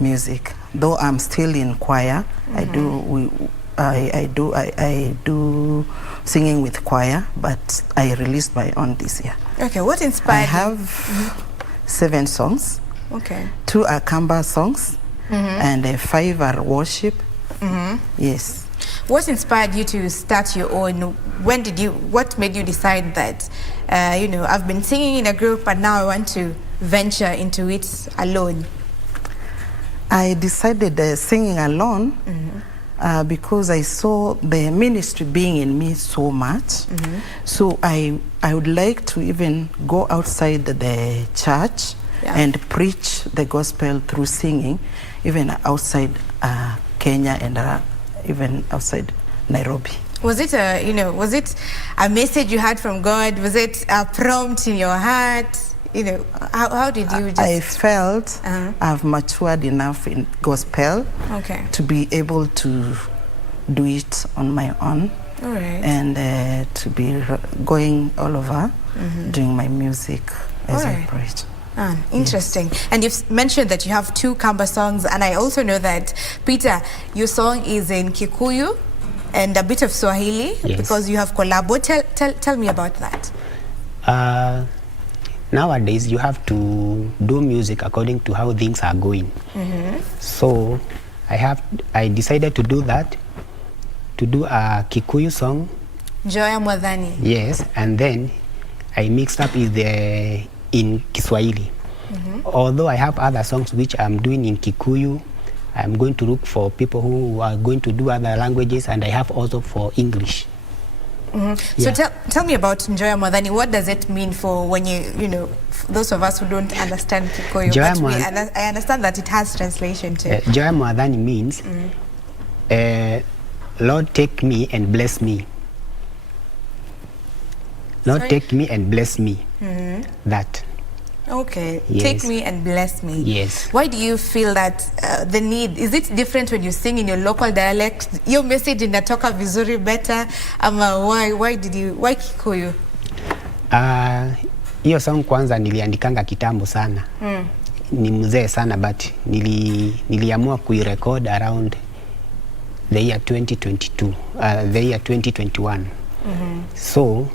music. Though I'm still in choir, I do singing with choir, but I released my own this year. Okay, what inspired I have 7 songs. Okay. 2 are Kamba songs, and 5 are worship. Yes. What inspired you to start your own? What made you decide that, you know, I've been singing in a group, but now I want to venture into it alone? I decided singing alone because I saw the ministry being in me so much. So I would like to even go outside the church and preach the gospel through singing, even outside Kenya and even outside Nairobi. Was it a message you had from God? Was it a prompt in your heart? You know, how did you just... I felt I've matured enough in gospel to be able to do it on my own. All right. And to be going all over doing my music as I preach. Interesting. Yes. And you've mentioned that you have 2 Kamba songs, and I also know that, Peter, your song is in Kikuyu and a bit of Swahili because you have collabo. Tell me about that. Nowadays, you have to do music according to how things are going. So, I decided to do that, to do a Kikuyu song. Joya Mwadhani. Yes, and then I mixed up in Kiswahili. Although I have other songs which I'm doing in Kikuyu, I'm going to look for people who are going to do other languages, and I have also for English. So tell me about Joya Mwadhani. What does it mean for when you know, those of us who don't understand Kikuyu? But I understand that it has translation too. Joya Mwadhani means, Lord, take me and bless me. Lord, take me and bless me. That. Okay. Yes. Take me and bless me. Yes. Why do you feel that the need? Is it different when you sing in your local dialect? Your message inatoka vizuri better? Why Kikuyu? Hiyo song kwanza niliandikanga kitambo sana. Ni mzee sana, but niliamua kuirecord around the year 2022, the year 2021. So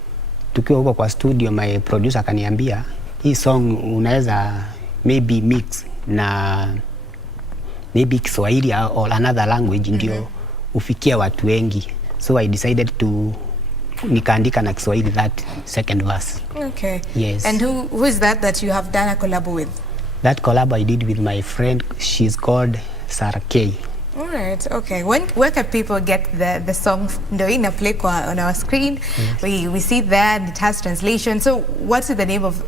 tukiwa huko kwa studio, my producer akaniambia, hii song unaweza maybe mix na maybe Kiswahili or another language ndio ufikia watu wengi. So I decided to nikaandika na Kiswahili that second verse. Okay. Yes. And who is that you have done a collab with? That collab I did with my friend. She's called Sarah K. All right. Okay. Where can people get the song? Ndio ina play on our screen. Yes. We see that and it has translation. So what's the name of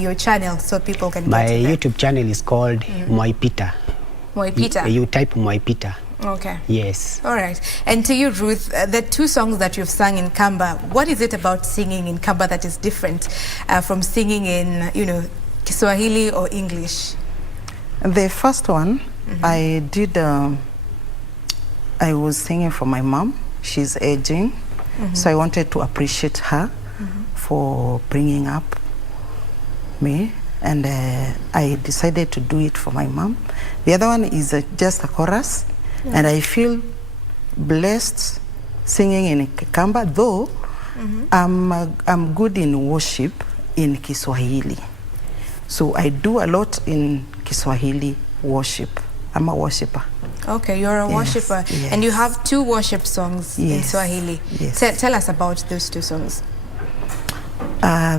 your channel so people can My get it? YouTube channel is called Moipita. Moipita. You type Moipita. Okay. Yes. All right. And to you, Ruth, the 2 songs that you've sung in Kamba, what is it about singing in Kamba that is different from singing in, Kiswahili or English? The first one, I did, I was singing for my mom. She's aging. So I wanted to appreciate her for bringing up me. And I decided to do it for my mom. The other one is just a chorus. And I feel blessed singing in Kamba, though I'm good in worship in Kiswahili. So I do a lot in Kiswahili worship. I'm a worshiper. Okay, you're a worshipper. Yes. And you have 2 worship songs in Yes. Swahili. Yes. Tell us about those 2 songs.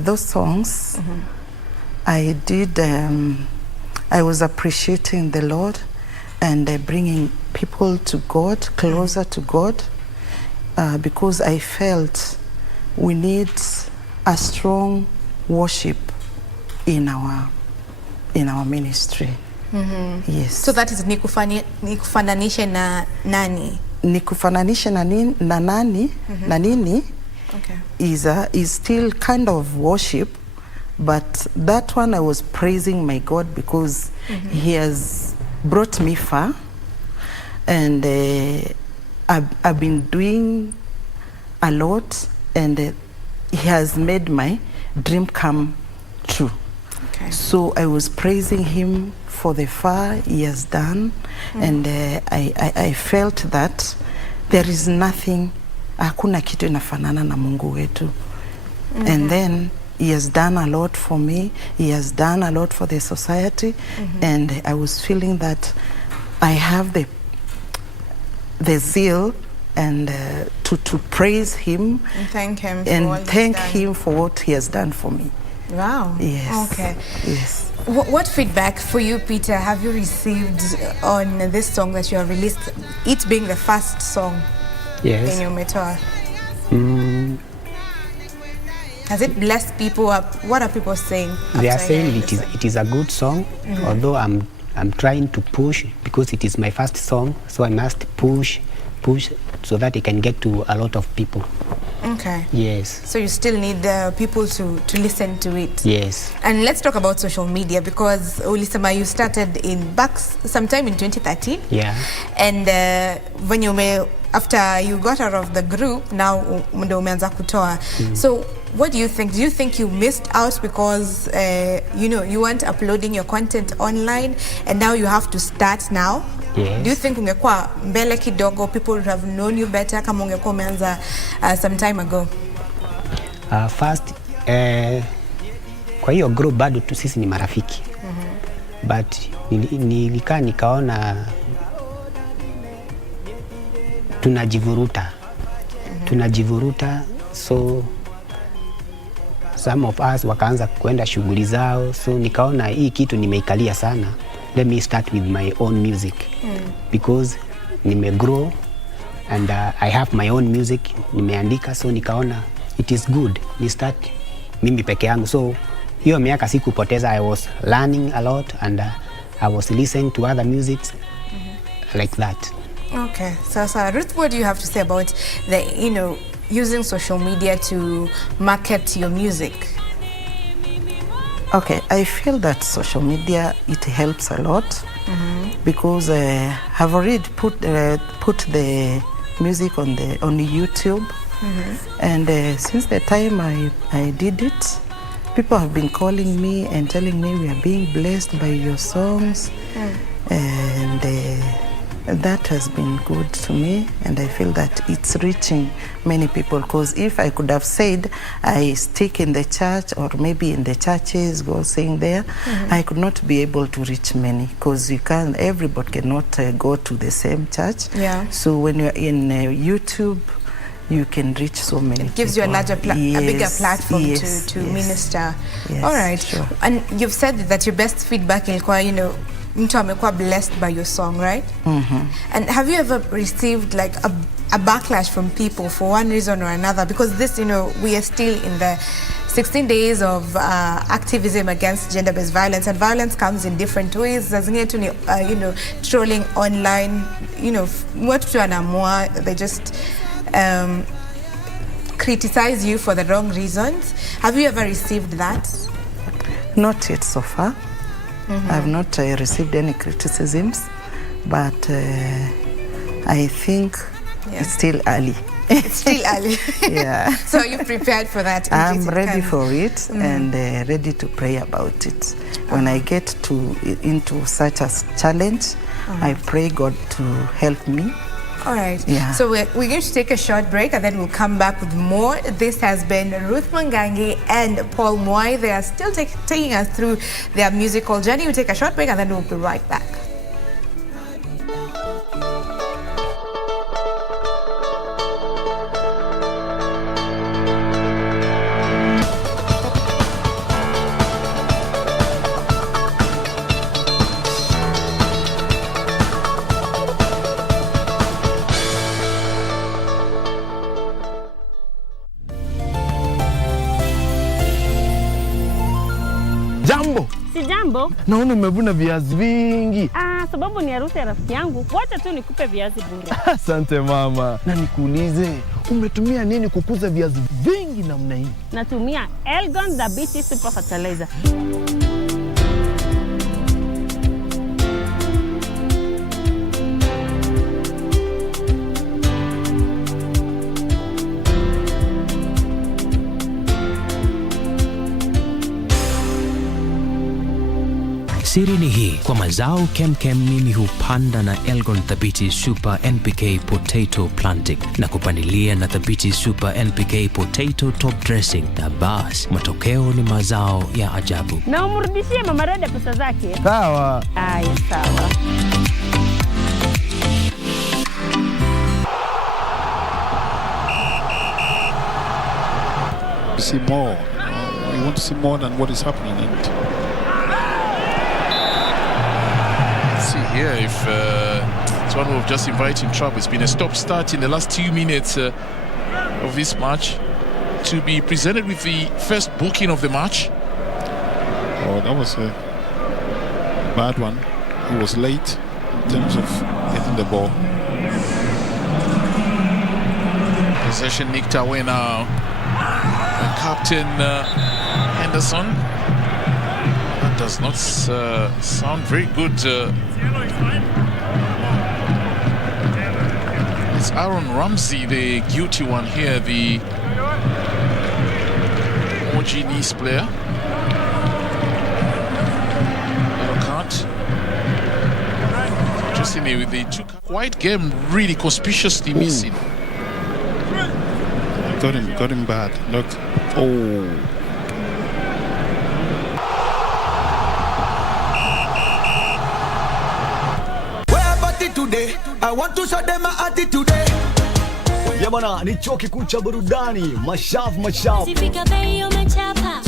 Those songs, I did, I was appreciating the Lord and bringing people to God, closer to God, because I felt we need a strong worship in our ministry. Yes. So that is nikufananishe na nani? Nikufananishe na nani, na nini, okay, is still kind of worship, but that one I was praising my God because He has brought me far, and I've been doing a lot, and He has made my dream come true. Okay. So I was praising Him for the far He has done, and I felt that there is nothing, hakuna kitu inafanana na Mungu wetu. And then He has done a lot for me. He has done a lot for the society, and I was feeling that I have the zeal and to praise Him and thank Him for and all he's thank done. Him for what He has done for me. Wow. Yes. Okay. Yes. What feedback for you, Peter, have you received on this song that you have released, it being the first song Yes. in your metoa? Has it blessed people up? What are people saying? They are after saying hearing it is a good song, although I'm trying to push because it is my first song, so I must push so that it can get to a lot of people. Okay. Yes. So you still need people to listen to it. Yes. And let's talk about social media, because Ulisema, you started sometime in 2013. Yeah. And when after you got out of the group, now ndo umeanza kutoa. So what do you think? Do you think you missed out because you weren't uploading your content online, and now you have to start now? Yes. Do you think ungekuwa mbele kidogo, people would have known you better kama ungekuwa umeanza some time ago? First, kwa hiyo group bado tu sisi ni marafiki. But nilikaa nikaona tunajivuruta, so some of us wakaanza kuenda shughuli zao, so nikaona hii kitu nimeikalia sana. Let me start with my own music because grow and I have my own music nimeandika, so nikaona it is good ni start mimi peke yangu. So hiyo miaka sikupoteza, I was learning a lot and I was listening to other musics like that. Okay, so Ruth, what do you have to say about using social media to market your music? Okay, I feel that social media, it helps a lot because I've already put the music on YouTube, and since the time I did it, people have been calling me and telling me we are being blessed by your songs, and That has been good to me, and I feel that it's reaching many people, because if I could have said I stick in the church or maybe in the churches, go sing there, I could not be able to reach many, because everybody cannot go to the same church. Yeah. So when you're in YouTube, you can reach so many. It gives people. you a bigger platform to minister. Yes, all right. sure. And you've said that your best feedback ilikuwa, mtu amekuwa blessed by your song, right? And have you ever received like a backlash from people for one reason or another? Because this, we are still in the 16 days of activism against gender-based violence, and violence comes in different ways. Trolling online, watu wanamua, they just criticize you for the wrong reasons. Have you ever received that? Not yet so far. I've not received any criticisms, but I think it's still early. It's still early. Yeah. So are you prepared for that? I'm ready for it and ready to pray about it. When I get into such a challenge, I pray God to help me. All right. Yeah. So we're going to take a short break and then we'll come back with more. This has been Ruth Mwangangi and Paul Mwai. They are still taking us through their musical journey. We'll take a short break and then we'll be right back. Jambo. Si jambo. Naona umevuna viazi vingi. Sababu ni harusi ya rafiki yangu. Wacha tu nikupe viazi bure. Asante mama. Na nikuulize, umetumia nini kukuza viazi vingi namna hii? Natumia Elgon Dhabiti Super Fertilizer. Siri ni hii, kwa mazao kemkem mimi hupanda na Elgon Dhabiti Super NPK Potato Planting na kupandilia na Dhabiti Super NPK Potato Top Dressing, na bas, matokeo ni mazao ya ajabu. Na umrudishie Mama Roda pesa zake. Sawa. Aya, sawa. See more. We want to see more than what is happening. And see here if it's one we've just invited trouble. It's been a stop-start in the last 2 minutes of this match to be presented with the first booking of the match. Oh, that was a bad one. He was late in terms of getting the ball. Possession nicked away now. Captain Henderson. That does not sound very good. It's Aaron Ramsey, the guilty one here, the OG Nice player. Yellow card. Interestingly, with the two white game really conspicuously missing. Got him bad. Look. Oh. Today, I want to show them my attitude. Ya bwana, ni chuo kikuu cha burudani, mashavu. Sifika bei umechapa,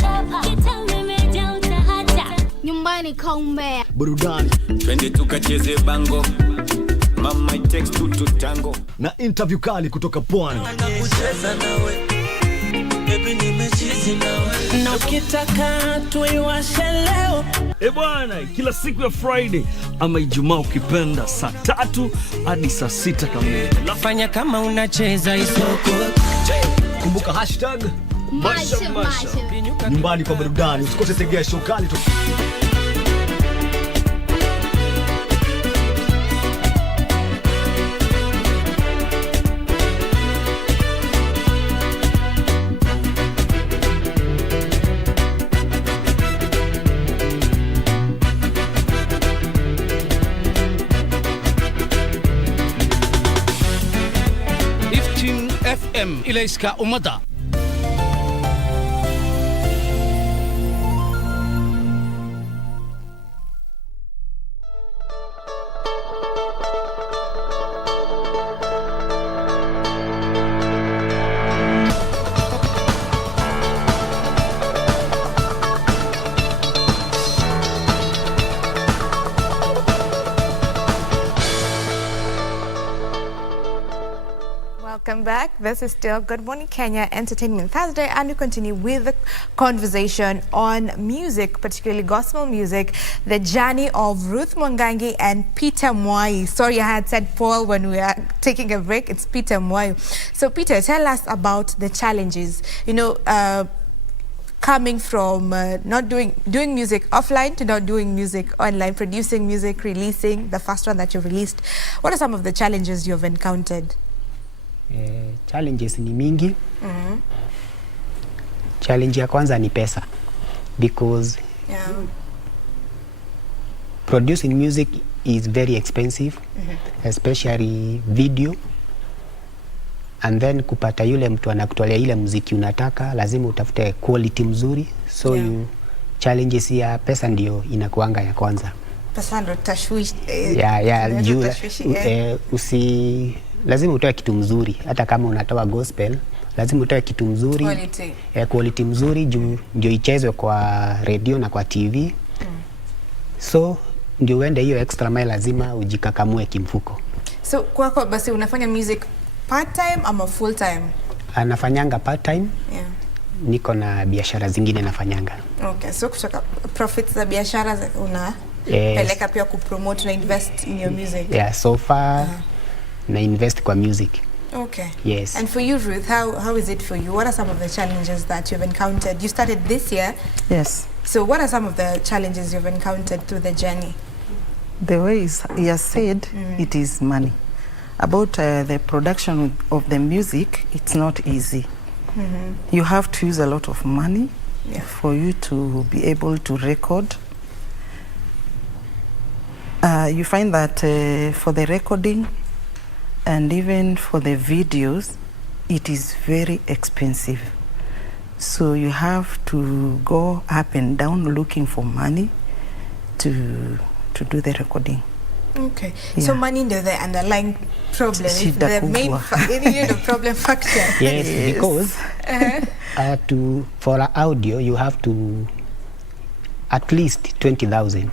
kitambe meja utahata. Nyumbani kaumbea. Burudani. Twende tukacheze bango. Mama it takes two to tango. Na interview kali kutoka Pwani. Kucheza nawe. Baby nimechizi nawe. Na ukitaka tuiwashe leo. Bwana, kila siku ya Friday ama Ijumaa ukipenda saa 3 hadi saa 6 kamili. Fanya kama unacheza isoko. Kumbuka #Masha. Nyumbani kwa burudani. Usikose tegea show kali tu. FM ilayska ummadda. Welcome back. This is still Good Morning Kenya Entertainment Thursday, and we continue with the conversation on music, particularly gospel music, the journey of Ruth Mwangangi and Peter Mwai. Sorry, I had said Paul when we are taking a break. It's Peter Mwai. So Peter, tell us about the challenges, coming from not doing music offline to not doing music online, producing music, releasing the first one that you released. What are some of the challenges you've encountered? Challenges ni mingi. Challenge ya kwanza ni pesa, because producing music is very expensive, especially video, and then kupata yule mtu anakutolea ile muziki unataka, lazima utafute quality mzuri, so challenges ya pesa ndio inakuanga ya kwanza. Pesa ndo tashwishi. Lazima utoe kitu mzuri, hata kama unatoa gospel, lazima utoe kitu mzuri, quality mzuri, ndio ichezwe kwa radio na kwa TV. So ndio uende hiyo extra mile, lazima ujikakamue kimfuko. So kwako basi unafanya music part time ama full time? Anafanyanga part time. Niko na biashara zingine nafanyanga. Okay, so kutoka profits za biashara unapeleka pia kupromote na invest in your music? So far na invest kwa music. Okay. Yes. And for you, Ruth, how is it for you? What are some of the challenges that you've encountered? You started this year. Yes. So what are some of the challenges you've encountered through the journey? The way he has said, it is money. About the production of the music, it's not easy. You have to use a lot of money for you to be able to record. You find that for the recording, and even for the videos, it is very expensive. So you have to go up and down looking for money to do the recording. Okay. So money is the underlying problem, the main the problem factor. Yes, because for audio you have to at least 20,000.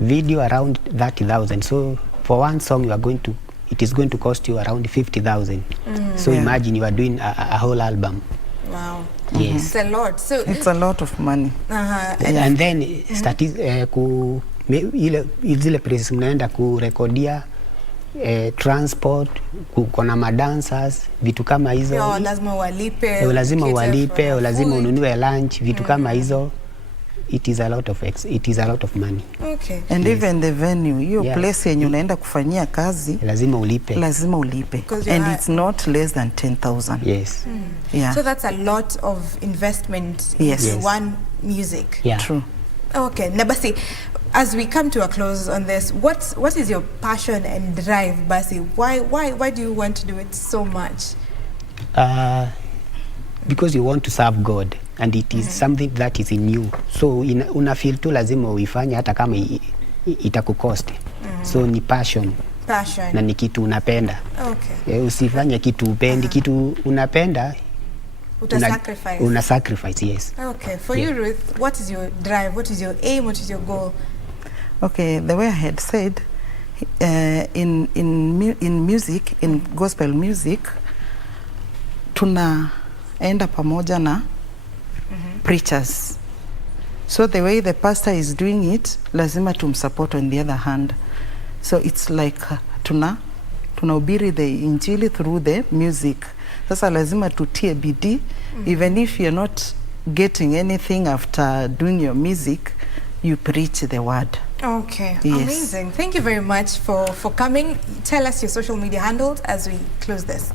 Video around 30,000. So for one song it is going to cost you around 50,000. So imagine you are doing a whole album. Wow. Yes. It's a lot. So it's a lot of money. And then zile places mnaenda kurekodia, transport, kuna madancers, vitu kama hizo. Lazima walipe. Lazima ununue lunch, vitu kama hizo. It is a lot of money. Okay. And even the venue, your place yenye unaenda kufanyia kazi, lazima ulipe. And it's not less than 10,000. Yes. So that's a lot of investment in one music. True. Okay. Na basi, as we come to a close on this, what is your passion and drive, Basi? Why do you want to do it so much? Because you want to serve God, and it is something that is in you. So una feel tu lazima uifanye hata kama itakukost. So ni passion. Na ni kitu unapenda. Okay. Usifanye kitu upendi, kitu unapenda. Una sacrifice, yes. Okay. For you, Ruth, what is your drive? What is your aim? What is your goal? Okay, the way I had said, in music, in gospel music, tunaenda pamoja na preachers. So the way the pastor is doing it, lazima tumsupport on the other hand. So it's like tunahubiri the injili through the music. Sasa lazima tutie bidii, even if you're not getting anything after doing your music, you preach the word. Okay, yes. Amazing. Thank you very much for coming. Tell us your social media handles as we close this.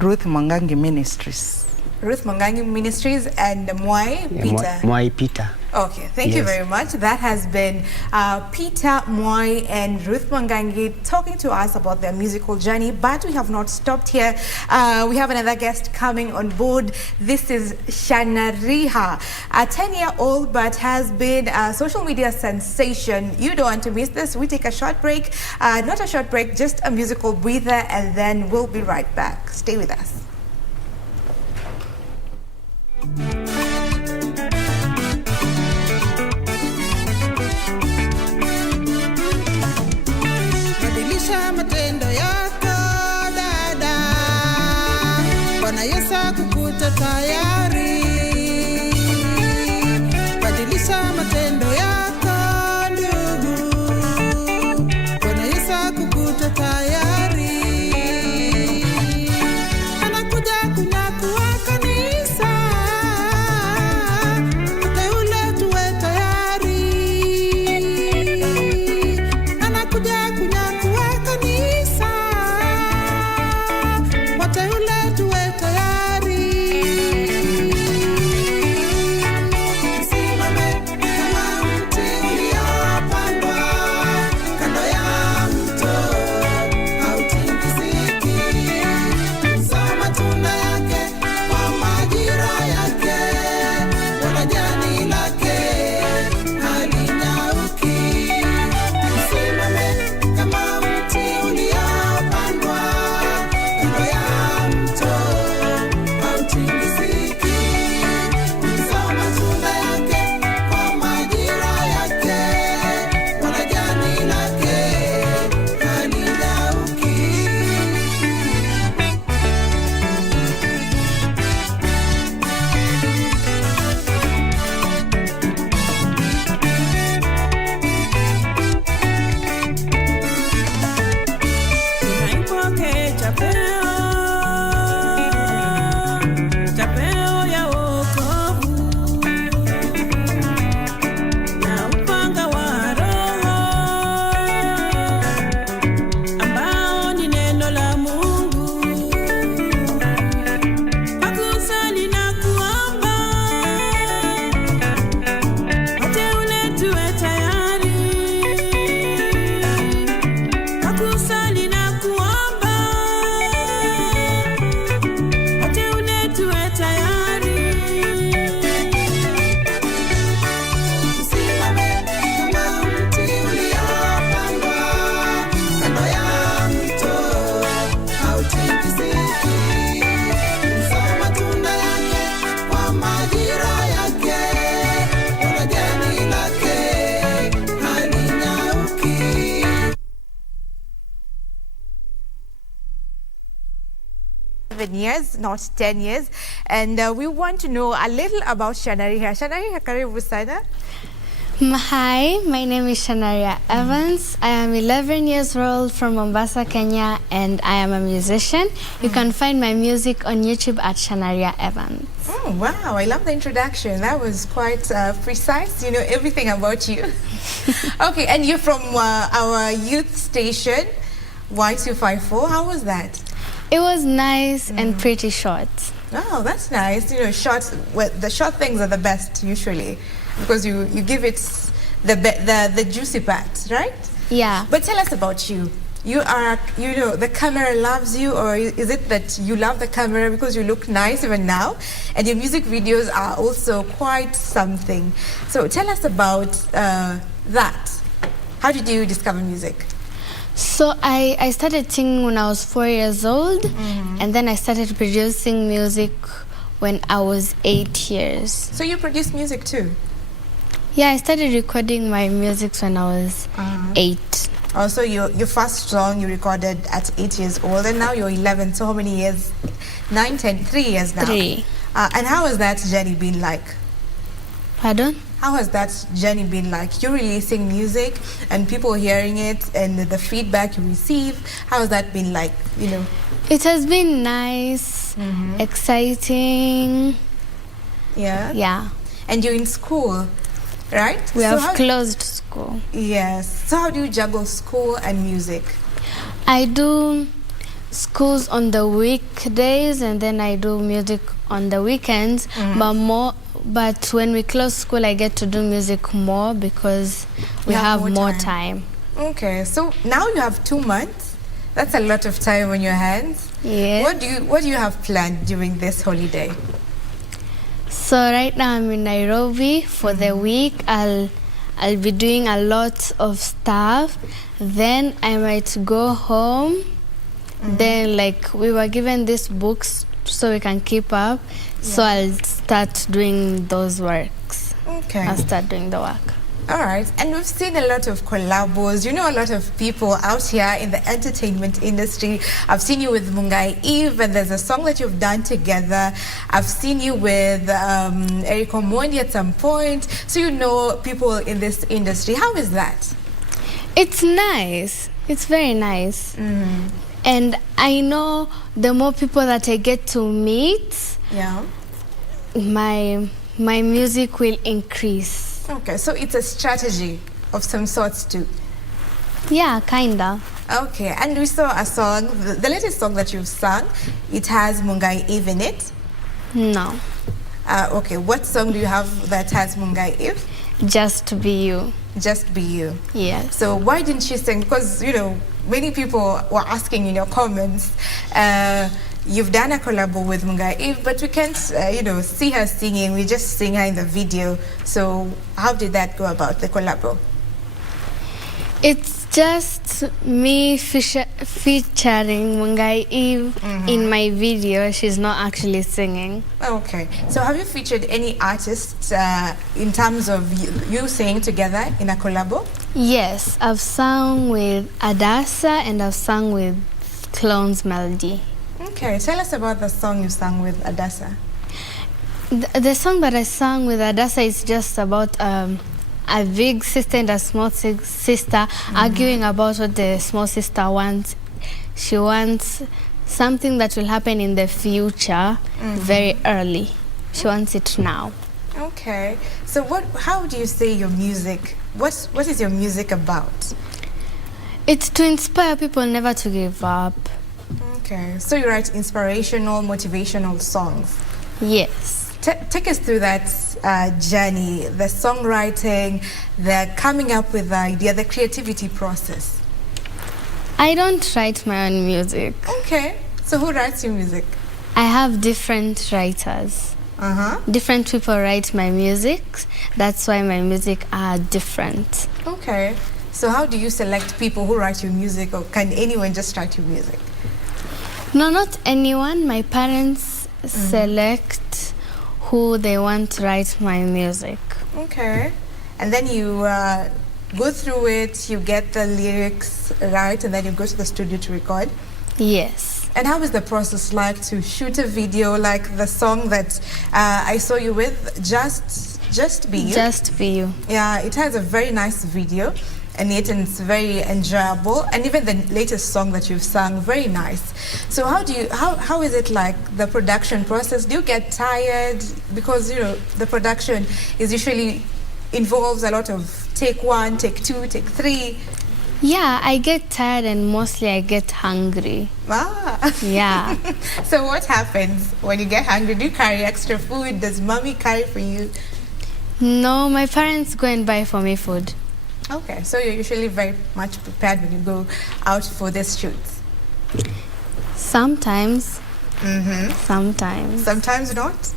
Ruth Mwangangi Ministries. Ruth Mwangangi Ministries and Mwai Peter. Mwai Peter. Okay, thank you very much. That has been Peter Mwai and Ruth Mwangangi talking to us about their musical journey, but we have not stopped here. We have another guest coming on board. This is Shanariha, a 10-year-old but has been a social media sensation. You don't want to miss this. We take a short break, not a short break, just a musical breather, and then we'll be right back. Stay with us. Badilisha matendo yako dada, Bwana Yesu akukuta tayari. Badilisha matendo yako ndugu, Bwana Yesu akukuta tayari. Anakuja kunyakua kanisa, uteule tuwe tayari. Anakuja kunyakua kanisa, wateule tuwe tayari. Simame kama mti uliopandwa kando ya mto, hautingiziki. Zaa matunda yake kwa majira yake, wala jani lake halinyauki. Simame kama mti uliopandwa kando ya mto, hautingiziki. Zaa matunda yake kwa majira yake, wala jani lake halinyauki. Ninaipokea chapeo ya wokovu na upanga wa Roho ambao ni neno la Mungu. Kwa kusali na kuomba, wateule tuwe tayari. Kwa kusali na kuomba, wateule tuwe tayari. Simame kama mti uliopandwa kando ya mto, hautingiziki. Zaa matunda yake kwa majira yake, wala jani lake halinyauki. 7 years, not 10 years. And we want to know a little about Shanariha. Shanariha, karibu sana. Hi, my name is Shanaria Evans. I am 11 years old from Mombasa, Kenya, and I am a musician. You can find my music on YouTube at Shanaria Evans. Oh, wow. I love the introduction. That was quite precise. You know everything about you. Okay, and you're from our youth station, Y254. How was that? It was nice and pretty short. Oh, that's nice. You know, the short things are the best usually, because you give it the juicy parts, right? Yeah. But tell us about you. You know, the camera loves you, or is it that you love the camera because you look nice even now, and your music videos are also quite something. So tell us about that. How did you discover music? So I started singing when I was 4 years old, and then I started producing music when I was 8 years. So you produce music too? Yeah, I started recording my music when I was 8. Also, your first song you recorded at 8 years old, and now you're 11. So how many years? 9, 10, 3 years now. 3. And how has that journey been like? Pardon? How has that journey been like? You're releasing music and people hearing it and the feedback you receive. How has that been like, you know? It has been nice, exciting. Yeah? Yeah. And you're in school, right? We have closed school. Yes. So how do you juggle school and music? I do schools on the weekdays, and then I do music on the weekends. But when we close school, I get to do music more because we have more time. Okay, so now you have 2 months. That's a lot of time on your hands. Yeah. What do you have planned during this holiday? So right now I'm in Nairobi for the week. I'll be doing a lot of stuff. Then I might go home. Then like we were given these books so we can keep up. So I'll start doing those works. Okay. I'll start doing the work. All right, and we've seen a lot of collabos. You know, a lot of people out here in the entertainment industry. I've seen you with Mungai Eve, and there's a song that you've done together. I've seen you with Eric Omondi at some point. So you know people in this industry. How is that? It's nice. It's very nice. And I know the more people that I get to meet, my music will increase. Okay, so it's a strategy of some sorts too. Yeah, kinda. Okay, and we saw a song, the latest song that you've sung, it has Mungai Eve in it? No. Okay, what song do you have that has Mungai Eve? Just Be You. Just Be You. Yes. So why didn't you sing? Because, you know, many people were asking in your comments, you've done a collabo with Mungai Eve, but we can't, you know, see her singing. We just sing her in the video. So how did that go about, the collabo? It's just me featuring Mungai Eve in my video. She's not actually singing. Okay. So have you featured any artists in terms of you singing together in a collabo? Yes, I've sung with Adasa and I've sung with Clone's Melody. Okay, tell us about the song you sang with Adasa. The song that I sang with Adasa is just about a big sister and a small sister arguing about what the small sister wants. She wants something that will happen in the future very early. She wants it now. Okay, so how do you say your music? What is your music about? It's to inspire people never to give up. Okay, so you write inspirational, motivational songs? Yes. Take us through that journey, the songwriting, the coming up with the idea, the creativity process. I don't write my own music. Okay, so who writes your music? I have different writers. Different people write my music. That's why my music are different. Okay, so how do you select people who write your music, or can anyone just write your music? No, not anyone. My parents select who they want to write my music. Okay. And then you go through it, you get the lyrics right, and then you go to the studio to record? Yes. And how is the process like to shoot a video like the song that I saw you with, Just Be You? Just Be You. Yeah, it has a very nice video. And it's very enjoyable, and even the latest song that you've sung, very nice. So how is it like, the production process? Do you get tired? Because, you know, the production is usually involves a lot of take 1, take 2, take 3. Yeah, I get tired and mostly I get hungry. Yeah. So what happens when you get hungry? Do you carry extra food? Does mommy carry for you? No, my parents go and buy for me food. Okay, so you're usually very much prepared when you go out for these shoots? Sometimes. Sometimes. Sometimes not?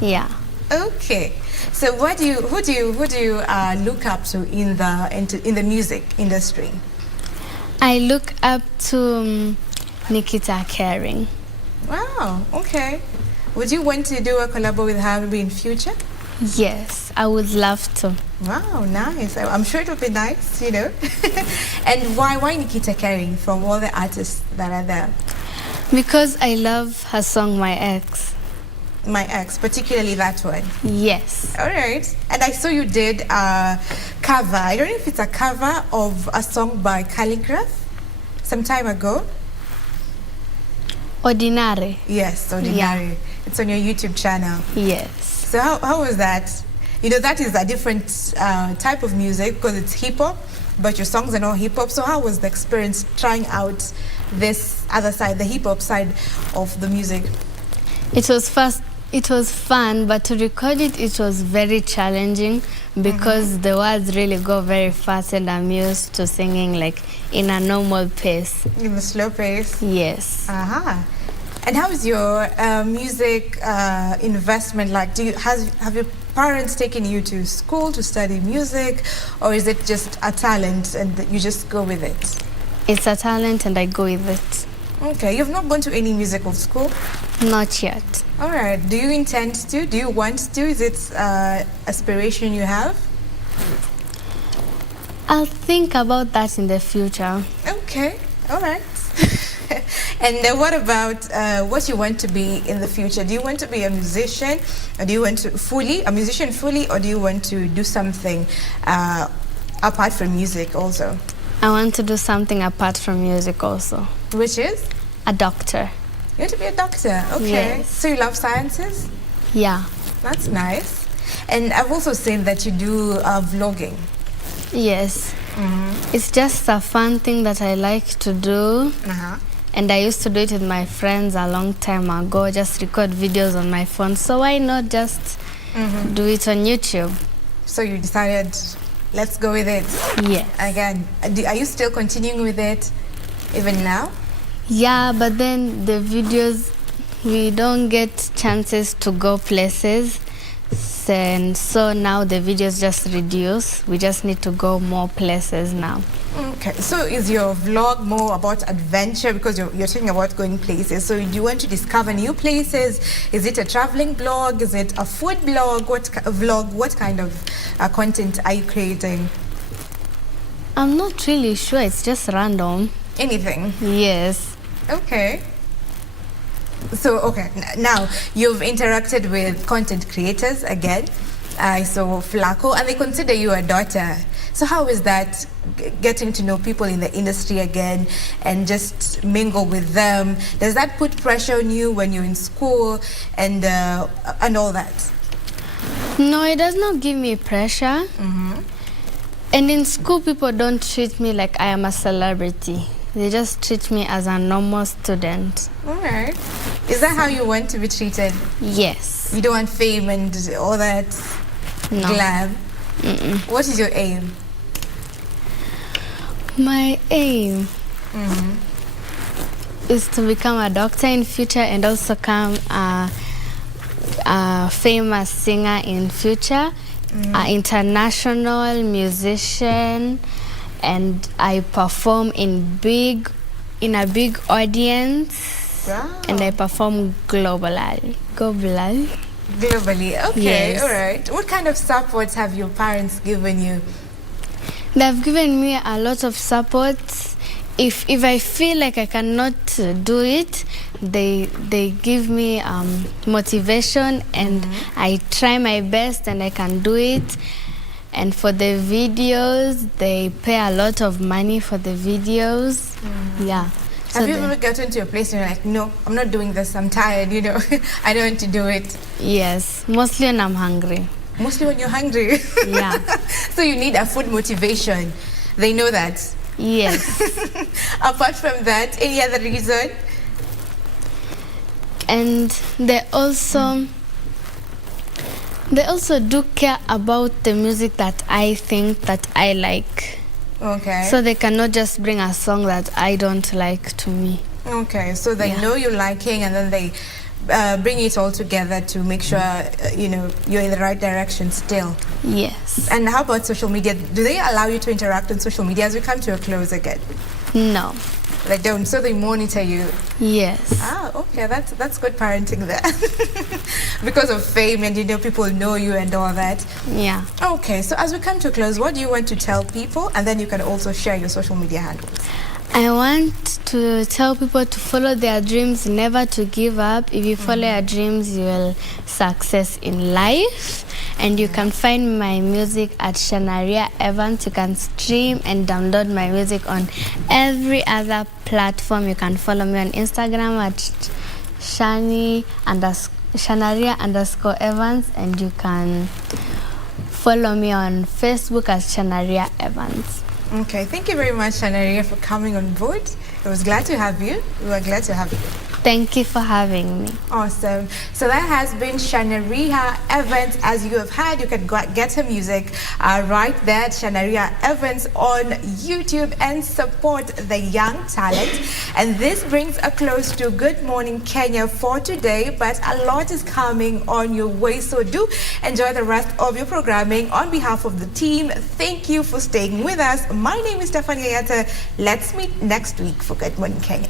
Yeah. Okay. So who do you look up to in the music industry? I look up to Nikita Kering. Wow. Okay. Would you want to do a collab with her maybe in future? Yes, I would love to. Wow, nice. I'm sure it would be nice, you know. And why Nikita Kering from all the artists that are there? Because I love her song My Ex. My Ex, particularly that one? Yes. All right. And I saw you did a cover. I don't know if it's a cover of a song by Calligraph some time ago. Ordinary. Yes, Ordinary. Yeah. It's on your YouTube channel. Yes. So how was that? You know, that is a different type of music because it's hip hop, but your songs are not hip hop. So how was the experience trying out this other side, the hip hop side of the music? It was fun, but to record it, it was very challenging because the words really go very fast, and I'm used to singing like in a normal pace. In a slow pace? Yes. And how is your music investment like? Have your parents taken you to school to study music, or is it just a talent and you just go with it? It's a talent and I go with it. Okay, you've not gone to any musical school? Not yet. All right. Do you intend to? Do you want to? Is it aspiration you have? I'll think about that in the future. Okay. All right. And what about what you want to be in the future? Do you want to be a musician, or do you want to a musician fully, or do you want to do something apart from music also? I want to do something apart from music also. Which is? A doctor. You want to be a doctor? Okay. Yes. So you love sciences? Yeah. That's nice. And I've also seen that you do vlogging. Yes. It's just a fun thing that I like to do. And I used to do it with my friends a long time ago, just record videos on my phone. So why not just do it on YouTube? So you decided, let's go with it. Yes. Again, are you still continuing with it even now? Yeah, but then the videos, we don't get chances to go places. And so now the videos just reduce. We just need to go more places now. Okay, so is your vlog more about adventure, because you're talking about going places? So do you want to discover new places? Is it a traveling blog? Is it a food blog? What kind of content are you creating? I'm not really sure. It's just random. Anything? Yes. Okay. So, okay, now you've interacted with content creators again. I saw Flaco, and they consider you a daughter. So how is that, getting to know people in the industry again and just mingle with them? Does that put pressure on you when you're in school and all that? No, it does not give me pressure. And in school, people don't treat me like I am a celebrity. They just treat me as a normal student. All right. Is that how you want to be treated? Yes. You don't want fame and all that glam? What is your aim? My aim is to become a doctor in future and also become a famous singer in future, an international musician, and I perform in a big audience. Wow. And I perform globally. Globally, okay, yes. All right. What kind of support have your parents given you? They've given me a lot of support. If I feel like I cannot do it, they give me motivation, and I try my best and I can do it. And for the videos, they pay a lot of money for the videos. Yeah. Have you ever gotten to a place where you're like, no, I'm not doing this, I'm tired, I don't want to do it? Yes, mostly when I'm hungry. Mostly when you're hungry? Yeah. So you need a food motivation. They know that? Yes. Apart from that, any other reason? And they also do care about the music that I think that I like. Okay. So they cannot just bring a song that I don't like to me. Okay, so they know you're liking, and then they bring it all together to make sure you're in the right direction still. Yes. And how about social media? Do they allow you to interact on social media as we come to a close again? No. They don't, so they monitor you? Yes. Ah, okay, that's good parenting there. Because of fame and people know you and all that. Yeah. Okay, so as we come to a close, what do you want to tell people? And then you can also share your social media handles. I want to tell people to follow their dreams, never to give up. If you follow your dreams, you will success in life. And you can find my music at Shanaria Evans. You can stream and download my music on every other platform. You can follow me on Instagram at Shanaria_Evans, and you can follow me on Facebook as Shanaria Evans. Okay, thank you very much, Shanaria, for coming on board. It was glad to have you. We were glad to have you. Thank you for having me. Awesome. So that has been Shanaria Evans. As you have heard, you can get her music right there at Shanaria Evans on YouTube and support the young talent. And this brings a close to Good Morning Kenya for today, but a lot is coming on your way. So do enjoy the rest of your programming. On behalf of the team, thank you for staying with us. My name is Stephanie Ayata. Let's meet next week for Good Morning Kenya.